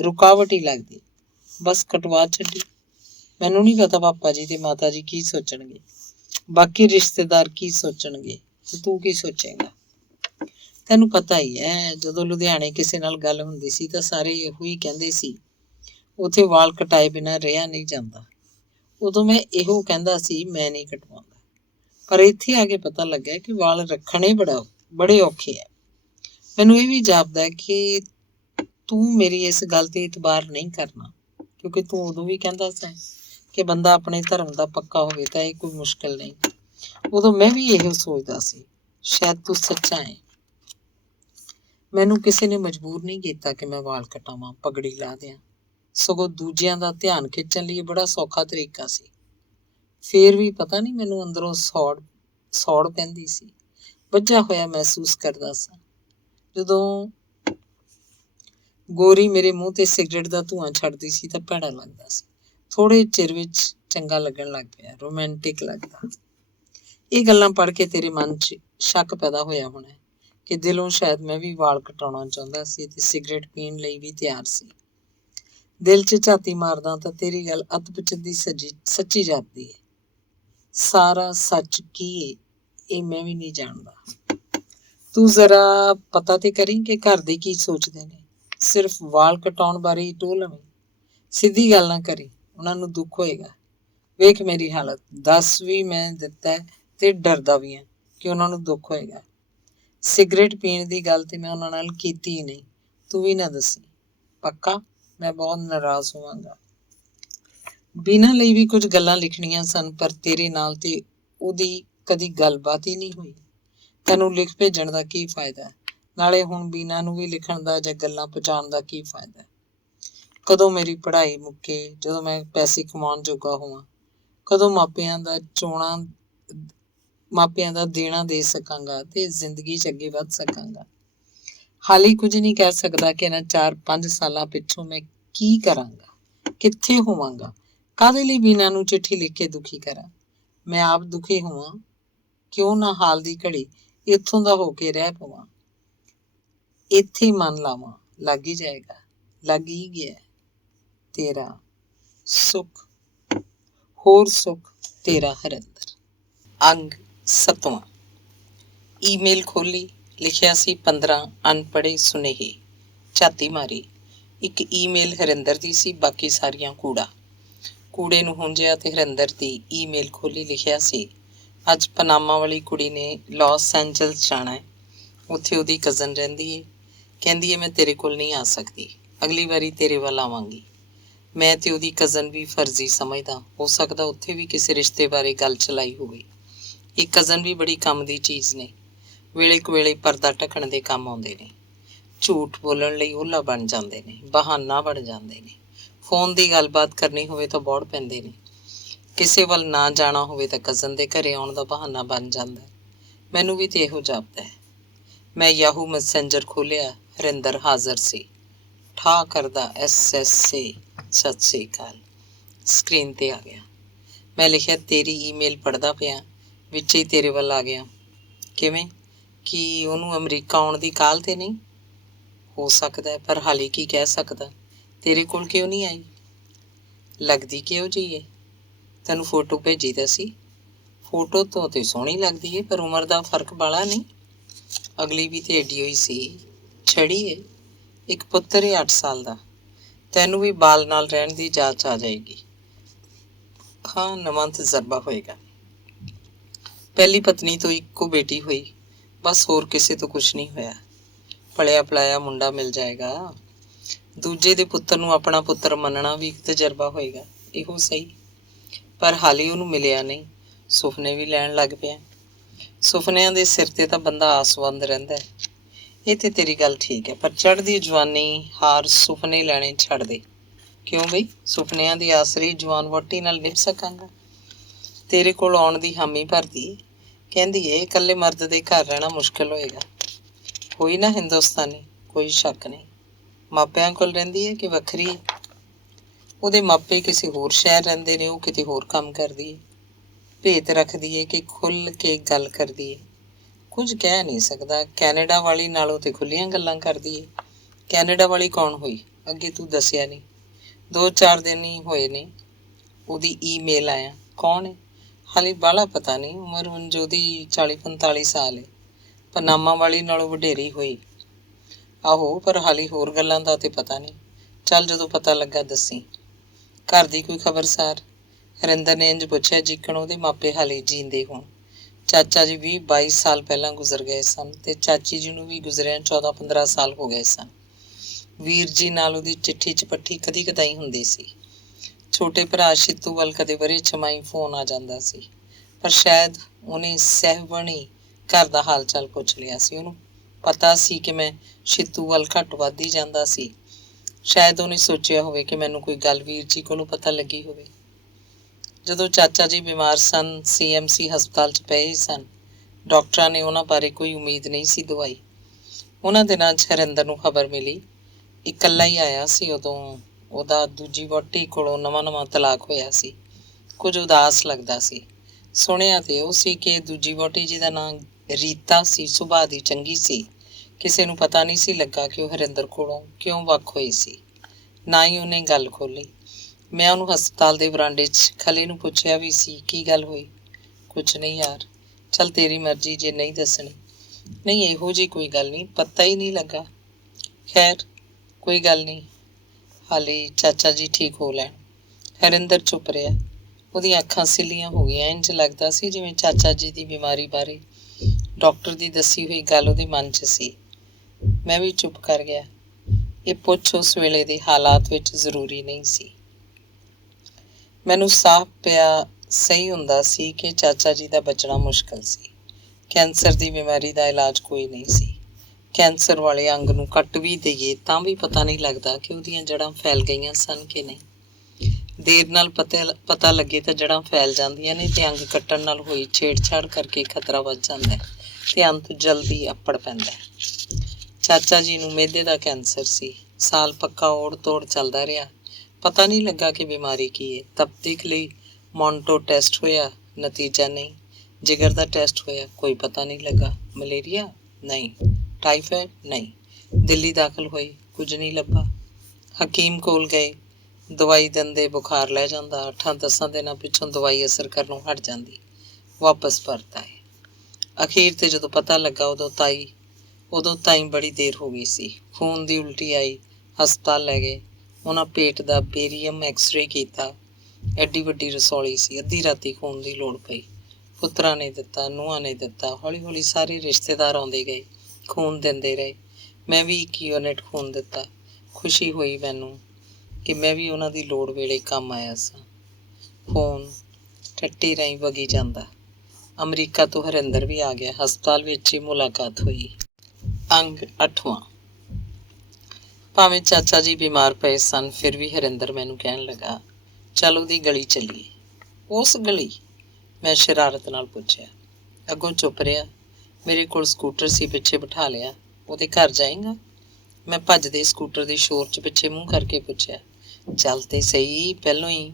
ਰੁਕਾਵਟ ਹੀ ਲੱਗਦੀ। ਬਸ ਕਟਵਾ ਛੱਡੀ। ਮੈਨੂੰ ਨਹੀਂ ਪਤਾ ਪਾਪਾ ਜੀ ਤੇ ਮਾਤਾ ਜੀ ਕੀ ਸੋਚਣਗੇ, ਬਾਕੀ ਰਿਸ਼ਤੇਦਾਰ ਕੀ ਸੋਚਣਗੇ, ਤੇ ਤੂੰ ਕੀ ਸੋਚੇਂਗਾ। ਤੈਨੂੰ ਪਤਾ ਹੀ ਹੈ, ਜਦੋਂ ਲੁਧਿਆਣੇ ਕਿਸੇ ਨਾਲ ਗੱਲ ਹੁੰਦੀ ਸੀ ਤਾਂ ਸਾਰੇ ਇਹੋ ਹੀ ਕਹਿੰਦੇ ਸੀ, ਉੱਥੇ ਵਾਲ ਕਟਾਏ ਬਿਨਾਂ ਰਿਹਾ ਨਹੀਂ ਜਾਂਦਾ। ਉਦੋਂ ਮੈਂ ਇਹੋ ਕਹਿੰਦਾ ਸੀ, ਮੈਂ ਨਹੀਂ ਕਟਵਾਉਂਦਾ। ਪਰ ਇੱਥੇ ਆ ਕੇ ਪਤਾ ਲੱਗਿਆ ਕਿ ਵਾਲ ਰੱਖਣੇ ਬੜੇ ਔਖੇ ਹੈ। ਮੈਨੂੰ ਇਹ ਵੀ ਜਾਪਦਾ ਹੈ ਕਿ ਤੂੰ ਮੇਰੀ ਇਸ ਗੱਲ ਤੇ ਇਤਬਾਰ ਨਹੀਂ ਕਰਨਾ, ਕਿਉਂਕਿ ਤੂੰ ਉਦੋਂ ਵੀ ਕਹਿੰਦਾ ਸੀ ਕਿ ਬੰਦਾ ਆਪਣੇ ਧਰਮ ਦਾ ਪੱਕਾ ਹੋਵੇ ਤਾਂ ਇਹ ਕੋਈ ਮੁਸ਼ਕਿਲ ਨਹੀਂ। ਉਦੋਂ ਮੈਂ ਵੀ ਇਹੋ ਸੋਚਦਾ ਸੀ। ਸ਼ਾਇਦ ਤੂੰ ਸੱਚਾ ਹੈ। ਮੈਨੂੰ ਕਿਸੇ ਨੇ ਮਜਬੂਰ ਨਹੀਂ ਕੀਤਾ ਕਿ ਮੈਂ ਵਾਲ ਕਟਾਵਾਂ, ਪਗੜੀ ਲਾ ਦਿਆਂ। ਸਗੋਂ ਦੂਜਿਆਂ ਦਾ ਧਿਆਨ ਖਿੱਚਣ ਲਈ ਬੜਾ ਸੌਖਾ ਤਰੀਕਾ ਸੀ। ਫੇਰ ਵੀ ਪਤਾ ਨਹੀਂ ਮੈਨੂੰ ਅੰਦਰੋਂ ਸੌੜ ਪੈਂਦੀ ਸੀ। ਵੱਝਾ ਹੋਇਆ ਮਹਿਸੂਸ ਕਰਦਾ ਸਾਂ। ਜਦੋਂ ਗੋਰੀ ਮੇਰੇ ਮੂੰਹ ਤੇ ਸਿਗਰਟ ਦਾ ਧੂੰਆਂ ਛੱਡਦੀ ਸੀ ਤਾਂ ਭੈੜਾ ਲੱਗਦਾ ਸੀ। ਥੋੜੇ ਚਿਰ ਵਿੱਚ ਚੰਗਾ ਲੱਗਣ ਲੱਗ ਪਿਆ, ਰੋਮਾਂਟਿਕ ਲੱਗਦਾ। ਇਹ ਗੱਲਾਂ ਪੜ੍ਹ ਕੇ ਤੇਰੇ ਮਨ 'ਚ ਸ਼ੱਕ ਪੈਦਾ ਹੋਇਆ ਹੋਣਾ ਕਿ ਦਿਲੋਂ ਸ਼ਾਇਦ ਮੈਂ ਵੀ ਵਾਲ ਕਟਾਉਣਾ ਚਾਹੁੰਦਾ ਸੀ ਤੇ ਸਿਗਰਟ ਪੀਣ ਲਈ ਵੀ ਤਿਆਰ ਸੀ। ਦਿਲ 'ਚ ਝਾਤੀ ਮਾਰਦਾ ਤਾਂ ਤੇਰੀ ਗੱਲ ਅੱਧ-ਪਚੱਧੀ ਸੱਚੀ ਜਾਪਦੀ ਹੈ। ਸਾਰਾ ਸੱਚ ਕੀ ਹੈ ਇਹ ਮੈਂ ਵੀ ਨਹੀਂ ਜਾਣਦਾ। ਤੂੰ ਜ਼ਰਾ ਪਤਾ ਤੇ ਕਰੀਂ ਕਿ ਘਰ ਦੇ ਕੀ ਸੋਚਦੇ ਨੇ। ਸਿਰਫ ਵਾਲ ਕਟਾਉਣ ਬਾਰੇ ਹੀ ਟੋਹ ਲਵੇਂ। ਸਿੱਧੀ ਗੱਲ ਨਾ ਕਰੀ, ਉਹਨਾਂ ਨੂੰ ਦੁੱਖ ਹੋਏਗਾ। ਵੇਖ ਮੇਰੀ ਹਾਲਤ, ਦੱਸ ਵੀ ਮੈਂ ਦਿੱਤਾ ਤੇ ਡਰਦਾ ਵੀ ਹਾਂ ਕਿ ਉਹਨਾਂ ਨੂੰ ਦੁੱਖ ਹੋਏਗਾ। ਸਿਗਰਟ ਪੀਣ ਦੀ ਗੱਲ ਤੇ ਮੈਂ ਉਹਨਾਂ ਨਾਲ ਕੀਤੀ ਹੀ ਨਹੀਂ। ਤੂੰ ਵੀ ਨਾ ਦੱਸੀ, ਪੱਕਾ? ਮੈਂ ਬਹੁਤ ਨਾਰਾਜ਼ ਹੋਵਾਂਗਾ। ਬੀਨਾ ਲਈ ਵੀ ਕੁਝ ਗੱਲਾਂ ਲਿਖਣੀਆਂ ਸਨ, ਪਰ ਤੇਰੇ ਨਾਲ ਤੇ ਉਹਦੀ ਕਦੀ ਗੱਲਬਾਤ ਹੀ ਨਹੀਂ ਹੋਈ। ਤੈਨੂੰ ਲਿਖ ਭੇਜਣ ਦਾ ਕੀ ਫਾਇਦਾ? ਨਾਲੇ ਹੁਣ ਬੀਨਾ ਨੂੰ ਵੀ ਲਿਖਣ ਦਾ ਜਾਂ ਗੱਲਾਂ ਪਹੁੰਚਾਉਣ ਦਾ ਕੀ ਫਾਇਦਾ? ਕਦੋਂ ਮੇਰੀ ਪੜ੍ਹਾਈ ਮੁੱਕੇ, ਜਦੋਂ ਮੈਂ ਪੈਸੇ ਕਮਾਉਣ ਜੋਗਾ ਹੋਵਾਂ, ਕਦੋਂ ਮਾਪਿਆਂ ਦਾ ਦੇਣਾ ਦੇ ਸਕਾਂਗਾ ਤੇ ਜ਼ਿੰਦਗੀ 'ਚ ਅੱਗੇ ਵੱਧ ਸਕਾਂਗਾ। ਹਾਲੇ ਕੁਝ ਨਹੀਂ ਕਹਿ ਸਕਦਾ ਕਿ ਇਹਨਾਂ 4-5 ਸਾਲਾਂ ਪਿੱਛੋਂ ਮੈਂ ਕੀ ਕਰਾਂਗਾ, ਕਿੱਥੇ ਹੋਵਾਂਗਾ, ਕਾਹਦੇ ਲਈ ਬੀਨਾ ਨੂੰ ਚਿੱਠੀ ਲਿਖ ਕੇ ਦੁਖੀ ਕਰਾਂ। ਮੈਂ ਆਪ ਦੁਖੀ ਹੋਵਾਂ, ਕਿਉਂ ਨਾ ਹਾਲ ਦੀ ਘੜੀ ਇੱਥੋਂ ਦਾ ਹੋ ਕੇ ਰਹਿ ਪਵਾਂ। ਇੱਥੇ ਹੀ ਮਨ ਲਾਵਾਂ, ਲੱਗ ਹੀ ਜਾਏਗਾ, ਲੱਗ ਹੀ ਗਿਆ। ਤੇਰਾ ਸੁੱਖ, ਹੋਰ ਸੁੱਖ, ਤੇਰਾ ਹਰਿੰਦਰ। ਅੰਗ 7ਵਾਂ। ਈਮੇਲ ਖੋਲ੍ਹੀ, ਲਿਖਿਆ ਸੀ 15 ਅਨਪੜ੍ਹੇ ਸੁਨੇਹੇ। ਝਾਤੀ ਮਾਰੀ, ਇੱਕ ਈਮੇਲ ਹਰਿੰਦਰ ਦੀ ਸੀ, ਬਾਕੀ ਸਾਰੀਆਂ ਕੂੜੇ ਨੂੰ ਹੁੰਜਿਆ ਤੇ ਹਰਿੰਦਰ ਦੀ ਈਮੇਲ ਖੋਲ੍ਹੀ। ਲਿਖਿਆ ਸੀ, ਅੱਜ ਪਨਾਮਾ ਵਾਲੀ ਕੁੜੀ ਨੇ ਲਾਸ ਐਂਜਲਸ ਜਾਣਾ ਹੈ। ਉੱਥੇ ਉਹਦੀ ਕਜ਼ਨ ਰਹਿੰਦੀ ਏ। ਕਹਿੰਦੀ ਹੈ ਮੈਂ ਤੇਰੇ ਕੋਲ ਨਹੀਂ ਆ ਸਕਦੀ, ਅਗਲੀ ਵਾਰੀ ਤੇਰੇ ਵੱਲ ਆਵਾਂਗੀ। ਮੈਂ ਤੇ ਉਹਦੀ ਕਜ਼ਨ ਵੀ ਫਰਜ਼ੀ ਸਮਝਦਾ, ਹੋ ਸਕਦਾ ਉੱਥੇ ਵੀ ਕਿਸੇ ਰਿਸ਼ਤੇ ਬਾਰੇ ਗੱਲ ਚਲਾਈ ਹੋਵੇ। ਇਹ ਕਜ਼ਨ ਵੀ ਬੜੀ ਕੰਮ ਦੀ ਚੀਜ਼ ਨੇ, ਵੇਲੇ ਕੁ ਵੇਲੇ ਪਰਦਾ ਢੱਕਣ ਦੇ ਕੰਮ ਆਉਂਦੇ ਨੇ, ਝੂਠ ਬੋਲਣ ਲਈ ਓਹਲਾ ਬਣ ਜਾਂਦੇ ਨੇ, ਬਹਾਨਾ ਬਣ ਜਾਂਦੇ ਨੇ। ਫੋਨ ਦੀ ਗੱਲਬਾਤ ਕਰਨੀ ਹੋਵੇ ਤਾਂ ਬੌੜ ਪੈਂਦੇ ਨੇ। ਕਿਸੇ ਵੱਲ ਨਾ ਜਾਣਾ ਹੋਵੇ ਤਾਂ ਕਜ਼ਨ ਦੇ ਘਰੇ ਆਉਣ ਦਾ ਬਹਾਨਾ ਬਣ ਜਾਂਦਾ। ਮੈਨੂੰ ਵੀ ਤੇ ਇਹੋ ਜਾਪਦਾ ਹੈ। ਮੈਂ ਯਾਹੂ ਮੈਸੇਂਜਰ ਖੋਲ੍ਹਿਆ, ਹਰਿੰਦਰ ਹਾਜ਼ਰ ਸੀ। ਠਾ ਕਰਦਾ SSA ਸਤਿ ਸ੍ਰੀ ਅਕਾਲ ਸਕਰੀਨ ਤੇ ਆ ਗਿਆ। ਮੈਂ ਲਿਖਿਆ, ਤੇਰੀ ਈਮੇਲ ਪੜ੍ਹਦਾ ਪਿਆ, ਵਿੱਚ ਹੀ ਤੇਰੇ ਵੱਲ ਆ ਗਿਆ। ਕਿਵੇਂ? ਕਿ ਉਹਨੂੰ ਅਮਰੀਕਾ ਆਉਣ ਦੀ ਕਾਹਲ ਤੇ ਨਹੀਂ? ਹੋ ਸਕਦਾ ਹੈ, ਪਰ ਹਾਲੇ ਕੀ ਕਹਿ ਸਕਦਾ। ਤੇਰੇ ਕੋਲ ਕਿਉਂ ਨਹੀਂ ਆਈ? ਲੱਗਦੀ ਕਿਹੋ ਜਿਹੀ ਹੈ? ਤੈਨੂੰ ਫੋਟੋ ਭੇਜੀ ਤਾਂ ਸੀ। ਫੋਟੋ ਤੋਂ ਤੇ ਸੋਹਣੀ ਲੱਗਦੀ ਹੈ, ਪਰ ਉਮਰ ਦਾ ਫਰਕ ਬਾਲਾ ਨਹੀਂ। ਅਗਲੀ ਵੀ ਤੇ ਏਡੀ ਹੋਈ ਸੀ, ਛੜੀ ਏ। ਇੱਕ ਪੁੱਤਰ ਏ 8 ਸਾਲ ਦਾ। ਤੈਨੂੰ ਵੀ ਬਾਲ ਨਾਲ ਰਹਿਣ ਦੀ ਜਾਚ ਆ ਜਾਏਗੀ। ਹਾਂ, ਨਵਾਂ ਤਜਰਬਾ ਹੋਏਗਾ। ਪਹਿਲੀ ਪਤਨੀ ਤੋਂ ਇੱਕੋ ਬੇਟੀ ਹੋਈ, ਬਸ ਹੋਰ ਕਿਸੇ ਤੋਂ ਕੁਛ ਨਹੀਂ ਹੋਇਆ। ਪਲਿਆ ਪਲਾਇਆ ਮੁੰਡਾ ਮਿਲ ਜਾਏਗਾ। ਦੂਜੇ ਦੇ ਪੁੱਤਰ ਨੂੰ ਆਪਣਾ ਪੁੱਤਰ ਮੰਨਣਾ ਵੀ ਇੱਕ ਤਜਰਬਾ ਹੋਏਗਾ। ਇਹੋ ਸਹੀ, ਪਰ ਹਾਲੇ ਉਹਨੂੰ ਮਿਲਿਆ ਨਹੀਂ। ਸੁਪਨੇ ਵੀ ਲੈਣ ਲੱਗ ਪਿਆ। ਸੁਪਨਿਆਂ ਦੇ ਸਿਰ ਤੇ ਤਾਂ ਬੰਦਾ ਆਸਵੰਦ ਰਹਿੰਦਾ ਹੈ। ਇਹ ਤੇ ਤੇਰੀ ਗੱਲ ਠੀਕ ਹੈ, ਪਰ ਚੜ੍ਹਦੀ ਜਵਾਨੀ ਹਾਰ ਸੁਪਨੇ ਲੈਣੇ ਛੱਡ ਦੇ। ਕਿਉਂ ਬਈ? ਸੁਪਨਿਆਂ ਦੀ ਆਸਰੀ ਜਵਾਨ ਵਹੁਟੀ ਨਾਲ ਨਿਭ ਸਕਾਂਗਾ? ਤੇਰੇ ਕੋਲ ਆਉਣ ਦੀ ਹਾਮੀ ਭਰਦੀ ਏ, ਕਹਿੰਦੀ ਏ ਇਕੱਲੇ ਮਰਦ ਦੇ ਘਰ ਰਹਿਣਾ ਮੁਸ਼ਕਿਲ ਹੋਏਗਾ। ਹੋਈ ਨਾ ਹਿੰਦੁਸਤਾਨੀ, ਕੋਈ ਸ਼ੱਕ ਨਹੀਂ। ਮਾਪਿਆਂ ਕੋਲ ਰਹਿੰਦੀ ਹੈ ਕਿ ਵੱਖਰੀ? ਉਹਦੇ ਮਾਪੇ ਕਿਸੇ ਹੋਰ ਸ਼ਹਿਰ ਰਹਿੰਦੇ ਨੇ, ਉਹ ਕਿਤੇ ਹੋਰ ਕੰਮ ਕਰਦੀ ਏ। ਭੇਤ ਰੱਖਦੀ ਏ ਕਿ ਖੁੱਲ੍ਹ ਕੇ ਗੱਲ ਕਰਦੀ ਏ? ਕੁਝ ਕਹਿ ਨਹੀਂ ਸਕਦਾ। ਕੈਨੇਡਾ ਵਾਲੀ ਨਾਲੋਂ ਤੇ ਖੁੱਲ੍ਹੀਆਂ ਗੱਲਾਂ ਕਰਦੀ ਏ। ਕੈਨੇਡਾ ਵਾਲੀ ਕੌਣ ਹੋਈ? ਅੱਗੇ ਤੂੰ ਦੱਸਿਆ ਨਹੀਂ। 2-4 ਦਿਨ ਹੀ ਹੋਏ ਨੇ ਉਹਦੀ ਈਮੇਲ ਆਇਆ। ਕੌਣ ਹੈ? ਹਾਲੇ ਬਾਹਲਾ ਪਤਾ ਨਹੀਂ। ਉਮਰ ਉਂਝ ਉਹਦੀ 40-45 ਸਾਲ ਹੈ। ਪਨਾਮਾ ਵਾਲੀ ਨਾਲੋਂ ਵਡੇਰੀ ਹੋਈ। ਆਹੋ, ਪਰ ਹਾਲੇ ਹੋਰ ਗੱਲਾਂ ਦਾ ਤੇ ਪਤਾ ਨਹੀਂ। ਚੱਲ ਜਦੋਂ ਪਤਾ ਲੱਗਾ ਦੱਸੀ। ਘਰ ਦੀ ਕੋਈ ਖਬਰਸਾਰ? ਹਰਿੰਦਰ ਨੇ ਇੰਝ ਪੁੱਛਿਆ ਜਿੱਕਣ ਉਹਦੇ ਮਾਪੇ ਹਾਲੇ ਜੀਂਦੇ ਹੋਣ। ਚਾਚਾ ਜੀ 20-22 ਸਾਲ ਪਹਿਲਾਂ ਗੁਜ਼ਰ ਗਏ ਸਨ ਤੇ ਚਾਚੀ ਜੀ ਨੂੰ ਵੀ ਗੁਜ਼ਰਿਆ 14-15 ਸਾਲ ਹੋ ਗਏ ਸਨ। ਵੀਰ ਜੀ ਨਾਲ ਉਹਦੀ ਚਿੱਠੀ ਚਪੱਠੀ ਕਦੀ ਕਦਾਈ ਹੁੰਦੀ ਸੀ। ਛੋਟੇ ਭਰਾ ਸ਼ਿੱਤੂ ਵੱਲ ਕਦੇ ਵਰੇ ਛਮਾਈ ਫੋਨ ਆ ਜਾਂਦਾ ਸੀ, ਪਰ ਸ਼ਾਇਦ ਉਹਨੇ ਸਹਿਬਣੀ ਘਰ ਦਾ ਹਾਲ ਚਾਲ ਪੁੱਛ ਲਿਆ ਸੀ। ਉਹਨੂੰ ਪਤਾ ਸੀ ਕਿ ਮੈਂ ਸ਼ਿੱਤੂ ਵੱਲ ਘੱਟ ਵੱਧ ਹੀ ਜਾਂਦਾ ਸੀ। ਸ਼ਾਇਦ ਉਹਨੇ ਸੋਚਿਆ ਹੋਵੇ ਕਿ ਮੈਨੂੰ ਕੋਈ ਗੱਲ ਵੀਰ ਜੀ ਕੋਲੋਂ ਪਤਾ ਲੱਗੀ ਹੋਵੇ। ਜਦੋਂ ਚਾਚਾ ਜੀ ਬਿਮਾਰ ਸਨ, CMC ਹਸਪਤਾਲ 'ਚ ਪਏ ਸਨ, ਡਾਕਟਰਾਂ ਨੇ ਉਹਨਾਂ ਬਾਰੇ ਕੋਈ ਉਮੀਦ ਨਹੀਂ ਸੀ ਦਵਾਈ। ਉਹਨਾਂ ਦਿਨਾਂ 'ਚ ਹਰਿੰਦਰ ਨੂੰ ਖਬਰ ਮਿਲੀ। ਇਕੱਲਾ ਹੀ ਆਇਆ ਸੀ ਉਦੋਂ। ਉਹਦਾ ਦੂਜੀ ਵਹੁਟੀ ਕੋਲੋਂ ਨਵਾਂ ਤਲਾਕ ਹੋਇਆ ਸੀ। ਕੁਝ ਉਦਾਸ ਲੱਗਦਾ ਸੀ। ਸੁਣਿਆ ਤੇ ਉਹ ਸੀ ਕਿ ਦੂਜੀ ਵਹੁਟੀ, ਜਿਹਦਾ ਨਾਂ ਰੀਤਾ ਸੀ, ਸੁਭਾਅ ਦੀ ਚੰਗੀ ਸੀ। ਕਿਸੇ ਨੂੰ ਪਤਾ ਨਹੀਂ ਸੀ ਲੱਗਾ ਕਿ ਉਹ ਹਰਿੰਦਰ ਕੋਲੋਂ ਕਿਉਂ ਵੱਖ ਹੋਈ ਸੀ। ਨਾ ਹੀ ਉਹਨੇ ਗੱਲ ਖੋਲ੍ਹੀ। ਮੈਂ ਉਹਨੂੰ ਹਸਪਤਾਲ ਦੇ ਵਰਾਂਡੇ 'ਚ ਖਲੇ ਨੂੰ ਪੁੱਛਿਆ ਵੀ ਸੀ, ਕੀ ਗੱਲ ਹੋਈ? ਕੁਛ ਨਹੀਂ ਯਾਰ। ਚੱਲ ਤੇਰੀ ਮਰਜ਼ੀ, ਜੇ ਨਹੀਂ ਦੱਸਣੀ। ਨਹੀਂ, ਇਹੋ ਜਿਹੀ ਕੋਈ ਗੱਲ ਨਹੀਂ, ਪਤਾ ਹੀ ਨਹੀਂ ਲੱਗਾ। ਖੈਰ ਕੋਈ ਗੱਲ ਨਹੀਂ, ਹਾਲੇ ਚਾਚਾ ਜੀ ਠੀਕ ਹੋ ਲੈਣ। ਹਰਿੰਦਰ ਚੁੱਪ ਰਿਹਾ। ਉਹਦੀਆਂ ਅੱਖਾਂ ਸਿੱਲੀਆਂ ਹੋ ਗਈਆਂ। ਇੰਝ ਲੱਗਦਾ ਸੀ ਜਿਵੇਂ ਚਾਚਾ ਜੀ ਦੀ ਬਿਮਾਰੀ ਬਾਰੇ ਡਾਕਟਰ ਦੀ ਦੱਸੀ ਹੋਈ ਗੱਲ ਉਹਦੇ ਮਨ 'ਚ ਸੀ। ਮੈਂ ਵੀ ਚੁੱਪ ਕਰ ਗਿਆ। ਇਹ ਪੁੱਛ ਉਸ ਵੇਲੇ ਦੇ ਹਾਲਾਤ ਵਿੱਚ ਜ਼ਰੂਰੀ ਨਹੀਂ ਸੀ। ਮੈਨੂੰ ਸਾਫ਼ ਪਿਆ ਸਹੀ ਹੁੰਦਾ ਸੀ ਕਿ ਚਾਚਾ ਜੀ ਦਾ ਬਚਣਾ ਮੁਸ਼ਕਿਲ ਸੀ। ਕੈਂਸਰ ਦੀ ਬਿਮਾਰੀ ਦਾ ਇਲਾਜ ਕੋਈ ਨਹੀਂ ਸੀ। ਕੈਂਸਰ ਵਾਲੇ ਅੰਗ ਨੂੰ ਕੱਟ ਵੀ ਦੇਈਏ ਤਾਂ ਵੀ ਪਤਾ ਨਹੀਂ ਲੱਗਦਾ ਕਿ ਉਹਦੀਆਂ ਜੜ੍ਹਾਂ ਫੈਲ ਗਈਆਂ ਸਨ ਕਿ ਨਹੀਂ। ਦੇਰ ਨਾਲ ਪਤਾ ਲੱਗੇ ਤਾਂ ਜੜ੍ਹਾਂ ਫੈਲ ਜਾਂਦੀਆਂ ਨੇ ਤੇ ਅੰਗ ਕੱਟਣ ਨਾਲ ਹੋਈ ਛੇੜਛਾੜ ਕਰਕੇ ਖਤਰਾ ਵੱਧ ਜਾਂਦਾ ਤੇ ਅੰਤ ਜਲਦੀ ਅੱਪੜ ਪੈਂਦਾ। ਚਾਚਾ ਜੀ ਨੂੰ ਮਿਹਦੇ ਦਾ ਕੈਂਸਰ ਸੀ। ਸਾਲ ਪੱਕਾ ਓੜ ਤੋੜ ਚੱਲਦਾ ਰਿਹਾ। ਪਤਾ ਨਹੀਂ ਲੱਗਾ ਕਿ ਬਿਮਾਰੀ ਕੀ ਹੈ। ਤਫਤੀਸ਼ ਲਈ ਮੌਂਟੋ ਟੈਸਟ ਹੋਇਆ, ਨਤੀਜਾ ਨਹੀਂ। ਜਿਗਰ ਦਾ ਟੈਸਟ ਹੋਇਆ, ਕੋਈ ਪਤਾ ਨਹੀਂ ਲੱਗਾ। ਮਲੇਰੀਆ? ਨਹੀਂ। ਟਾਈਫਾਇਡ? ਨਹੀਂ। ਦਿੱਲੀ ਦਾਖਲ ਹੋਏ, ਕੁਝ ਨਹੀਂ ਲੱਭਾ। ਹਕੀਮ ਕੋਲ ਗਏ, ਦਵਾਈ ਦਿੰਦੇ ਬੁਖਾਰ ਲੈ ਜਾਂਦਾ। 8-10 ਦਿਨਾਂ ਪਿੱਛੋਂ ਦਵਾਈ ਅਸਰ ਕਰਨੋਂ ਹਟ ਜਾਂਦੀ, ਵਾਪਸ ਪਰਤ ਆਏ। ਅਖੀਰ ਤੇ ਜਦੋਂ ਪਤਾ ਲੱਗਾ ਉਦੋਂ ਤਾਈਂ ਬੜੀ ਦੇਰ ਹੋ ਗਈ ਸੀ। ਖੂਨ ਦੀ ਉਲਟੀ ਆਈ, ਹਸਪਤਾਲ ਲੈ ਗਏ। ਉਹਨਾਂ ਪੇਟ ਦਾ ਬੇਰੀਅਮ ਐਕਸਰੇ ਕੀਤਾ। ਐਡੀ ਵੱਡੀ ਰਸੌਲੀ ਸੀ। ਅੱਧੀ ਰਾਤੀ ਖੂਨ ਦੀ ਲੋੜ ਪਈ। ਪੁੱਤਰਾਂ ਨੇ ਦਿੱਤਾ, ਨੂੰਹਾਂ ਨੇ ਦਿੱਤਾ। ਹੌਲੀ ਹੌਲੀ ਸਾਰੇ ਰਿਸ਼ਤੇਦਾਰ ਆਉਂਦੇ ਗਏ, ਖੂਨ ਦਿੰਦੇ ਰਹੇ। ਮੈਂ ਵੀ 1 ਯੂਨਿਟ ਖੂਨ ਦਿੱਤਾ। ਖੁਸ਼ੀ ਹੋਈ ਮੈਨੂੰ ਕਿ ਮੈਂ ਵੀ ਉਹਨਾਂ ਦੀ ਲੋੜ ਵੇਲੇ ਕੰਮ ਆਇਆ ਸਾਂ। ਖੂਨ ਟੱਟੀ ਰਾਹੀਂ ਵਗੀ ਜਾਂਦਾ। ਅਮਰੀਕਾ ਤੋਂ ਹਰਿੰਦਰ ਵੀ ਆ ਗਿਆ। ਹਸਪਤਾਲ ਵਿੱਚ ਹੀ ਮੁਲਾਕਾਤ ਹੋਈ। ਅੰਗ 8ਵਾਂ। ਭਾਵੇਂ ਚਾਚਾ ਜੀ ਬਿਮਾਰ ਪਏ ਸਨ, ਫਿਰ ਵੀ ਹਰਿੰਦਰ ਮੈਨੂੰ ਕਹਿਣ ਲੱਗਾ, ਚੱਲ ਉਹਦੀ ਗਲੀ ਚੱਲੀਏ। ਉਸ ਗਲੀ? ਮੈਂ ਸ਼ਰਾਰਤ ਨਾਲ ਪੁੱਛਿਆ। ਅੱਗੋਂ ਚੁੱਪ ਰਿਹਾ। ਮੇਰੇ ਕੋਲ ਸਕੂਟਰ ਸੀ, ਪਿੱਛੇ ਬਿਠਾ ਲਿਆ। ਉਹਦੇ ਘਰ ਜਾਏਗਾ? ਮੈਂ ਭੱਜਦੇ ਸਕੂਟਰ ਦੀ ਸ਼ੋਰ 'ਚ ਪਿੱਛੇ ਮੂੰਹ ਕਰਕੇ ਪੁੱਛਿਆ। ਚੱਲ ਤੇ ਸਹੀ ਪਹਿਲੋਂ ਹੀ।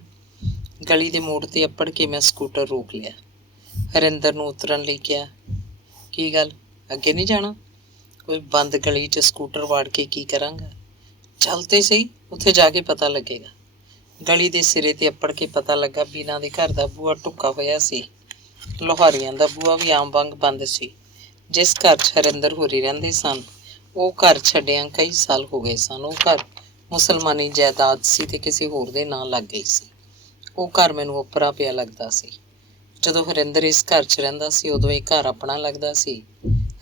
ਗਲੀ ਦੇ ਮੋੜ 'ਤੇ ਅੱਪੜ ਕੇ ਮੈਂ ਸਕੂਟਰ ਰੋਕ ਲਿਆ। ਹਰਿੰਦਰ ਨੂੰ ਉਤਰਨ ਲਈ ਕਿਹਾ। ਕੀ ਗੱਲ, ਅੱਗੇ ਨਹੀਂ ਜਾਣਾ? ਕੋਈ ਬੰਦ ਗਲੀ 'ਚ ਸਕੂਟਰ ਵਾੜ ਕੇ ਕੀ ਕਰਾਂਗਾ? ਚੱਲ ਤੇ ਸਹੀ, ਉੱਥੇ ਜਾ ਕੇ ਪਤਾ ਲੱਗੇਗਾ। ਗਲੀ ਦੇ ਸਿਰੇ 'ਤੇ ਅੱਪੜ ਕੇ ਪਤਾ ਲੱਗਾ ਬੀਨਾ ਦੇ ਘਰ ਦਾ ਬੂਹਾ ਢੁੱਕਾ ਹੋਇਆ ਸੀ। ਲੋਹਾਰੀਆਂ ਦਾ ਬੂਹਾ ਵੀ ਆਮ ਵਾਂਗ ਬੰਦ ਸੀ। ਜਿਸ ਘਰ 'ਚ ਹਰਿੰਦਰ ਹੋਰੀ ਰਹਿੰਦੇ ਸਨ, ਉਹ ਘਰ ਛੱਡਿਆਂ ਕਈ ਸਾਲ ਹੋ ਗਏ ਸਨ। ਉਹ ਘਰ ਮੁਸਲਮਾਨੀ ਜਾਇਦਾਦ ਸੀ ਤੇ ਕਿਸੇ ਹੋਰ ਦੇ ਨਾਂ ਲੱਗ ਗਈ ਸੀ। ਉਹ ਘਰ ਮੈਨੂੰ ਓਪਰਾ ਪਿਆ ਲੱਗਦਾ ਸੀ। ਜਦੋਂ ਹਰਿੰਦਰ ਇਸ ਘਰ 'ਚ ਰਹਿੰਦਾ ਸੀ, ਉਦੋਂ ਇਹ ਘਰ ਆਪਣਾ ਲੱਗਦਾ ਸੀ।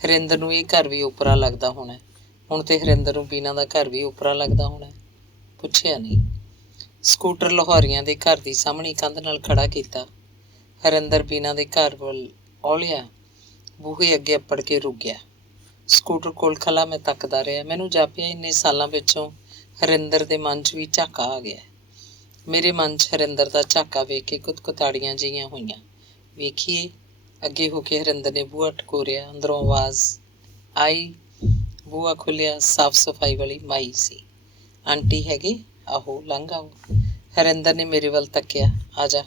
ਹਰਿੰਦਰ ਨੂੰ ਇਹ ਘਰ ਵੀ ਓਪਰਾ ਲੱਗਦਾ ਹੋਣਾ। ਹੁਣ ਤੇ ਹਰਿੰਦਰ ਨੂੰ ਬੀਨਾ ਦਾ ਘਰ ਵੀ ਓਪਰਾ ਲੱਗਦਾ ਹੋਣਾ। ਪੁੱਛਿਆ ਨਹੀਂ। ਸਕੂਟਰ ਲਾਹੌਰੀਆਂ ਦੇ ਘਰ ਦੀ ਸਾਹਮਣੀ ਕੰਧ ਨਾਲ ਖੜਾ ਕੀਤਾ। ਹਰਿੰਦਰ ਬੀਨਾ ਦੇ ਘਰ ਵੱਲ ਔਲਿਆ। ਬੂਹੇ ਅੱਗੇ ਅੱਪੜ ਕੇ ਰੁਕ ਗਿਆ। ਸਕੂਟਰ ਕੋਲ ਖਲਾ ਮੈਂ ਤੱਕਦਾ ਰਿਹਾ। ਮੈਨੂੰ ਜਾਪਿਆ ਇੰਨੇ ਸਾਲਾਂ ਵਿੱਚੋਂ ਹਰਿੰਦਰ ਦੇ ਮਨ 'ਚ ਵੀ ਝਾਕਾ ਆ ਗਿਆ। ਮੇਰੇ ਮਨ 'ਚ ਹਰਿੰਦਰ ਦਾ ਝਾਕਾ ਵੇਖ ਕੇ ਕੁਤਕੁਤਾੜੀਆਂ ਜਿਹੀਆਂ ਹੋਈਆਂ। ਵੇਖੀਏ, ਅੱਗੇ ਹੋ ਕੇ ਹਰਿੰਦਰ ਨੇ ਬੂਹਾ ਟਕੋਰਿਆ। ਅੰਦਰੋਂ ਆਵਾਜ਼ ਆਈ। ਬੂਹਾ ਖੁੱਲਿਆ। ਸਾਫ਼ ਸਫਾਈ ਵਾਲੀ ਮਾਈ ਸੀ। ਆਂਟੀ ਹੈਗੇ? ਆਹੋ, ਲੰਘ ਆਓ। ਹਰਿੰਦਰ ਨੇ ਮੇਰੇ ਵੱਲ ਤੱਕਿਆ। ਆ ਜਾ।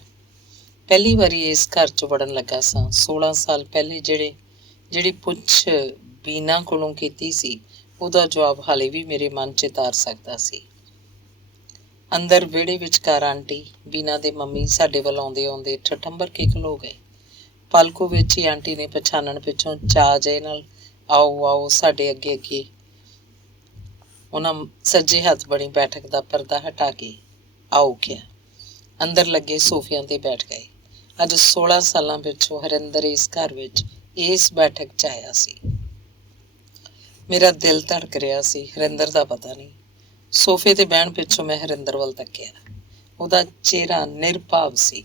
ਪਹਿਲੀ ਵਾਰੀ ਇਸ ਘਰ 'ਚ ਵੜਨ ਲੱਗਾ ਸਾਂ। 16 ਸਾਲ ਪਹਿਲੇ ਜਿਹੜੀ ਪੁੱਛ ਬੀਨਾ ਕੋਲੋਂ ਕੀਤੀ ਸੀ, ਉਹਦਾ ਜਵਾਬ ਹਾਲੇ ਵੀ ਮੇਰੇ ਮਨ 'ਚ ਤਾਰ ਸਕਦਾ ਸੀ। ਅੰਦਰ ਵਿਹੜੇ ਵਿਚਕਾਰ ਆਂਟੀ, ਬੀਨਾ ਦੇ ਮੰਮੀ ਸਾਡੇ ਵੱਲ ਆਉਂਦੇ ਆਉਂਦੇ ਠਠੰਬਰ ਕੇ ਖਲੋ ਗਏ। ਪਲਕੋ ਵਿੱਚ ਹੀ ਆਂਟੀ ਨੇ ਪਛਾਣਨ ਪਿੱਛੋਂ ਚਾਅ ਜਿਹੇ ਨਾਲ ਆਓ ਆਓ ਸਾਡੇ ਅੱਗੇ ਅੱਗੇ ਉਹਨਾਂ ਸੱਜੇ ਹੱਥ ਬਣੀ ਬੈਠਕ ਦਾ ਪਰਦਾ ਹਟਾ ਕੇ ਆਓ ਕਿਹਾ। ਅੰਦਰ ਲੱਗੇ ਸੋਫਿਆਂ ਤੇ ਬੈਠ ਗਏ। ਅੱਜ 16 ਸਾਲਾਂ ਪਿੱਛੋਂ ਹਰਿੰਦਰ ਇਸ ਘਰ ਵਿੱਚ ਇਸ ਬੈਠਕ 'ਚ ਆਇਆ ਸੀ। ਮੇਰਾ ਦਿਲ ਧੜਕ ਰਿਹਾ ਸੀ। ਹਰਿੰਦਰ ਦਾ ਪਤਾ ਨਹੀਂ। ਸੋਫੇ ਤੇ ਬਹਿਣ ਪਿੱਛੋਂ ਮੈਂ ਹਰਿੰਦਰ ਵੱਲ ਤੱਕਿਆ। ਉਹਦਾ ਚਿਹਰਾ ਨਿਰਭਾਵ ਸੀ।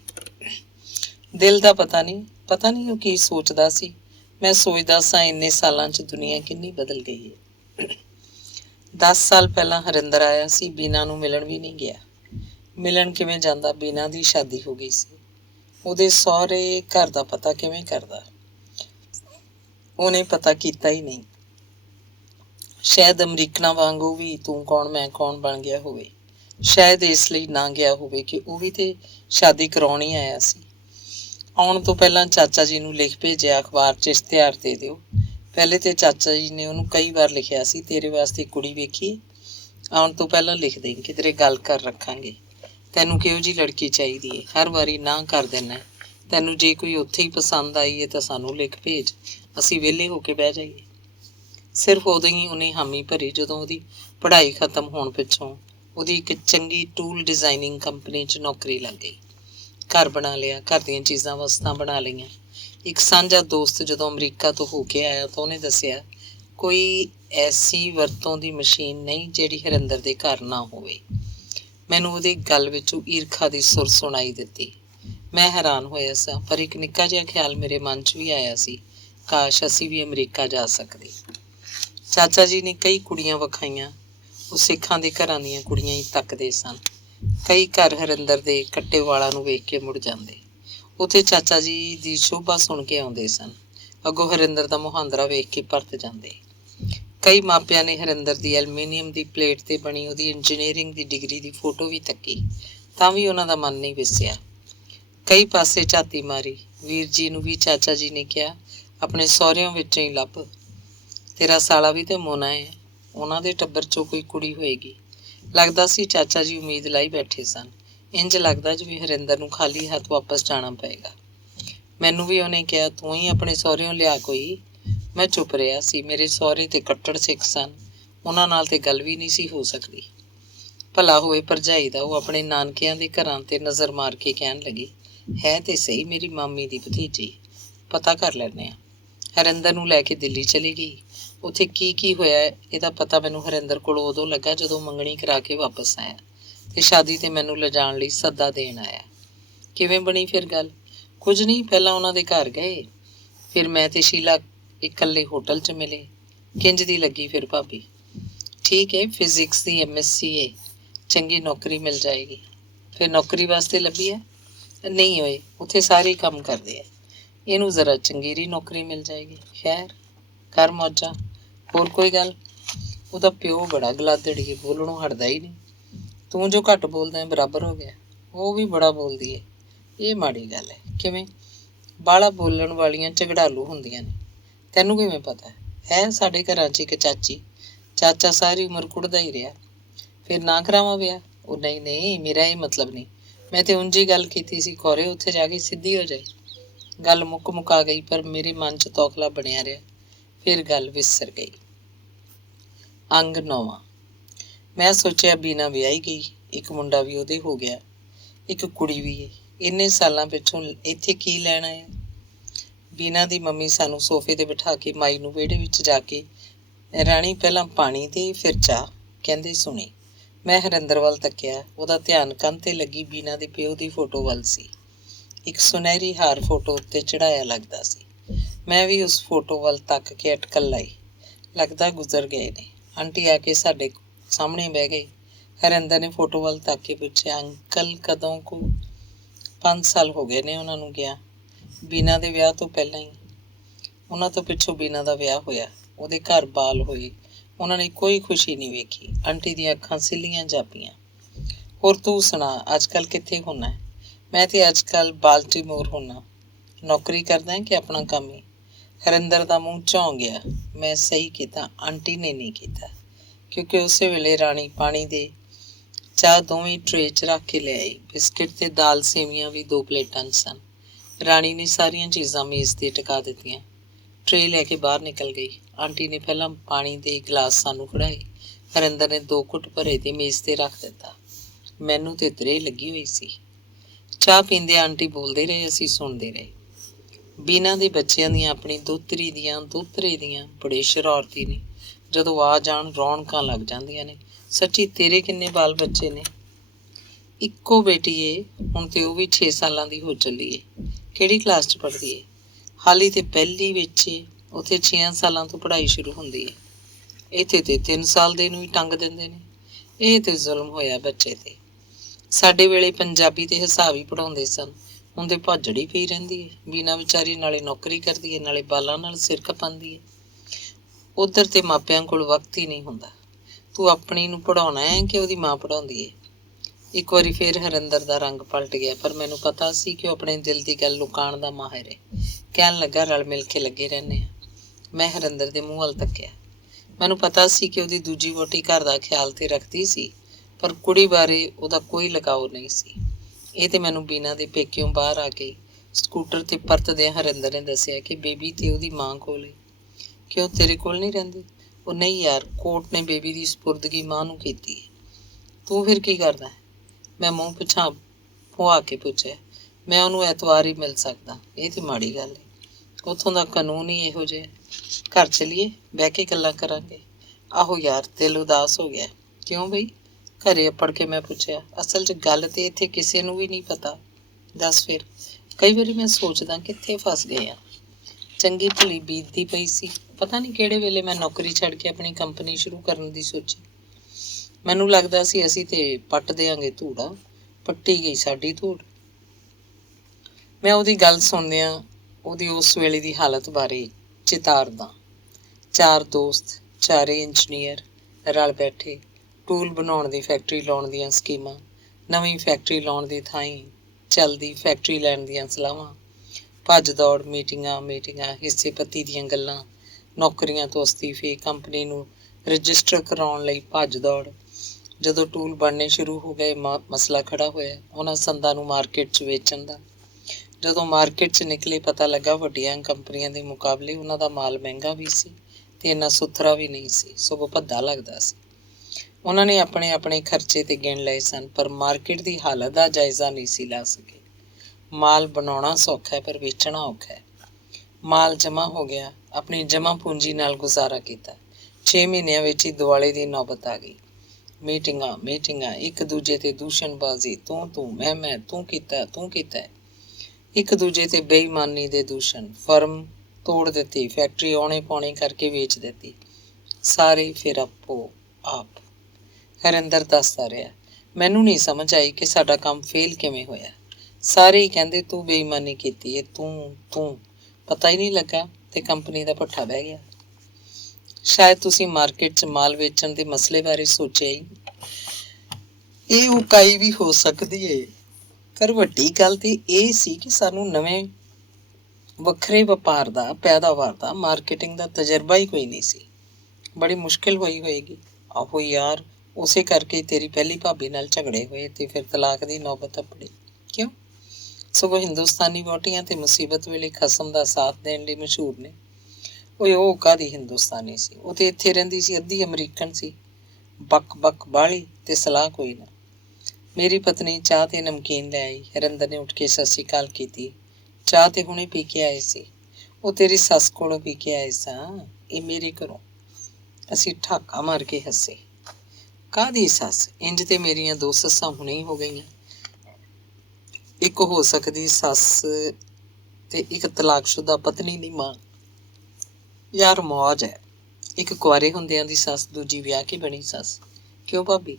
ਦਿਲ ਦਾ ਪਤਾ ਨਹੀਂ ਉਹ ਕੀ ਸੋਚਦਾ ਸੀ। ਮੈਂ ਸੋਚਦਾ ਸਾਂ ਇੰਨੇ ਸਾਲਾਂ 'ਚ ਦੁਨੀਆ ਕਿੰਨੀ ਬਦਲ ਗਈ ਹੈ। 10 ਸਾਲ ਪਹਿਲਾਂ ਹਰਿੰਦਰ ਆਇਆ ਸੀ। ਬੀਨਾ ਨੂੰ ਮਿਲਣ ਵੀ ਨਹੀਂ ਗਿਆ। ਮਿਲਣ ਕਿਵੇਂ ਜਾਂਦਾ? ਬੀਨਾ ਦੀ ਸ਼ਾਦੀ ਹੋ ਗਈ ਸੀ। ਉਹਦੇ ਸਹੁਰੇ ਘਰ ਦਾ ਪਤਾ ਕਿਵੇਂ ਕਰਦਾ? ਉਹਨੇ ਪਤਾ ਕੀਤਾ ਹੀ ਨਹੀਂ। ਸ਼ਾਇਦ ਅਮਰੀਕਨਾਂ ਵਾਂਗ ਉਹ ਵੀ ਤੂੰ ਕੌਣ ਮੈਂ ਕੌਣ ਬਣ ਗਿਆ ਹੋਵੇ। ਸ਼ਾਇਦ ਇਸ ਲਈ ਨਾ ਗਿਆ ਹੋਵੇ ਕਿ ਉਹ ਵੀ ਤੇ ਸ਼ਾਦੀ ਕਰਾਉਣ ਹੀ ਆਇਆ ਸੀ। ਆਉਣ ਤੋਂ ਪਹਿਲਾਂ ਚਾਚਾ ਜੀ ਨੂੰ ਲਿਖ ਭੇਜਿਆ, ਅਖਬਾਰ 'ਚ ਇਸ਼ਤਿਹਾਰ ਦੇ ਦਿਓ। ਪਹਿਲੇ ਤੇ ਚਾਚਾ ਜੀ ਨੇ ਉਹਨੂੰ ਕਈ ਵਾਰ ਲਿਖਿਆ ਸੀ, ਤੇਰੇ ਵਾਸਤੇ ਕੁੜੀ ਵੇਖੀਏ, ਆਉਣ ਤੋਂ ਪਹਿਲਾਂ ਲਿਖ ਦੇਂ, ਕਿਧਰੇ ਗੱਲ ਕਰ ਰੱਖਾਂਗੇ। ਤੈਨੂੰ ਕਿਹੋ ਜਿਹੀ ਲੜਕੀ ਚਾਹੀਦੀ ਹੈ? ਹਰ ਵਾਰੀ ਨਾ ਕਰ ਦਿੰਦਾ। ਤੈਨੂੰ ਜੇ ਕੋਈ ਉੱਥੇ ਹੀ ਪਸੰਦ ਆਈ ਹੈ ਤਾਂ ਸਾਨੂੰ ਲਿਖ ਭੇਜ, ਅਸੀਂ ਵਿਹਲੇ ਹੋ ਕੇ ਬਹਿ ਜਾਈਏ। ਸਿਰਫ ਉਦੋਂ ਹੀ ਉਹਨੇ ਹਾਮੀ ਭਰੀ ਜਦੋਂ ਉਹਦੀ ਪੜ੍ਹਾਈ ਖਤਮ ਹੋਣ ਪਿੱਛੋਂ ਉਹਦੀ ਇੱਕ ਚੰਗੀ ਟੂਲ ਡਿਜ਼ਾਈਨਿੰਗ ਕੰਪਨੀ 'ਚ ਨੌਕਰੀ ਲੱਗ ਗਈ। ਘਰ ਬਣਾ ਲਿਆ, ਘਰ ਦੀਆਂ ਚੀਜ਼ਾਂ ਵਸਤਾਂ ਬਣਾ ਲਈਆਂ। ਇੱਕ ਸਾਂਝਾ ਦੋਸਤ ਜਦੋਂ ਅਮਰੀਕਾ ਤੋਂ ਹੋ ਕੇ ਆਇਆ ਤਾਂ ਉਹਨੇ ਦੱਸਿਆ, ਕੋਈ ਐਸੀ ਵਰਤੋਂ ਦੀ ਮਸ਼ੀਨ ਨਹੀਂ ਜਿਹੜੀ ਹਰਿੰਦਰ ਦੇ ਘਰ ਨਾ ਹੋਵੇ। ਮੈਨੂੰ ਉਹਦੀ ਗੱਲ ਵਿੱਚੋਂ ਈਰਖਾ ਦੀ ਸੁਰ ਸੁਣਾਈ ਦਿੱਤੀ। ਮੈਂ ਹੈਰਾਨ ਹੋਇਆ ਸਾਂ, ਪਰ ਇੱਕ ਨਿੱਕਾ ਜਿਹਾ ਖਿਆਲ ਮੇਰੇ ਮਨ 'ਚ ਵੀ ਆਇਆ ਸੀ, ਕਾਸ਼ ਅਸੀਂ ਵੀ ਅਮਰੀਕਾ ਜਾ ਸਕਦੇ। ਚਾਚਾ ਜੀ ਨੇ ਕਈ ਕੁੜੀਆਂ ਵਿਖਾਈਆਂ। ਉਹ ਸਿੱਖਾਂ ਦੇ ਘਰਾਂ ਦੀਆਂ ਕੁੜੀਆਂ ਹੀ ਤੱਕਦੇ ਸਨ। ਕਈ ਘਰ ਹਰਿੰਦਰ ਦੇ ਕੱਟੇ ਵਾਲਾਂ ਨੂੰ ਵੇਖ ਕੇ ਮੁੜ ਜਾਂਦੇ। ਉੱਥੇ ਚਾਚਾ ਜੀ ਦੀ ਸ਼ੋਭਾ ਸੁਣ ਕੇ ਆਉਂਦੇ ਸਨ। ਅੱਗੋਂ ਹਰਿੰਦਰ ਦਾ ਮੁਹਾਂਦਰਾ ਵੇਖ ਕੇ ਪਰਤ ਜਾਂਦੇ। ਕਈ ਮਾਪਿਆਂ ਨੇ ਹਰਿੰਦਰ ਦੀ ਐਲੂਮੀਨੀਅਮ ਦੀ ਪਲੇਟ 'ਤੇ ਬਣੀ ਉਹਦੀ ਇੰਜੀਨੀਅਰਿੰਗ ਦੀ ਡਿਗਰੀ ਦੀ ਫੋਟੋ ਵੀ ਤੱਕੀ, ਤਾਂ ਵੀ ਉਹਨਾਂ ਦਾ ਮਨ ਨਹੀਂ ਵਿਸਿਆ। ਕਈ ਪਾਸੇ ਝਾਤੀ ਮਾਰੀ। ਵੀਰ ਜੀ ਨੂੰ ਵੀ ਚਾਚਾ ਜੀ ਨੇ ਕਿਹਾ, ਆਪਣੇ ਸਹੁਰਿਆਂ ਵਿੱਚੋਂ ਹੀ ਲੱਭ, ਤੇਰਾ ਸਾਲਾ ਵੀ ਤੇ ਮੋਨਾ ਹੈ, ਉਹਨਾਂ ਦੇ ਟੱਬਰ 'ਚੋਂ ਕੋਈ ਕੁੜੀ ਹੋਏਗੀ। ਲੱਗਦਾ ਸੀ ਚਾਚਾ ਜੀ ਉਮੀਦ ਲਾਈ ਬੈਠੇ ਸਨ। ਇੰਝ ਲੱਗਦਾ ਜਿਵੇਂ ਹਰਿੰਦਰ ਨੂੰ ਖਾਲੀ ਹੱਥ ਵਾਪਸ ਜਾਣਾ ਪਏਗਾ। ਮੈਨੂੰ ਵੀ ਉਹਨੇ ਕਿਹਾ, ਤੂੰ ਹੀ ਆਪਣੇ ਸਹੁਰਿਓਂ ਲਿਆ ਕੋਈ। ਮੈਂ ਚੁੱਪ ਰਿਹਾ ਸੀ। ਮੇਰੇ ਸਹੁਰੇ ਤੇ ਕੱਟੜ ਸਿੱਖ ਸਨ, ਉਹਨਾਂ ਨਾਲ ਤੇ ਗੱਲ ਵੀ ਨਹੀਂ ਸੀ ਹੋ ਸਕਦੀ। ਭਲਾ ਹੋਏ ਭਰਜਾਈ ਦਾ। ਉਹ ਆਪਣੇ ਨਾਨਕਿਆਂ ਦੇ ਘਰਾਂ 'ਤੇ ਨਜ਼ਰ ਮਾਰ ਕੇ ਕਹਿਣ ਲੱਗੀ, ਹੈ ਤੇ ਸਹੀ ਮੇਰੀ ਮਾਮੀ ਦੀ ਭਤੀਜੀ, ਪਤਾ ਕਰ ਲੈਂਦੇ ਹਾਂ। ਹਰਿੰਦਰ ਨੂੰ ਲੈ ਕੇ ਦਿੱਲੀ ਚਲੀ ਗਈ। ਉੱਥੇ ਕੀ ਹੋਇਆ ਇਹਦਾ ਪਤਾ ਮੈਨੂੰ ਹਰਿੰਦਰ ਕੋਲੋਂ ਉਦੋਂ ਲੱਗਾ ਜਦੋਂ ਮੰਗਣੀ ਕਰਾ ਕੇ ਵਾਪਸ ਆਇਆ ਤੇ ਸ਼ਾਦੀ ਤੇ ਮੈਨੂੰ ਲਿਜਾਣ ਲਈ ਸੱਦਾ ਦੇਣ ਆਇਆ। ਕਿਵੇਂ ਬਣੀ ਫਿਰ ਗੱਲ? ਕੁਝ ਨਹੀਂ, ਪਹਿਲਾਂ ਉਹਨਾਂ ਦੇ ਘਰ ਗਏ, ਫਿਰ ਮੈਂ ਤੇ ਸ਼ੀਲਾ ਇਕੱਲੇ ਹੋਟਲ 'ਚ ਮਿਲੇ। ਕਿੰਜ ਦੀ ਲੱਗੀ ਫਿਰ ਭਾਬੀ? ਠੀਕ ਹੈ, ਫਿਜ਼ਿਕਸ ਦੀ MSc ਹੈ, ਚੰਗੀ ਨੌਕਰੀ ਮਿਲ ਜਾਏਗੀ। ਫਿਰ ਨੌਕਰੀ ਵਾਸਤੇ ਲੱਭੀ ਹੈ? ਨਹੀਂ ਹੋਏ, ਉੱਥੇ ਸਾਰੇ ਕੰਮ ਕਰਦੇ ਆ। ਇਹਨੂੰ ਜ਼ਰਾ ਚੰਗੇਰੀ ਨੌਕਰੀ ਮਿਲ ਜਾਏਗੀ। ਖੈਰ, ਕਰ ਮੌਜਾਂ। ਹੋਰ ਕੋਈ ਗੱਲ? ਉਹਦਾ ਪਿਓ ਬੜਾ ਗਲਾਦੜੀਏ, ਬੋਲਣੋਂ ਹਟਦਾ ਹੀ ਨਹੀਂ। ਤੂੰ ਜੋ ਘੱਟ ਬੋਲਦਾ ਬਰਾਬਰ ਹੋ ਗਿਆ। ਉਹ ਵੀ ਬੜਾ ਬੋਲਦੀ ਹੈ, ਇਹ ਮਾੜੀ ਗੱਲ ਹੈ। ਕਿਵੇਂ? ਬਾਹਲਾ ਬੋਲਣ ਵਾਲੀਆਂ ਝਗੜਾਲੂ ਹੁੰਦੀਆਂ ਨੇ। ਤੈਨੂੰ ਕਿਵੇਂ ਪਤਾ? ਹੈ ਸਾਡੇ ਘਰਾਂ 'ਚ ਇੱਕ ਚਾਚੀ, ਚਾਚਾ ਸਾਰੀ ਉਮਰ ਕੁੜਦਾ ਹੀ ਰਿਹਾ। ਫਿਰ ਨਾ ਕਰਾਵਾਂ ਵਿਆਹ? ਉਹ ਨਹੀਂ, ਮੇਰਾ ਇਹ ਮਤਲਬ ਨਹੀਂ। ਮੈਂ ਤੇ ਉਂਝ ਹੀ ਗੱਲ ਕੀਤੀ ਸੀ, ਖੌਰੇ ਉੱਥੇ ਜਾ ਕੇ ਸਿੱਧੀ ਹੋ ਜਾਏ। ਗੱਲ ਮੁੱਕਾ ਗਈ, ਪਰ ਮੇਰੇ ਮਨ 'ਚ ਤੌਖਲਾ ਬਣਿਆ ਰਿਹਾ। ਫਿਰ ਗੱਲ ਵਿਸਰ ਗਈ। ਅੰਗ 9। ਮੈਂ ਸੋਚਿਆ, ਬੀਨਾ ਵਿਆਹੀ ਗਈ, ਇੱਕ ਮੁੰਡਾ ਵੀ ਉਹਦੇ ਹੋ ਗਿਆ, ਇੱਕ ਕੁੜੀ ਵੀ ਹੈ। ਇੰਨੇ ਸਾਲਾਂ ਪਿੱਛੋਂ ਇੱਥੇ ਕੀ ਲੈਣਾ ਹੈ? ਬੀਨਾ ਦੀ ਮੰਮੀ ਸਾਨੂੰ ਸੋਫੇ 'ਤੇ ਬਿਠਾ ਕੇ ਮਾਈ ਨੂੰ ਵਿਹੜੇ ਵਿੱਚ ਜਾ ਕੇ, ਰਾਣੀ ਪਹਿਲਾਂ ਪਾਣੀ ਦੇ ਫਿਰ ਚਾਹ, ਕਹਿੰਦੇ ਸੁਣੀ। ਮੈਂ ਹਰਿੰਦਰ ਵੱਲ ਤੱਕਿਆ। ਉਹਦਾ ਧਿਆਨ ਕੰਧ 'ਤੇ ਲੱਗੀ ਬੀਨਾ ਦੇ ਪਿਓ ਦੀ ਫੋਟੋ ਵੱਲ ਸੀ। ਇੱਕ ਸੁਨਹਿਰੀ ਹਾਰ ਫੋਟੋ ਉੱਤੇ ਚੜ੍ਹਾਇਆ ਲੱਗਦਾ ਸੀ। ਮੈਂ ਵੀ ਉਸ ਫੋਟੋ ਵੱਲ ਤੱਕ ਕੇ ਅਟਕਲ ਲਾਈ। ਲੱਗਦਾ ਗੁਜ਼ਰ ਗਏ ਨੇ। ਆਂਟੀ ਆ ਕੇ ਸਾਡੇ ਸਾਹਮਣੇ ਬਹਿ ਗਈ। ਹਰਿੰਦਰ ਨੇ ਫੋਟੋ ਵੱਲ ਤੱਕ ਕੇ ਪੁੱਛਿਆ, ਅੰਕਲ ਕਦੋਂ ਕੁ? 5 ਸਾਲ ਹੋ ਗਏ ਨੇ ਉਹਨਾਂ ਨੂੰ ਗਿਆ। ਬੀਨਾ ਦੇ ਵਿਆਹ ਤੋਂ ਪਹਿਲਾਂ ਹੀ। ਉਹਨਾਂ ਤੋਂ ਪਿੱਛੋਂ ਬੀਨਾ ਦਾ ਵਿਆਹ ਹੋਇਆ, ਉਹਦੇ ਘਰ ਬਾਲ ਹੋਏ। ਉਹਨਾਂ ਨੇ ਕੋਈ ਖੁਸ਼ੀ ਨਹੀਂ ਵੇਖੀ। ਆਂਟੀ ਦੀਆਂ ਅੱਖਾਂ ਸਿੱਲੀਆਂ ਜਾਪੀਆਂ। ਹੋਰ ਤੂੰ ਸੁਣਾ, ਅੱਜ ਕੱਲ੍ਹ ਕਿੱਥੇ ਹੁੰਨਾ? ਮੈਂ ਤੇ ਅੱਜ ਕੱਲ੍ਹ ਬਾਲਟੀਮੋਰ ਹੁੰਨਾ। ਨੌਕਰੀ ਕਰਦਾ ਕਿ ਆਪਣਾ ਕੰਮ ਹੀ? ਹਰਿੰਦਰ ਦਾ ਮੂੰਹ ਝੌਂ ਗਿਆ। ਮੈਂ ਸਹੀ ਕੀਤਾ, ਆਂਟੀ ਨੇ ਨਹੀਂ ਕੀਤਾ, ਕਿਉਂਕਿ ਉਸੇ ਵੇਲੇ ਰਾਣੀ ਪਾਣੀ ਦੇ ਚਾਹ ਦੋਵੇਂ ਟਰੇ 'ਚ ਰੱਖ ਕੇ ਲੈ ਆਈ। ਬਿਸਕਿਟ ਤੇ ਦਾਲ ਸੇਵੀਆਂ ਵੀ 2 ਪਲੇਟਾਂ 'ਚ ਸਨ। ਰਾਣੀ ਨੇ ਸਾਰੀਆਂ ਚੀਜ਼ਾਂ ਮੇਜ਼ 'ਤੇ ਟਿਕਾ ਦਿੱਤੀਆਂ। ਟਰੇ ਲੈ ਕੇ ਬਾਹਰ ਨਿਕਲ ਗਈ। ਆਂਟੀ ਨੇ ਪਹਿਲਾਂ ਪਾਣੀ ਦੇ ਗਲਾਸ ਸਾਨੂੰ ਫੜਾਏ। ਹਰਿੰਦਰ ਨੇ 2 ਘੁੱਟ ਭਰੇ ਤੇ ਮੇਜ਼ 'ਤੇ ਰੱਖ ਦਿੱਤਾ। ਮੈਨੂੰ ਤੇ ਤ੍ਰੇਹ ਲੱਗੀ ਹੋਈ ਸੀ। ਚਾਹ ਪੀਂਦੇ ਆਂਟੀ ਬੋਲਦੇ ਰਹੇ, ਅਸੀਂ ਸੁਣਦੇ ਰਹੇ। ਬੀਨਾ ਦੇ ਬੱਚਿਆਂ ਦੀਆਂ ਆਪਣੀ ਦੋਤਰੀ ਦੀਆਂ ਦੋਤਰੇ ਦੀਆਂ ਬੜੇ ਸ਼ਰਾਰਤੀ ਨੇ। ਜਦੋਂ ਆ ਜਾਣ ਰੌਣਕਾਂ ਲੱਗ ਜਾਂਦੀਆਂ ਨੇ। ਸੱਚੀ ਤੇਰੇ ਕਿੰਨੇ ਬਾਲ ਬੱਚੇ ਨੇ? ਇੱਕੋ ਬੇਟੀ ਏ, ਹੁਣ ਤੇ ਉਹ ਵੀ 6 ਸਾਲਾਂ ਦੀ ਹੋ ਚੱਲੀ ਏ। ਕਿਹੜੀ ਕਲਾਸ 'ਚ ਪੜ੍ਹਦੀ ਏ? ਹਾਲੀ ਤੇ ਪਹਿਲੀ ਵਿੱਚ ਏ। ਉੱਥੇ 6 ਸਾਲਾਂ ਤੋਂ ਪੜ੍ਹਾਈ ਸ਼ੁਰੂ ਹੁੰਦੀ ਏ। ਇੱਥੇ ਤੇ 3 ਸਾਲ ਦੇ ਨੂੰ ਹੀ ਟੰਗ ਦਿੰਦੇ ਨੇ। ਇਹ ਤੇ ਜ਼ੁਲਮ ਹੋਇਆ ਬੱਚੇ ਤੇ। ਸਾਡੇ ਵੇਲੇ ਪੰਜਾਬੀ ਤੇ ਹਿਸਾਬ ਹੀ ਪੜ੍ਹਾਉਂਦੇ ਸਨ। ਹੁਣ ਤੇ ਭਾਜੜੀ ਪਈ ਰਹਿੰਦੀ ਏ। ਬੀਨਾ ਵਿਚਾਰੀ ਨਾਲੇ ਨੌਕਰੀ ਕਰਦੀ ਏ, ਨਾਲੇ ਬਾਲਾਂ ਨਾਲ ਸਿਰ ਖਪਾਉਂਦੀ ਏ। ਉੱਧਰ ਤੇ ਮਾਪਿਆਂ ਕੋਲ ਵਕਤ ਹੀ ਨਹੀਂ ਹੁੰਦਾ। ਤੂੰ ਆਪਣੀ ਨੂੰ ਪੜ੍ਹਾਉਣਾ ਹੈ ਕਿ ਉਹਦੀ ਮਾਂ ਪੜ੍ਹਾਉਂਦੀ ਏ? ਇੱਕ ਵਾਰੀ ਫੇਰ ਹਰਿੰਦਰ ਦਾ ਰੰਗ ਪਲਟ ਗਿਆ, ਪਰ ਮੈਨੂੰ ਪਤਾ ਸੀ ਕਿ ਉਹ ਆਪਣੇ ਦਿਲ ਦੀ ਗੱਲ ਲੁਕਾਉਣ ਦਾ ਮਾਹਿਰ ਏ। ਕਹਿਣ ਲੱਗਾ, ਰਲ ਮਿਲ ਕੇ ਲੱਗੇ ਰਹਿੰਦੇ ਹਾਂ। ਮੈਂ ਹਰਿੰਦਰ ਦੇ ਮੂੰਹ ਵੱਲ ਤੱਕਿਆ। ਮੈਨੂੰ ਪਤਾ ਸੀ ਕਿ ਉਹਦੀ ਦੂਜੀ ਵਹੁਟੀ ਘਰ ਦਾ ਖਿਆਲ ਤੇ ਰੱਖਦੀ ਸੀ, ਪਰ ਕੁੜੀ ਬਾਰੇ ਉਹਦਾ ਕੋਈ ਲਗਾਓ ਨਹੀਂ ਸੀ। ਇਹ ਤੇ ਮੈਨੂੰ ਬੀਨਾ ਦੇ ਪੇਕਿਓਂ ਬਾਹਰ ਆ ਕੇ ਸਕੂਟਰ ਤੇ ਪਰਤਦਿਆਂ ਹਰਿੰਦਰ ਨੇ ਦੱਸਿਆ ਕਿ ਬੇਬੀ ਤੇ ਉਹਦੀ ਮਾਂ ਕੋਲ ਏ। ਕਿ ਉਹ ਤੇਰੇ ਕੋਲ ਨਹੀਂ ਰਹਿੰਦੀ? ਉਹ ਨਹੀਂ ਯਾਰ, ਕੋਰਟ ਨੇ ਬੇਬੀ ਦੀ ਸਪੁਰਦਗੀ ਮਾਂ ਨੂੰ ਕੀਤੀ ਏ। ਤੂੰ ਫਿਰ ਕੀ ਕਰਦਾ? ਮੈਂ ਮੂੰਹ ਪਿਛਾਂਹ ਪੁਆ ਕੇ ਪੁੱਛਿਆ। ਮੈਂ ਉਹਨੂੰ ਐਤਵਾਰ ਹੀ ਮਿਲ ਸਕਦਾ। ਇਹ ਤੇ ਮਾੜੀ ਗੱਲ ਏ। ਉੱਥੋਂ ਦਾ ਕਾਨੂੰਨ ਹੀ ਇਹੋ ਜਿਹਾ। ਘਰ ਚਲੀਏ, ਬਹਿ ਕੇ ਗੱਲਾਂ ਕਰਾਂਗੇ। ਆਹੋ ਯਾਰ, ਦਿਲ ਉਦਾਸ ਹੋ ਗਿਆ। ਕਿਉਂ ਬਈ? ਘਰੇ ਅੱਪੜ ਕੇ ਮੈਂ ਪੁੱਛਿਆ। ਅਸਲ 'ਚ ਗੱਲ ਤੇ ਇੱਥੇ ਕਿਸੇ ਨੂੰ ਵੀ ਨਹੀਂ ਪਤਾ। ਦੱਸ ਫਿਰ। ਕਈ ਵਾਰੀ ਮੈਂ ਸੋਚਦਾ ਕਿੱਥੇ ਫਸ ਗਏ ਆ। ਚੰਗੀ ਭਲੀ ਬੀਤਦੀ ਪਈ ਸੀ। ਪਤਾ ਨਹੀਂ ਕਿਹੜੇ ਵੇਲੇ ਮੈਂ ਨੌਕਰੀ ਛੱਡ ਕੇ ਆਪਣੀ ਕੰਪਨੀ ਸ਼ੁਰੂ ਕਰਨ ਦੀ ਸੋਚੀ। ਮੈਨੂੰ ਲੱਗਦਾ ਸੀ ਅਸੀਂ ਤੇ ਪੱਟ ਦਿਆਂਗੇ ਧੂੜਾ। ਪੱਟੀ ਗਈ ਸਾਡੀ ਧੂੜ। ਮੈਂ ਉਹਦੀ ਗੱਲ ਸੁਣਦਿਆਂ ਉਹਦੀ ਉਸ ਵੇਲੇ ਦੀ ਹਾਲਤ ਬਾਰੇ ਚਿਤਾਰਦਾ। 4 ਦੋਸਤ, 4 ਇੰਜੀਨੀਅਰ ਰਲ ਬੈਠੇ। ਟੂਲ ਬਣਾਉਣ ਦੀ ਫੈਕਟਰੀ ਲਾਉਣ ਦੀਆਂ ਸਕੀਮਾਂ, ਨਵੀਂ ਫੈਕਟਰੀ ਲਾਉਣ ਦੀ ਥਾਈਂ ਚੱਲਦੀ ਫੈਕਟਰੀ ਲੈਣ ਦੀਆਂ ਸਲਾਹਾਂ, ਭੱਜ ਦੌੜ, ਮੀਟਿੰਗਾਂ, ਹਿੱਸੇ ਪੱਤੀ ਦੀਆਂ ਗੱਲਾਂ, ਨੌਕਰੀਆਂ ਤੋਂ ਅਸਤੀਫੇ, ਕੰਪਨੀ ਨੂੰ ਰਜਿਸਟਰ ਕਰਾਉਣ ਲਈ ਭੱਜ ਦੌੜ। ਜਦੋਂ ਟੂਲ ਬਣਨੇ ਸ਼ੁਰੂ ਹੋ ਗਏ, ਮਸਲਾ ਖੜਾ ਹੋਇਆ ਉਹਨਾਂ ਸੰਦਾਂ ਨੂੰ ਮਾਰਕੀਟ 'ਚ ਵੇਚਣ ਦਾ। ਜਦੋਂ ਮਾਰਕੀਟ 'ਚ ਨਿਕਲੇ, ਪਤਾ ਲੱਗਾ ਵੱਡੀਆਂ ਕੰਪਨੀਆਂ ਦੇ ਮੁਕਾਬਲੇ ਉਹਨਾਂ ਦਾ ਮਾਲ ਮਹਿੰਗਾ ਵੀ ਸੀ ਤੇ ਇੰਨਾ ਸੁਥਰਾ ਵੀ ਨਹੀਂ ਸੀ, ਸਗੋਂ ਭੱਦਾ ਲੱਗਦਾ ਸੀ। ਉਹਨਾਂ ਨੇ ਆਪਣੇ ਆਪਣੇ ਖਰਚੇ ਤੇ ਗਿਣ ਲਏ ਸਨ, ਪਰ ਮਾਰਕੀਟ ਦੀ ਹਾਲਤ ਦਾ ਜਾਇਜ਼ਾ ਨਹੀਂ ਸੀ ਲਾ ਸਕੇ। ਮਾਲ ਬਣਾਉਣਾ ਸੌਖਾ ਹੈ, ਪਰ ਵੇਚਣਾ ਔਖਾ ਹੈ। ਮਾਲ ਜਮ੍ਹਾਂ ਹੋ ਗਿਆ। ਆਪਣੀ ਜਮ੍ਹਾਂ ਪੂੰਜੀ ਨਾਲ ਗੁਜ਼ਾਰਾ ਕੀਤਾ। 6 ਮਹੀਨਿਆਂ ਵਿੱਚ ਹੀ ਦਿਵਾਲੇ ਦੀ ਨੌਬਤ ਆ ਗਈ। ਮੀਟਿੰਗਾਂ, ਇੱਕ ਦੂਜੇ ਤੇ ਦੂਸ਼ਣਬਾਜ਼ੀ, ਤੂੰ ਮੈਂ, ਤੂੰ ਕੀਤਾ। ਇੱਕ ਦੂਜੇ ਤੇ ਬੇਈਮਾਨੀ ਦੇ ਦੂਸ਼ਣ। ਫਰਮ ਤੋੜ ਦਿੱਤੀ, ਫੈਕਟਰੀ ਆਉਣੇ ਪਾਉਣੇ ਕਰਕੇ ਵੇਚ ਦਿੱਤੀ। ਸਾਰੇ ਫਿਰ ਆਪੋ ਆਪ। ਹਰਿੰਦਰ ਦੱਸਦਾ ਰਿਹਾ। ਮੈਨੂੰ ਨਹੀਂ ਸਮਝ ਆਈ ਕਿ ਸਾਡਾ ਕੰਮ ਫੇਲ ਕਿਵੇਂ ਹੋਇਆ। ਸਾਰੇ ਹੀ ਕਹਿੰਦੇ ਤੂੰ ਬੇਈਮਾਨੀ ਕੀਤੀ ਏ, ਤੂੰ ਪਤਾ ਹੀ ਨਹੀਂ ਲੱਗਾ ਤੇ ਕੰਪਨੀ ਦਾ ਭੱਠਾ ਬਹਿ ਗਿਆ। ਸ਼ਾਇਦ ਤੁਸੀਂ ਮਾਰਕੀਟ 'ਚ ਮਾਲ ਵੇਚਣ ਦੇ ਮਸਲੇ ਬਾਰੇ ਸੋਚਿਆ ਹੀ। ਇਹ ਉਕਾਈ ਵੀ ਹੋ ਸਕਦੀ ਏ, ਪਰ ਵੱਡੀ ਗੱਲ ਤੇ ਇਹ ਸੀ ਕਿ ਸਾਨੂੰ ਨਵੇਂ ਵੱਖਰੇ ਵਪਾਰ ਦਾ, ਪੈਦਾਵਾਰ ਦਾ, ਮਾਰਕੀਟਿੰਗ ਦਾ ਤਜਰਬਾ ਹੀ ਕੋਈ ਨਹੀਂ ਸੀ। ਬੜੀ ਮੁਸ਼ਕਿਲ ਹੋਈ ਹੋਏਗੀ। ਆਹੋ ਯਾਰ, ਉਸੇ ਕਰਕੇ ਤੇਰੀ ਪਹਿਲੀ ਭਾਬੀ ਨਾਲ ਝਗੜੇ ਹੋਏ ਤੇ ਫਿਰ ਤਲਾਕ ਦੀ ਨੌਬਤ ਅੱਪੜੀ। ਕਿਉਂ? ਸਗੋਂ ਹਿੰਦੁਸਤਾਨੀ ਵਹੁਟੀਆਂ ਤੇ ਮੁਸੀਬਤ ਵੇਲੇ ਖਸਮ ਦਾ ਸਾਥ ਦੇਣ ਲਈ ਮਸ਼ਹੂਰ ਨੇ। ਉਹ ਕਾਹਦੀ ਹਿੰਦੁਸਤਾਨੀ ਸੀ? ਉਹ ਤੇ ਇੱਥੇ ਰਹਿੰਦੀ ਸੀ, ਅੱਧੀ ਅਮਰੀਕਨ ਸੀ। ਬੱਕ ਬਾਹਲੀ ਤੇ ਸਲਾਹ ਕੋਈ ਨਾ। ਮੇਰੀ ਪਤਨੀ ਚਾਹ ਤੇ ਨਮਕੀਨ ਲੈ ਆਈ। ਹਰਿੰਦਰ ਨੇ ਉੱਠ ਕੇ ਸਤਿ ਸ਼੍ਰੀ ਅਕਾਲ ਕੀਤੀ। ਚਾਹ ਤੇ ਹੁਣੇ ਪੀ ਕੇ ਆਏ ਸੀ। ਉਹ ਤੇਰੀ ਸੱਸ ਕੋਲੋਂ ਪੀ ਕੇ ਆਏ ਸਾਂ, ਇਹ ਮੇਰੇ ਘਰੋਂ। ਅਸੀਂ ਠਾਕਾ ਮਾਰ ਕੇ ਹੱਸੇ। ਕਾਹਦੀ ਸੱਸ? ਇੰਜ ਤੇ ਮੇਰੀਆਂ 2 ਸੱਸਾਂ ਹੁਣੇ ਹੀ ਹੋ ਗਈਆਂ। ਇੱਕ ਹੋ ਸਕਦੀ ਸੱਸ ਤੇ ਇੱਕ ਤਲਾਕਸ਼ੁਦਾ ਪਤਨੀ ਦੀ ਮਾਂ। ਯਾਰ ਮੌਜ ਹੈ। ਇੱਕ ਕੁਆਰੇ ਹੁੰਦਿਆਂ ਦੀ ਸੱਸ, ਦੂਜੀ ਵਿਆਹ ਕੇ ਬਣੀ ਸੱਸ। ਕਿਉਂ ਭਾਬੀ,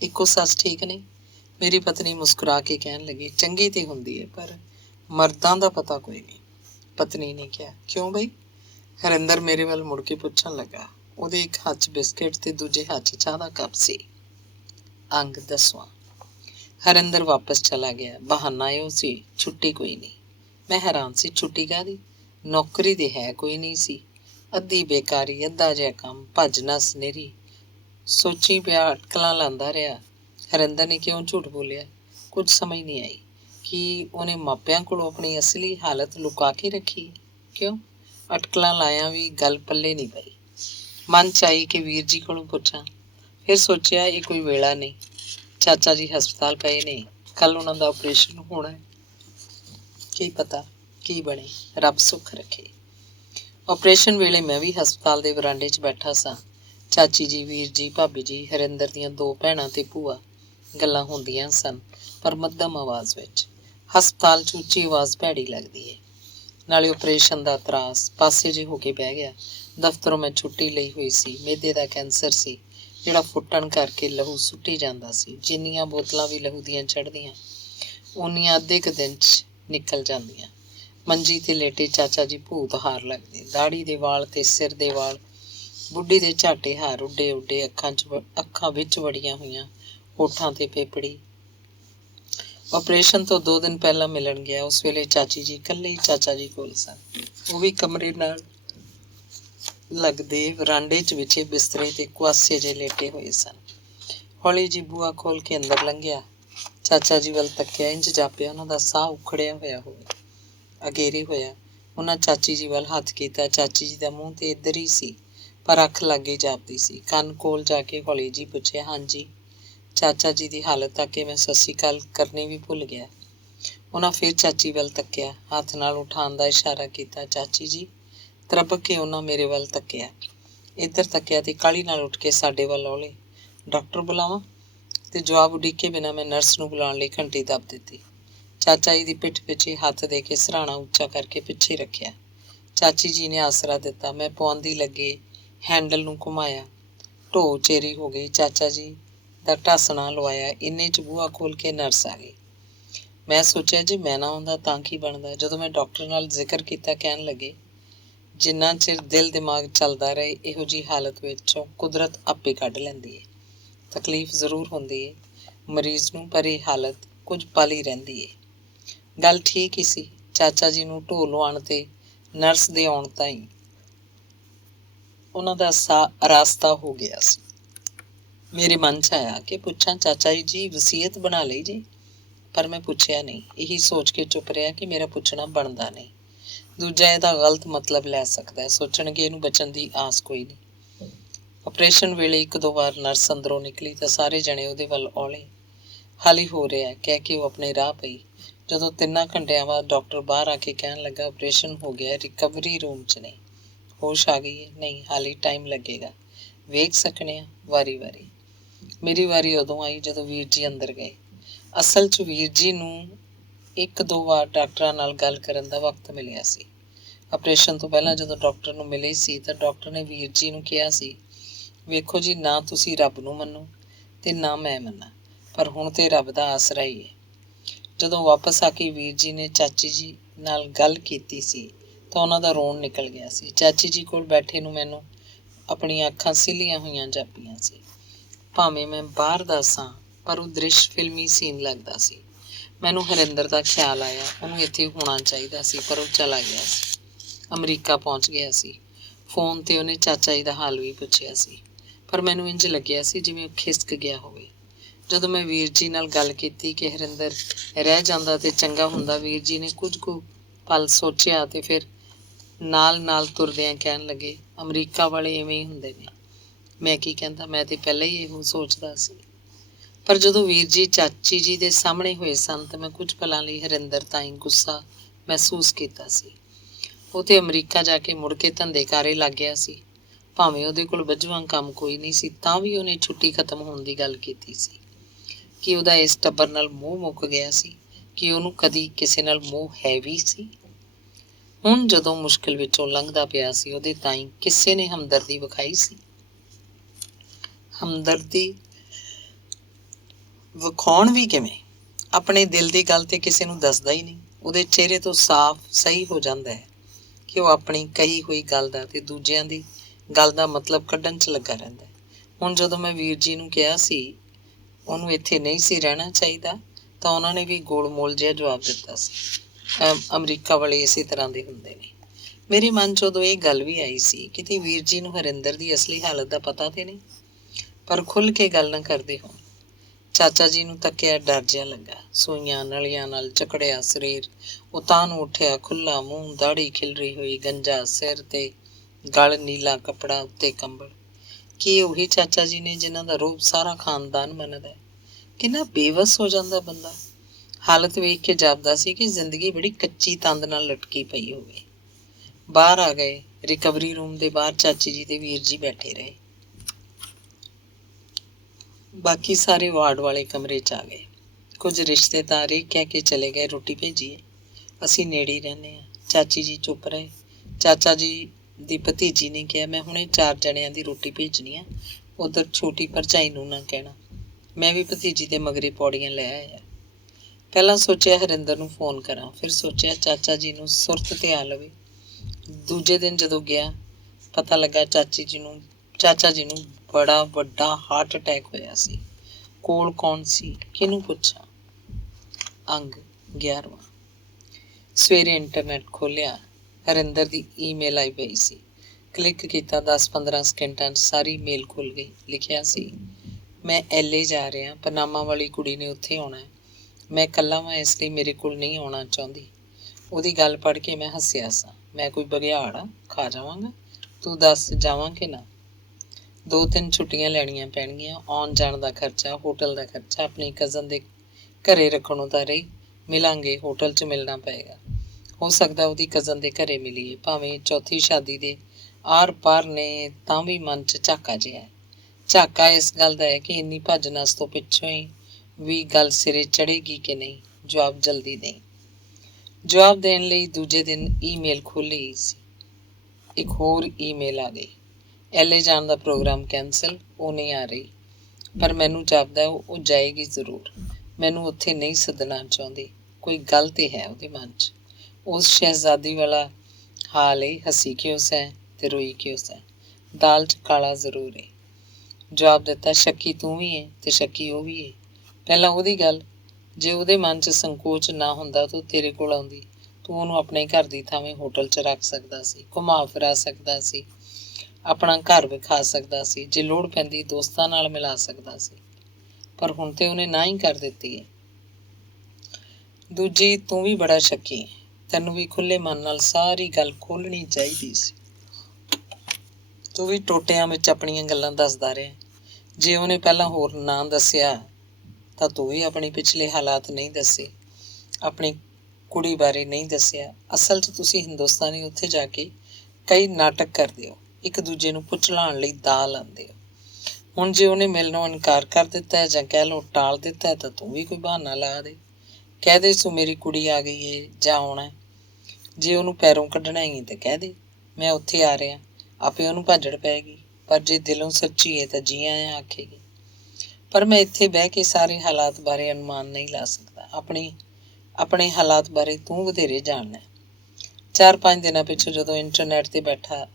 ਇੱਕੋ ਸੱਸ ਠੀਕ ਨਹੀਂ? ਮੇਰੀ ਪਤਨੀ ਮੁਸਕਰਾ ਕੇ ਕਹਿਣ ਲੱਗੀ, ਚੰਗੀ ਤੇ ਹੁੰਦੀ ਹੈ, ਪਰ ਮਰਦਾਂ ਦਾ ਪਤਾ ਕੋਈ ਨਹੀਂ। ਪਤਨੀ ਨੇ ਕਿਹਾ, ਕਿਉਂ ਬਈ? ਹਰਿੰਦਰ ਮੇਰੇ ਵੱਲ ਮੁੜ ਕੇ ਪੁੱਛਣ ਲੱਗਾ। ਉਹਦੇ ਇੱਕ ਹੱਥ 'ਚ ਬਿਸਕਿਟ ਤੇ ਦੂਜੇ ਹੱਥ 'ਚ ਚਾਹ ਦਾ ਕੱਪ ਸੀ। ਅੰਗ 10ਵਾਂ। ਹਰਿੰਦਰ ਵਾਪਸ ਚਲਾ ਗਿਆ। ਬਹਾਨਾ ਇਹੋ ਸੀ, ਛੁੱਟੀ ਕੋਈ ਨਹੀਂ। ਮੈਂ ਹੈਰਾਨ ਸੀ, ਛੁੱਟੀ ਕਾਹਦੀ? ਨੌਕਰੀ ਦੇ ਹੈ ਕੋਈ ਨਹੀਂ ਸੀ। ਅੱਧੀ ਬੇਕਾਰੀ, ਅੱਧਾ ਜਿਹਾ ਕੰਮ, ਭੱਜ ਨੱਸ ਨਿਰੀ। ਸੋਚੀ ਪਿਆ, ਅਟਕਲਾਂ ਲਾਉਂਦਾ ਰਿਹਾ। ਹਰਿੰਦਰ ਨੇ ਕਿਉਂ ਝੂਠ ਬੋਲਿਆ? ਕੁਝ ਸਮਝ ਨਹੀਂ ਆਈ। ਕੀ ਉਹਨੇ ਮਾਪਿਆਂ ਕੋਲੋਂ ਆਪਣੀ ਅਸਲੀ ਹਾਲਤ ਲੁਕਾ ਕੇ ਰੱਖੀ? ਕਿਉਂ? ਅਟਕਲਾਂ ਲਾਇਆ ਵੀ ਗੱਲ ਪੱਲੇ ਨਹੀਂ ਪਈ। ਮਨ 'ਚ ਆਈ ਕਿ ਵੀਰ ਜੀ ਕੋਲੋਂ ਪੁੱਛਾਂ। ਫਿਰ ਸੋਚਿਆ, ਇਹ ਕੋਈ ਵੇਲਾ ਨਹੀਂ। ਚਾਚਾ ਜੀ ਹਸਪਤਾਲ ਪਏ ਨੇ, ਕੱਲ ਉਹਨਾਂ ਦਾ ਆਪਰੇਸ਼ਨ ਹੋਣਾ ਹੈ। ਕੀ ਪਤਾ ਕੀ ਬਣੇ, ਰੱਬ ਸੁੱਖ ਰੱਖੇ। ਆਪਰੇਸ਼ਨ ਵੇਲੇ ਮੈਂ ਵੀ ਹਸਪਤਾਲ ਦੇ ਵਰਾਂਡੇ 'ਚ ਬੈਠਾ ਸਾਂ। ਚਾਚੀ ਜੀ, ਵੀਰ ਜੀ, ਭਾਬੀ ਜੀ, ਹਰਿੰਦਰ ਦੀਆਂ 2 ਭੈਣਾਂ ਤੇ ਭੂਆ। ਗੱਲਾਂ ਹੁੰਦੀਆਂ ਸਨ, ਪਰ ਮੱਧਮ ਆਵਾਜ਼ ਵਿੱਚ। ਹਸਪਤਾਲ 'ਚ ਉੱਚੀ ਆਵਾਜ਼ ਭੈੜੀ ਲੱਗਦੀ ਹੈ। ਨਾਲੇ ਆਪਰੇਸ਼ਨ ਦਾ ਤਰਾਸ। ਪਾਸੇ ਜਿਹੇ ਹੋ ਕੇ ਬਹਿ ਗਿਆ। ਦਫ਼ਤਰੋਂ ਮੈਂ ਛੁੱਟੀ ਲਈ ਹੋਈ ਸੀ। ਮਿਹਦੇ ਦਾ ਕੈਂਸਰ ਸੀ, ਜਿਹੜਾ ਫੁੱਟਣ ਕਰਕੇ ਲਹੂ ਸੁੱਟੀ ਜਾਂਦਾ ਸੀ। ਜਿੰਨੀਆਂ ਬੋਤਲਾਂ ਵੀ ਲਹੂ ਦੀਆਂ ਚੜ੍ਹਦੀਆਂ, ਓਨੀਆਂ ਅੱਧੇ ਕੁ ਦਿਨ 'ਚ ਨਿਕਲ ਜਾਂਦੀਆਂ। ਮੰਜੀ ਤੇ ਲੇਟੇ ਚਾਚਾ ਜੀ ਭੂਤ ਹਾਰ ਲੱਗਦੇ। ਦਾੜੀ ਦੇ ਵਾਲ ਤੇ ਸਿਰ ਦੇ ਵਾਲ, ਬੁੱਢੀ ਦੇ ਝਾਟੇ ਹਾਰ ਉੱਡੇ ਉੱਡੇ, ਅੱਖਾਂ ਵਿੱਚ ਵੜੀਆਂ ਹੋਈਆਂ, ਹੋਠਾਂ ਤੇ ਪੇਪੜੀ। ਆਪਰੇਸ਼ਨ ਤੋਂ 2 ਦਿਨ ਪਹਿਲਾਂ ਮਿਲਣ ਗਿਆ। ਉਸ ਵੇਲੇ ਚਾਚੀ ਜੀ ਇਕੱਲੇ ਹੀ ਚਾਚਾ ਜੀ ਕੋਲ ਸਨ। ਉਹ ਵੀ ਕਮਰੇ ਨਾਲ ਲੱਗਦੇ ਵਰਾਂਡੇ 'ਚ ਵਿਛੇ ਬਿਸਤਰੇ ਤੇ ਕੁਆਸੇ ਜਿਹੇ ਲੇਟੇ ਹੋਏ ਸਨ। ਹੌਲੀ ਜੀ ਬੂਹਾ ਖੋਲ ਕੇ ਅੰਦਰ ਲੰਘਿਆ। ਚਾਚਾ ਜੀ ਵੱਲ ਤੱਕਿਆ, ਇੰਝ ਜਾਪਿਆ ਉਹਨਾਂ ਦਾ ਸਾਹ ਉਖੜਿਆ ਹੋਇਆ ਹੋਵੇ। ਅਗੇਰੇ ਹੋਇਆ। ਉਹਨਾਂ ਚਾਚੀ ਜੀ ਵੱਲ ਹੱਥ ਕੀਤਾ। ਚਾਚੀ ਜੀ ਦਾ ਮੂੰਹ ਤੇ ਇੱਧਰ ਹੀ ਸੀ, ਪਰ ਅੱਖ ਲਾਗੇ ਜਾਪਦੀ ਸੀ। ਕੰਨ ਕੋਲ ਜਾ ਕੇ ਹੌਲੀ ਜੀ ਪੁੱਛਿਆ, ਹਾਂਜੀ। ਚਾਚਾ ਜੀ ਦੀ ਹਾਲਤ ਤੱਕ ਕੇ ਮੈਂ ਸਤਿ ਸ਼੍ਰੀ ਅਕਾਲ ਕਰਨੀ ਵੀ ਭੁੱਲ ਗਿਆ। ਉਹਨਾਂ ਫਿਰ ਚਾਚੀ ਵੱਲ ਤੱਕਿਆ, ਹੱਥ ਨਾਲ ਉਠਾਉਣ ਦਾ ਇਸ਼ਾਰਾ ਕੀਤਾ। ਚਾਚੀ ਜੀ ਤਰਬਕ ਕੇ ਉਹਨਾਂ ਮੇਰੇ ਵੱਲ ਤੱਕਿਆ। ਇੱਧਰ ਤੱਕਿਆ ਤੇ ਕਾਹਲੀ ਨਾਲ ਉੱਠ ਕੇ ਸਾਡੇ ਵੱਲ ਔਲੇ। ਡਾਕਟਰ ਬੁਲਾਵਾਂ? ਤੇ ਜਵਾਬ ਉਡੀਕੇ ਬਿਨਾਂ ਮੈਂ ਨਰਸ ਨੂੰ ਬੁਲਾਉਣ ਲਈ ਘੰਟੀ ਦੱਬ ਦਿੱਤੀ। ਚਾਚਾ ਜੀ ਦੀ ਪਿੱਠ ਪਿੱਛੇ ਹੱਥ ਦੇ ਕੇ ਸਿਰਹਾਣਾ ਉੱਚਾ ਕਰਕੇ ਪਿੱਛੇ ਰੱਖਿਆ। ਚਾਚੀ ਜੀ ਨੇ ਆਸਰਾ ਦਿੱਤਾ। ਮੈਂ ਪਾਉਂਦੀ ਲੱਗੇ ਹੈਂਡਲ ਨੂੰ ਘੁਮਾਇਆ। ਢੋ ਚੇਰੀ ਹੋ ਗਈ। ਚਾਚਾ ਜੀ ਦਾ ਢਾਸਣਾ ਲਵਾਇਆ। ਇੰਨੇ 'ਚ ਬੂਹਾ ਖੋਲ ਕੇ ਨਰਸ ਆ ਗਈ। ਮੈਂ ਸੋਚਿਆ, ਜੇ ਮੈਂ ਨਾ ਆਉਂਦਾ ਤਾਂ ਕੀ ਬਣਦਾ। ਜਦੋਂ ਮੈਂ ਡਾਕਟਰ ਨਾਲ ਜ਼ਿਕਰ ਕੀਤਾ, ਕਹਿਣ ਲੱਗੇ, ਜਿੰਨਾ ਚਿਰ ਦਿਲ ਦਿਮਾਗ ਚੱਲਦਾ ਰਹੇ, ਇਹੋ ਜਿਹੀ ਹਾਲਤ ਵਿੱਚੋਂ ਕੁਦਰਤ ਆਪੇ ਕੱਢ ਲੈਂਦੀ ਹੈ। ਤਕਲੀਫ ਜ਼ਰੂਰ ਹੁੰਦੀ ਹੈ ਮਰੀਜ਼ ਨੂੰ, ਪਰ ਇਹ ਹਾਲਤ ਕੁਝ ਪਲ ਹੀ ਰਹਿੰਦੀ ਹੈ। ਗੱਲ ਠੀਕ ਹੀ ਸੀ। ਚਾਚਾ ਜੀ ਨੂੰ ਢੋ ਲਵਾਉਣ ਤੇ ਨਰਸ ਦੇ ਆਉਣ ਤਾਈਂ ਉਹਨਾਂ ਦਾ ਸਾਹ ਰਾਸਤਾ ਹੋ ਗਿਆ ਸੀ। ਮੇਰੇ ਮਨ 'ਚ ਆਇਆ ਕਿ ਪੁੱਛਾਂ, ਚਾਚਾ ਜੀ ਵਸੀਅਤ ਬਣਾ ਲਈ ਜੀ? ਪਰ ਮੈਂ ਪੁੱਛਿਆ ਨਹੀਂ। ਇਹੀ ਸੋਚ ਕੇ ਚੁੱਪ ਰਿਹਾ ਕਿ ਮੇਰਾ ਪੁੱਛਣਾ ਬਣਦਾ ਨਹੀਂ। ਦੂਜਾ ਇਹਦਾ ਗਲਤ ਮਤਲਬ ਲੈ ਸਕਦਾ ਹੈ। ਸੋਚਣਗੇ ਇਹਨੂੰ ਬਚਣ ਦੀ ਆਸ ਕੋਈ ਨਹੀਂ। ਆਪਰੇਸ਼ਨ ਵੇਲੇ 1-2 ਵਾਰ ਨਰਸ ਅੰਦਰੋਂ ਨਿਕਲੀ ਤਾਂ ਸਾਰੇ ਜਣੇ ਉਹਦੇ ਵੱਲ ਔਲੇ। ਹਾਲੀ ਹੋ ਰਿਹਾ ਕਹਿ ਕੇ ਉਹ ਆਪਣੇ ਰਾਹ ਪਈ। ਜਦੋਂ 3 ਘੰਟਿਆਂ ਬਾਅਦ ਡਾਕਟਰ ਬਾਹਰ ਆ ਕੇ ਕਹਿਣ ਲੱਗਾ, ਆਪਰੇਸ਼ਨ ਹੋ ਗਿਆ, ਰਿਕਵਰੀ ਰੂਮ 'ਚ ਨੇ। ਹੋਸ਼ ਆ ਗਈ ਹੈ? ਨਹੀਂ, ਹਾਲੀ ਟਾਈਮ ਲੱਗੇਗਾ। ਵੇਖ ਸਕਣੇ ਆ ਵਾਰੀ ਵਾਰੀ। ਮੇਰੀ ਵਾਰੀ ਉਦੋਂ ਆਈ ਜਦੋਂ ਵੀਰ ਜੀ ਅੰਦਰ ਗਏ। ਅਸਲ 'ਚ ਵੀਰ ਜੀ ਨੂੰ 1-2 ਵਾਰ ਡਾਕਟਰਾਂ ਨਾਲ ਗੱਲ ਕਰਨ ਦਾ ਵਕਤ ਮਿਲਿਆ ਸੀ। ਆਪਰੇਸ਼ਨ ਤੋਂ ਪਹਿਲਾਂ ਜਦੋਂ ਡਾਕਟਰ ਨੂੰ ਮਿਲੇ ਸੀ ਤਾਂ ਡਾਕਟਰ ਨੇ ਵੀਰ ਜੀ ਨੂੰ ਕਿਹਾ ਸੀ, ਵੇਖੋ ਜੀ, ਨਾ ਤੁਸੀਂ ਰੱਬ ਨੂੰ ਮੰਨੋ ਤੇ ਨਾ ਮੈਂ ਮੰਨਾਂ, ਪਰ ਹੁਣ ਤੇ ਰੱਬ ਦਾ ਆਸਰਾ ਹੀ ਹੈ। ਜਦੋਂ ਵਾਪਸ ਆ ਕੇ ਵੀਰ ਜੀ ਨੇ ਚਾਚੀ ਜੀ ਨਾਲ ਗੱਲ ਕੀਤੀ ਸੀ ਤਾਂ ਉਹਨਾਂ ਦਾ ਰੋਣ ਨਿਕਲ ਗਿਆ ਸੀ। ਚਾਚੀ ਜੀ ਕੋਲ ਬੈਠੇ ਨੂੰ ਮੈਨੂੰ ਆਪਣੀਆਂ ਅੱਖਾਂ ਸਿੱਲੀਆਂ ਹੋਈਆਂ ਜਾਪੀਆਂ ਸੀ। ਭਾਵੇਂ ਮੈਂ ਬਾਹਰ ਦਾ ਸਾਂ, ਪਰ ਉਹ ਦ੍ਰਿਸ਼ ਫਿਲਮੀ ਸੀਨ ਲੱਗਦਾ ਸੀ। ਮੈਨੂੰ ਹਰਿੰਦਰ ਦਾ ਖਿਆਲ ਆਇਆ। ਉਹਨੂੰ ਇੱਥੇ ਹੋਣਾ ਚਾਹੀਦਾ ਸੀ, ਪਰ ਉਹ ਚਲਾ ਗਿਆ ਸੀ, ਅਮਰੀਕਾ ਪਹੁੰਚ ਗਿਆ ਸੀ। ਫੋਨ ਤੇ ਉਹਨੇ ਚਾਚਾ ਜੀ ਦਾ ਹਾਲ ਵੀ ਪੁੱਛਿਆ ਸੀ, ਪਰ ਮੈਨੂੰ ਇੰਝ ਲੱਗਿਆ ਸੀ ਜਿਵੇਂ ਉਹ ਖਿਸਕ ਗਿਆ ਹੋਵੇ। ਜਦੋਂ ਮੈਂ ਵੀਰ ਜੀ ਨਾਲ ਗੱਲ ਕੀਤੀ ਕਿ ਹਰਿੰਦਰ ਰਹਿ ਜਾਂਦਾ ਤੇ ਚੰਗਾ ਹੁੰਦਾ, ਵੀਰ ਜੀ ਨੇ ਕੁਝ ਕੁ ਪਲ ਸੋਚਿਆ ਤੇ ਫਿਰ ਨਾਲ ਨਾਲ ਤੁਰਦਿਆਂ ਕਹਿਣ ਲੱਗੇ, ਅਮਰੀਕਾ ਵਾਲੇ ਇਵੇਂ ਹੀ ਹੁੰਦੇ ਨੇ। ਮੈਂ ਕੀ ਕਹਿੰਦਾ, ਮੈਂ ਤੇ ਪਹਿਲਾਂ ਹੀ ਇਹੋ ਸੋਚਦਾ ਸੀ। ਪਰ ਜਦੋਂ ਵੀਰ ਜੀ ਚਾਚੀ ਜੀ ਦੇ ਸਾਹਮਣੇ ਹੋਏ ਸਨ ਤਾਂ ਮੈਂ ਕੁਝ ਪਲਾਂ ਲਈ ਹਰਿੰਦਰ ਤਾਈਂ ਗੁੱਸਾ ਮਹਿਸੂਸ ਕੀਤਾ ਸੀ। ਉਹ ਤੇ ਅਮਰੀਕਾ ਜਾ ਕੇ ਮੁੜ ਕੇ ਧੰਦੇ ਕਾਰੇ ਲੱਗ ਗਿਆ ਸੀ। ਭਾਵੇਂ ਉਹਦੇ ਕੋਲ ਬੱਝਵਾਂ ਕੰਮ ਕੋਈ ਨਹੀਂ ਸੀ, ਤਾਂ ਵੀ ਉਹਨੇ ਛੁੱਟੀ ਖਤਮ ਹੋਣ ਦੀ ਗੱਲ ਕੀਤੀ ਸੀ। ਕਿ ਉਹਦਾ ਇਸ ਟੱਬਰ ਨਾਲ ਮੋਹ ਮੁੱਕ ਗਿਆ ਸੀ? ਕਿ ਉਹਨੂੰ ਕਦੀ ਕਿਸੇ ਨਾਲ ਮੋਹ ਹੈ ਵੀ ਸੀ? ਹੁਣ ਜਦੋਂ ਮੁਸ਼ਕਿਲ ਵਿੱਚੋਂ ਲੰਘਦਾ ਪਿਆ ਸੀ, ਉਹਦੇ ਤਾਈਂ ਕਿਸੇ ਨੇ ਹਮਦਰਦੀ ਵਿਖਾਈ ਸੀ? ਹਮਦਰਦੀ ਵਿਖਾਉਣ ਵੀ ਕਿਵੇਂ? ਆਪਣੇ ਦਿਲ ਦੀ ਗੱਲ ਤੇ ਕਿਸੇ ਨੂੰ ਦੱਸਦਾ ਹੀ ਨਹੀਂ। ਉਹਦੇ ਚਿਹਰੇ ਤੋਂ ਸਾਫ਼ ਸਹੀ ਹੋ ਜਾਂਦਾ ਹੈ ਕਿ ਉਹ ਆਪਣੀ ਕਹੀ ਹੋਈ ਗੱਲ ਦਾ ਤੇ ਦੂਜਿਆਂ ਦੀ ਗੱਲ ਦਾ ਮਤਲਬ ਕੱਢਣ 'ਚ ਲੱਗਾ ਰਹਿੰਦਾ ਹੈ। ਹੁਣ ਜਦੋਂ ਮੈਂ ਵੀਰ ਜੀ ਨੂੰ ਕਿਹਾ ਸੀ ਉਹਨੂੰ ਇੱਥੇ ਨਹੀਂ ਸੀ ਰਹਿਣਾ ਚਾਹੀਦਾ, ਤਾਂ ਉਹਨਾਂ ਨੇ ਵੀ ਗੋਲ-ਮੋਲ ਜਿਹਾ ਜਵਾਬ ਦਿੱਤਾ ਸੀ। ਅਮਰੀਕਾ ਵਾਲੇ ਇਸੇ ਤਰ੍ਹਾਂ ਦੇ ਹੁੰਦੇ ਨੇ। ਮੇਰੇ ਮਨ 'ਚ ਉਦੋਂ ਇਹ ਗੱਲ ਵੀ ਆਈ ਸੀ, ਕਿਤੇ ਵੀਰ ਜੀ ਨੂੰ ਹਰਿੰਦਰ ਦੀ ਅਸਲੀ ਹਾਲਤ ਦਾ ਪਤਾ ਤੇ ਨਹੀਂ, ਪਰ ਖੁੱਲ੍ਹ ਕੇ ਗੱਲ ਨਾ ਕਰਦੇ ਹੋਣ। ਚਾਚਾ ਜੀ ਨੂੰ ਤੱਕਿਆ, ਡਰ ਜਿਹਾ ਲੱਗਾ। ਸੂਈਆਂ ਨਲੀਆਂ ਨਾਲ ਚਕੜਿਆ ਸਰੀਰ, ਉਤਾਂਹ ਨੂੰ ਉੱਠਿਆ ਖੁੱਲ੍ਹਾ ਮੂੰਹ, ਦਾੜੀ ਖਿਲਰੀ ਹੋਈ, ਗੰਜਾ ਸਿਰ ਤੇ ਗਲ ਨੀਲਾ ਕੱਪੜਾ, ਉੱਤੇ ਕੰਬਲ। ਕੀ ਉਹੀ ਚਾਚਾ ਜੀ ਨੇ ਜਿਨ੍ਹਾਂ ਦਾ ਰੂਪ ਸਾਰਾ ਖਾਨਦਾਨ ਮੰਨਦਾ ਹੈ? ਕਿੰਨਾ ਬੇਵੱਸ ਹੋ ਜਾਂਦਾ ਬੰਦਾ। ਹਾਲਤ ਵੇਖ ਕੇ ਜਾਪਦਾ ਸੀ ਕਿ ਜ਼ਿੰਦਗੀ ਬੜੀ ਕੱਚੀ ਤੰਦ ਨਾਲ ਲਟਕੀ ਪਈ ਹੋਵੇ। ਬਾਹਰ ਆ ਗਏ। ਰਿਕਵਰੀ ਰੂਮ ਦੇ ਬਾਹਰ ਚਾਚੀ ਜੀ ਤੇ ਵੀਰ ਜੀ ਬੈਠੇ ਰਹੇ। ਬਾਕੀ ਸਾਰੇ ਵਾਰਡ ਵਾਲੇ ਕਮਰੇ 'ਚ ਆ ਗਏ। ਕੁਝ ਰਿਸ਼ਤੇਦਾਰ ਇਹ ਕਹਿ ਕੇ ਚਲੇ ਗਏ, ਰੋਟੀ ਭੇਜੀਏ, ਅਸੀਂ ਨੇੜੇ ਹੀ ਰਹਿੰਦੇ ਹਾਂ। ਚਾਚੀ ਜੀ ਚੁੱਪ ਰਹੇ। ਚਾਚਾ ਜੀ ਦੀ ਭਤੀਜੀ ਨੇ ਕਿਹਾ, ਮੈਂ ਹੁਣੇ 4 ਜਣਿਆਂ ਦੀ ਰੋਟੀ ਭੇਜਣੀ ਆ, ਉੱਧਰ ਛੋਟੀ ਭਰਜਾਈ ਨੂੰ ਨਾ ਕਹਿਣਾ। ਮੈਂ ਵੀ ਭਤੀਜੀ ਦੇ ਮਗਰੇ ਪੌੜੀਆਂ ਲੈ ਆਇਆ। ਪਹਿਲਾਂ ਸੋਚਿਆ ਹਰਿੰਦਰ ਨੂੰ ਫੋਨ ਕਰਾਂ, ਫਿਰ ਸੋਚਿਆ ਚਾਚਾ ਜੀ ਨੂੰ ਸੁਰਤ ਤੇ ਆ ਲਵੇ। ਦੂਜੇ ਦਿਨ ਜਦੋਂ ਗਿਆ, ਪਤਾ ਲੱਗਾ ਚਾਚਾ ਜੀ ਨੂੰ ਬੜਾ ਵੱਡਾ ਹਾਰਟ ਅਟੈਕ ਹੋਇਆ ਸੀ। ਕੋਲ ਕੌਣ ਸੀ, ਕਿਹਨੂੰ ਪੁੱਛਾਂ? ਅੰਗ 11ਵਾਂ। ਸਵੇਰੇ ਇੰਟਰਨੈਟ ਖੋਲ੍ਹਿਆ, ਹਰਿੰਦਰ ਦੀ ਈਮੇਲ ਆਈ ਪਈ ਸੀ। ਕਲਿੱਕ ਕੀਤਾ, 10-15 ਸਕਿੰਟਾਂ 'ਚ ਸਾਰੀ ਮੇਲ ਖੁੱਲ੍ਹ ਗਈ। ਲਿਖਿਆ ਸੀ, ਮੈਂ LA ਜਾ ਰਿਹਾ, ਪਨਾਮਾ ਵਾਲੀ ਕੁੜੀ ਨੇ ਉੱਥੇ ਆਉਣਾ ਹੈ। ਮੈਂ ਇਕੱਲਾ ਵਾਂ, ਇਸ ਲਈ ਮੇਰੇ ਕੋਲ ਨਹੀਂ ਆਉਣਾ ਚਾਹੁੰਦੀ। ਉਹਦੀ ਗੱਲ ਪੜ੍ਹ ਕੇ ਮੈਂ ਹੱਸਿਆ ਸਾਂ। ਮੈਂ ਕੋਈ ਬਘਿਆੜ ਆ, ਖਾ ਜਾਵਾਂਗਾ? ਤੂੰ ਦੱਸ, ਜਾਵਾਂ ਕਿ ਨਾ? 2-3 ਛੁੱਟੀਆਂ ਲੈਣੀਆਂ ਪੈਣਗੀਆਂ। ਆਉਣ ਜਾਣ ਦਾ ਖਰਚਾ, ਹੋਟਲ ਦਾ ਖਰਚਾ। ਆਪਣੀ ਕਜ਼ਨ ਦੇ ਘਰੇ ਰੱਖਣੋਂ ਤਾਂ ਰਹੀ, ਮਿਲਾਂਗੇ, ਹੋਟਲ 'ਚ ਮਿਲਣਾ ਪਏਗਾ। ਹੋ ਸਕਦਾ ਉਹਦੀ ਕਜ਼ਨ ਦੇ ਘਰੇ ਮਿਲੀਏ, ਭਾਵੇਂ ਚੌਥੀ ਸ਼ਾਦੀ ਦੇ ਆਰ-ਪਾਰ ਨੇ, ਤਾਂ ਵੀ ਮਨ 'ਚ ਝਾਕਾ ਜਿਹਾ ਹੈ। ਝਾਕਾ ਇਸ ਗੱਲ ਦਾ ਹੈ ਕਿ ਇੰਨੀ ਭੱਜ ਨੱਸ ਤੋਂ ਪਿੱਛੋਂ ਹੀ ਵੀ ਗੱਲ ਸਿਰੇ ਚੜ੍ਹੇਗੀ ਕਿ ਨਹੀਂ। ਜਵਾਬ ਜਲਦੀ ਨਹੀਂ। ਜਵਾਬ ਦੇਣ ਲਈ ਦੂਜੇ ਦਿਨ ਈਮੇਲ ਖੋਲ੍ਹੀ ਸੀ। ਇੱਕ ਹੋਰ ਈਮੇਲ ਆ ਗਈ, LA ਜਾਣ ਦਾ ਪ੍ਰੋਗਰਾਮ ਕੈਂਸਲ, ਉਹ ਨਹੀਂ ਆ ਰਹੀ। ਪਰ ਮੈਨੂੰ ਜਾਪਦਾ ਉਹ ਜਾਏਗੀ ਜ਼ਰੂਰ। ਮੈਨੂੰ ਉੱਥੇ ਨਹੀਂ ਸੱਦਣਾ ਚਾਹੁੰਦੀ। ਕੋਈ ਗੱਲ ਤੇ ਹੈ ਉਹਦੇ ਮਨ 'ਚ। ਉਸ ਸ਼ਹਿਜ਼ਾਦੀ ਵਾਲਾ ਹਾਲ ਏ, ਹੱਸੀ ਕਿਉਂ ਸੈਂ ਤੇ ਰੋਈ ਕਿਉਂ ਸੈਂ। ਦਾਲ 'ਚ ਕਾਲਾ ਜ਼ਰੂਰ ਏ। ਜਵਾਬ ਦਿੱਤਾ, ਸ਼ੱਕੀ ਤੂੰ ਵੀ ਏ ਤੇ ਸ਼ੱਕੀ ਉਹ ਵੀ ਏ। ਪਹਿਲਾਂ ਉਹਦੀ ਗੱਲ, ਜੇ ਉਹਦੇ ਮਨ 'ਚ ਸੰਕੋਚ ਨਾ ਹੁੰਦਾ ਤਾਂ ਤੇਰੇ ਕੋਲ ਆਉਂਦੀ। ਤੂੰ ਉਹਨੂੰ ਆਪਣੇ ਘਰ ਦੀ ਥਾਵੇਂ ਹੋਟਲ 'ਚ ਰੱਖ ਸਕਦਾ ਸੀ, ਘੁਮਾ ਫਿਰਾ ਸਕਦਾ ਸੀ, ਆਪਣਾ ਘਰ ਵਿਖਾ ਸਕਦਾ ਸੀ, ਜੇ ਲੋੜ ਪੈਂਦੀ ਦੋਸਤਾਂ ਨਾਲ ਮਿਲਾ ਸਕਦਾ ਸੀ। ਪਰ ਹੁਣ ਤੇ ਉਹਨੇ ਨਾ ਹੀ ਕਰ ਦਿੱਤੀ ਹੈ। ਦੂਜੀ, ਤੂੰ ਵੀ ਬੜਾ ਸ਼ੱਕੀ ਹੈ। ਤੈਨੂੰ ਵੀ ਖੁੱਲ੍ਹੇ ਮਨ ਨਾਲ ਸਾਰੀ ਗੱਲ ਖੋਲ੍ਹਣੀ ਚਾਹੀਦੀ ਸੀ। ਤੂੰ ਵੀ ਟੋਟਿਆਂ ਵਿੱਚ ਆਪਣੀਆਂ ਗੱਲਾਂ ਦੱਸਦਾ ਰਿਹਾ। ਜੇ ਉਹਨੇ ਪਹਿਲਾਂ ਹੋਰ ਨਾ ਦੱਸਿਆ ਤਾਂ ਤੂੰ ਵੀ ਆਪਣੇ ਪਿਛਲੇ ਹਾਲਾਤ ਨਹੀਂ ਦੱਸੇ, ਆਪਣੀ ਕੁੜੀ ਬਾਰੇ ਨਹੀਂ ਦੱਸਿਆ। ਅਸਲ 'ਚ ਤੁਸੀਂ ਹਿੰਦੁਸਤਾਨੀ ਉੱਥੇ ਜਾ ਕੇ ਕਈ ਨਾਟਕ ਕਰਦੇ ਹੋ, ਇੱਕ ਦੂਜੇ ਨੂੰ ਪੁਚਲਾਉਣ ਲਈ ਦਾਅ ਲਾਉਂਦੇ ਹੋ। ਹੁਣ ਜੇ ਉਹਨੇ ਮਿਲਣੋਂ ਇਨਕਾਰ ਕਰ ਦਿੱਤਾ ਜਾਂ ਕਹਿ ਲਓ ਟਾਲ ਦਿੱਤਾ, ਤਾਂ ਤੂੰ ਵੀ ਕੋਈ ਬਹਾਨਾ ਲਾ ਦੇ। ਕਹਿ ਦੇ, ਸੋ ਮੇਰੀ ਕੁੜੀ ਆ ਗਈ ਏ ਜਾਂ ਆਉਣਾ। ਜੇ ਉਹਨੂੰ ਪੈਰੋਂ ਕੱਢਣਾ ਹੀ ਤਾਂ ਕਹਿ ਦੇ, ਮੈਂ ਉੱਥੇ ਆ ਰਿਹਾ। ਆਪੇ ਉਹਨੂੰ ਭਾਜੜ ਪਏਗੀ। ਪਰ ਜੇ ਦਿਲੋਂ ਸੱਚੀ ਹੈ ਤਾਂ ਜੀ ਆਇਆਂ ਆਖੇਗੀ। ਪਰ ਮੈਂ ਇੱਥੇ ਬਹਿ ਕੇ ਸਾਰੇ ਹਾਲਾਤ ਬਾਰੇ ਅਨੁਮਾਨ ਨਹੀਂ ਲਾ ਸਕਦਾ। ਆਪਣੇ ਹਾਲਾਤ ਬਾਰੇ ਤੂੰ ਵਧੇਰੇ ਜਾਣਦਾ। 4-5 ਦਿਨਾਂ ਪਿੱਛੋਂ ਜਦੋਂ ਇੰਟਰਨੈਟ 'ਤੇ ਬੈਠਾ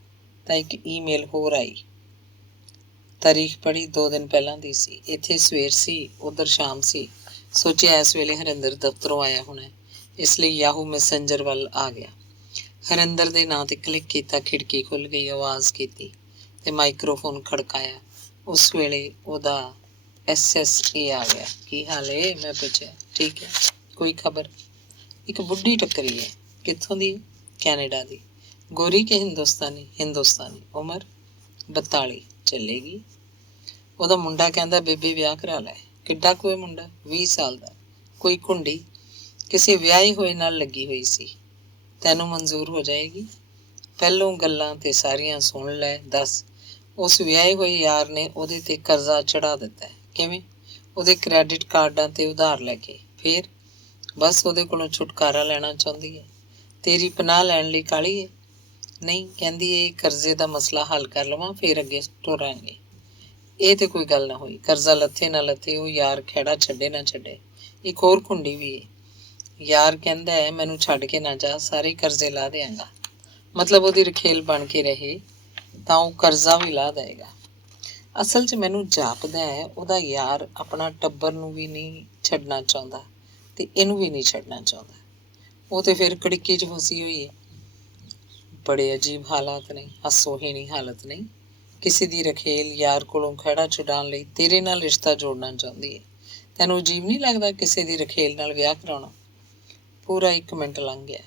ਤਾਂ ਇੱਕ ਈਮੇਲ ਹੋਰ ਆਈ। ਤਾਰੀਖ ਪੜ੍ਹੀ, 2 ਦਿਨ ਪਹਿਲਾਂ ਦੀ ਸੀ। ਇੱਥੇ ਸਵੇਰ ਸੀ, ਉੱਧਰ ਸ਼ਾਮ ਸੀ। ਸੋਚਿਆ ਇਸ ਵੇਲੇ ਹਰਿੰਦਰ ਦਫ਼ਤਰੋਂ ਆਇਆ ਹੋਣਾ, ਇਸ ਲਈ ਯਾਹੂ ਮੈਸੇਂਜਰ ਵੱਲ ਆ ਗਿਆ। ਹਰਿੰਦਰ ਦੇ ਨਾਂ 'ਤੇ ਕਲਿੱਕ ਕੀਤਾ, ਖਿੜਕੀ ਖੁੱਲ੍ਹ ਗਈ। ਆਵਾਜ਼ ਕੀਤੀ ਤੇ ਮਾਈਕ੍ਰੋਫੋਨ ਖੜਕਾਇਆ। ਉਸ ਵੇਲੇ ਉਹਦਾ SSA ਆ ਗਿਆ। ਕੀ ਹਾਲ ਏ? ਮੈਂ ਪੁੱਛਿਆ। ਠੀਕ ਹੈ। ਕੋਈ ਖਬਰ? ਇੱਕ ਬੁੱਢੀ ਟੱਕਰੀ ਹੈ। ਕਿੱਥੋਂ ਦੀ? ਕੈਨੇਡਾ ਦੀ। ਗੋਰੀ ਕਿ ਹਿੰਦੁਸਤਾਨੀ? ਹਿੰਦੁਸਤਾਨੀ। ਉਮਰ? 42। ਚੱਲੇਗੀ। ਉਹਦਾ ਮੁੰਡਾ ਕਹਿੰਦਾ ਬੇਬੇ ਵਿਆਹ ਕਰਾ ਲੈ। ਕਿੱਡਾ ਕੁ ਮੁੰਡਾ? 20 ਸਾਲ ਦਾ। ਕੋਈ ਕੁੰਡੀ ਕਿਸੇ ਵਿਆਹੇ ਹੋਏ ਨਾਲ ਲੱਗੀ ਹੋਈ ਸੀ। ਤੈਨੂੰ ਮਨਜ਼ੂਰ ਹੋ ਜਾਏਗੀ? ਪਹਿਲੋਂ ਗੱਲਾਂ ਤੇ ਸਾਰੀਆਂ ਸੁਣ ਲੈ, ਦੱਸ। ਉਸ ਵਿਆਹੇ ਹੋਏ ਯਾਰ ਨੇ ਉਹਦੇ ਤੇ ਕਰਜ਼ਾ ਚੜ੍ਹਾ ਦਿੱਤਾ। ਕਿਵੇਂ? ਉਹਦੇ ਕ੍ਰੈਡਿਟ ਕਾਰਡਾਂ ਤੇ ਉਧਾਰ ਲੈ ਕੇ। ਫਿਰ? ਬਸ ਉਹਦੇ ਕੋਲੋਂ ਛੁਟਕਾਰਾ ਲੈਣਾ ਚਾਹੁੰਦੀ ਹੈ। ਤੇਰੀ ਪਨਾਹ ਲੈਣ ਲਈ ਕਾਹਲੀ ਹੈ? ਨਹੀਂ, ਕਹਿੰਦੀ ਇਹ ਕਰਜ਼ੇ ਦਾ ਮਸਲਾ ਹੱਲ ਕਰ ਲਵਾਂ ਫਿਰ ਅੱਗੇ ਤੁਰਾਂਗੇ। ਇਹ ਤੇ ਕੋਈ ਗੱਲ ਨਾ ਹੋਈ। ਕਰਜ਼ਾ ਲੱਥੇ ਨਾ ਲੱਥੇ, ਉਹ ਯਾਰ ਖਹਿੜਾ ਛੱਡੇ ਨਾ ਛੱਡੇ। ਇੱਕ ਹੋਰ ਕੁੰਡੀ ਵੀ ਹੈ। ਯਾਰ ਕਹਿੰਦਾ ਹੈ ਮੈਨੂੰ ਛੱਡ ਕੇ ਨਾ ਜਾ, ਸਾਰੇ ਕਰਜ਼ੇ ਲਾ ਦਿਆਂਗਾ। ਮਤਲਬ ਉਹਦੀ ਰਖੇਲ ਬਣ ਕੇ ਰਹੇ ਤਾਂ ਉਹ ਕਰਜ਼ਾ ਵੀ ਲਾ ਦੇਗਾ। ਅਸਲ 'ਚ ਮੈਨੂੰ ਜਾਪਦਾ ਹੈ ਉਹਦਾ ਯਾਰ ਆਪਣਾ ਟੱਬਰ ਨੂੰ ਵੀ ਨਹੀਂ ਛੱਡਣਾ ਚਾਹੁੰਦਾ ਤੇ ਇਹਨੂੰ ਵੀ ਨਹੀਂ ਛੱਡਣਾ ਚਾਹੁੰਦਾ। ਉਹ ਤੇ ਫਿਰ ਕੜਿੱਕੀ 'ਚ ਫਸੀ ਹੋਈ ਹੈ। ਬੜੇ ਅਜੀਬ ਹਾਲਾਤ ਨੇ, ਹਾਸੋਹੀਣੀ ਹਾਲਤ ਨਹੀਂ। ਕਿਸੇ ਦੀ ਰਖੇਲ ਯਾਰ ਕੋਲੋਂ ਖਹਿੜਾ ਛੁਡਾਉਣ ਲਈ ਤੇਰੇ ਨਾਲ ਰਿਸ਼ਤਾ ਜੋੜਨਾ ਚਾਹੁੰਦੀ ਹੈ। ਤੈਨੂੰ ਅਜੀਬ ਨਹੀਂ ਲੱਗਦਾ ਕਿਸੇ ਦੀ ਰਖੇਲ ਨਾਲ ਵਿਆਹ ਕਰਾਉਣਾ? ਪੂਰਾ 1 ਮਿੰਟ ਲੰਘ ਗਿਆ।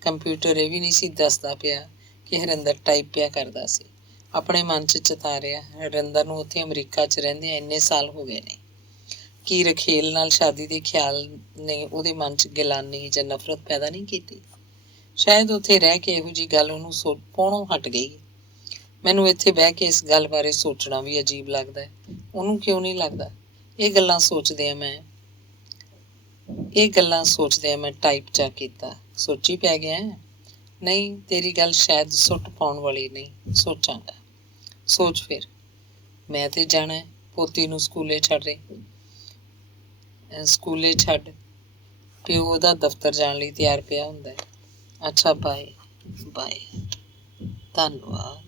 ਕੰਪਿਊਟਰ ਇਹ ਵੀ ਨਹੀਂ ਸੀ ਦੱਸਦਾ ਪਿਆ ਕਿ ਹਰਿੰਦਰ ਟਾਈਪ ਪਿਆ ਕਰਦਾ ਸੀ। ਆਪਣੇ ਮਨ 'ਚ ਚਿਤਾਰਿਆ, ਹਰਿੰਦਰ ਨੂੰ ਉੱਥੇ ਅਮਰੀਕਾ 'ਚ ਰਹਿੰਦਿਆਂ ਇੰਨੇ ਸਾਲ ਹੋ ਗਏ ਨੇ। ਕੀ ਰਖੇਲ ਨਾਲ ਸ਼ਾਦੀ ਦੇ ਖਿਆਲ ਨੇ ਉਹਦੇ ਮਨ 'ਚ ਗਿਲਾਨੀ ਜਾਂ ਨਫ਼ਰਤ ਪੈਦਾ ਨਹੀਂ ਕੀਤੀ? ਸ਼ਾਇਦ ਉੱਥੇ ਰਹਿ ਕੇ ਇਹੋ ਜਿਹੀ ਗੱਲ ਉਹਨੂੰ ਪਾਉਣੋਂ ਹਟ ਗਈ। ਮੈਨੂੰ ਇੱਥੇ ਬਹਿ ਕੇ ਇਸ ਗੱਲ ਬਾਰੇ ਸੋਚਣਾ ਵੀ ਅਜੀਬ ਲੱਗਦਾ ਹੈ। ਉਹਨੂੰ ਕਿਉਂ ਨਹੀਂ ਲੱਗਦਾ? ਇਹ ਗੱਲਾਂ ਸੋਚਦਿਆਂ ਮੈਂ ਟਾਈਪ ਜਾ ਕੀਤਾ। ਸੋਚੀ ਪੈ ਗਿਆ। ਨਹੀਂ, ਤੇਰੀ ਗੱਲ ਸ਼ਾਇਦ ਸੁੱਟ ਪਾਉਣ ਵਾਲੀ ਨਹੀਂ, ਸੋਚਾਂਗਾ। ਸੋਚ ਫਿਰ। ਮੈਂ ਤੇ ਜਾਣਾ, ਪੋਤੀ ਨੂੰ ਸਕੂਲੇ ਛੱਡ ਪਿਓ ਉਹਦਾ ਦਫ਼ਤਰ ਜਾਣ ਲਈ ਤਿਆਰ ਪਿਆ ਹੁੰਦਾ ਹੈ। ਅੱਛਾ, ਬਾਏ। ਧੰਨਵਾਦ।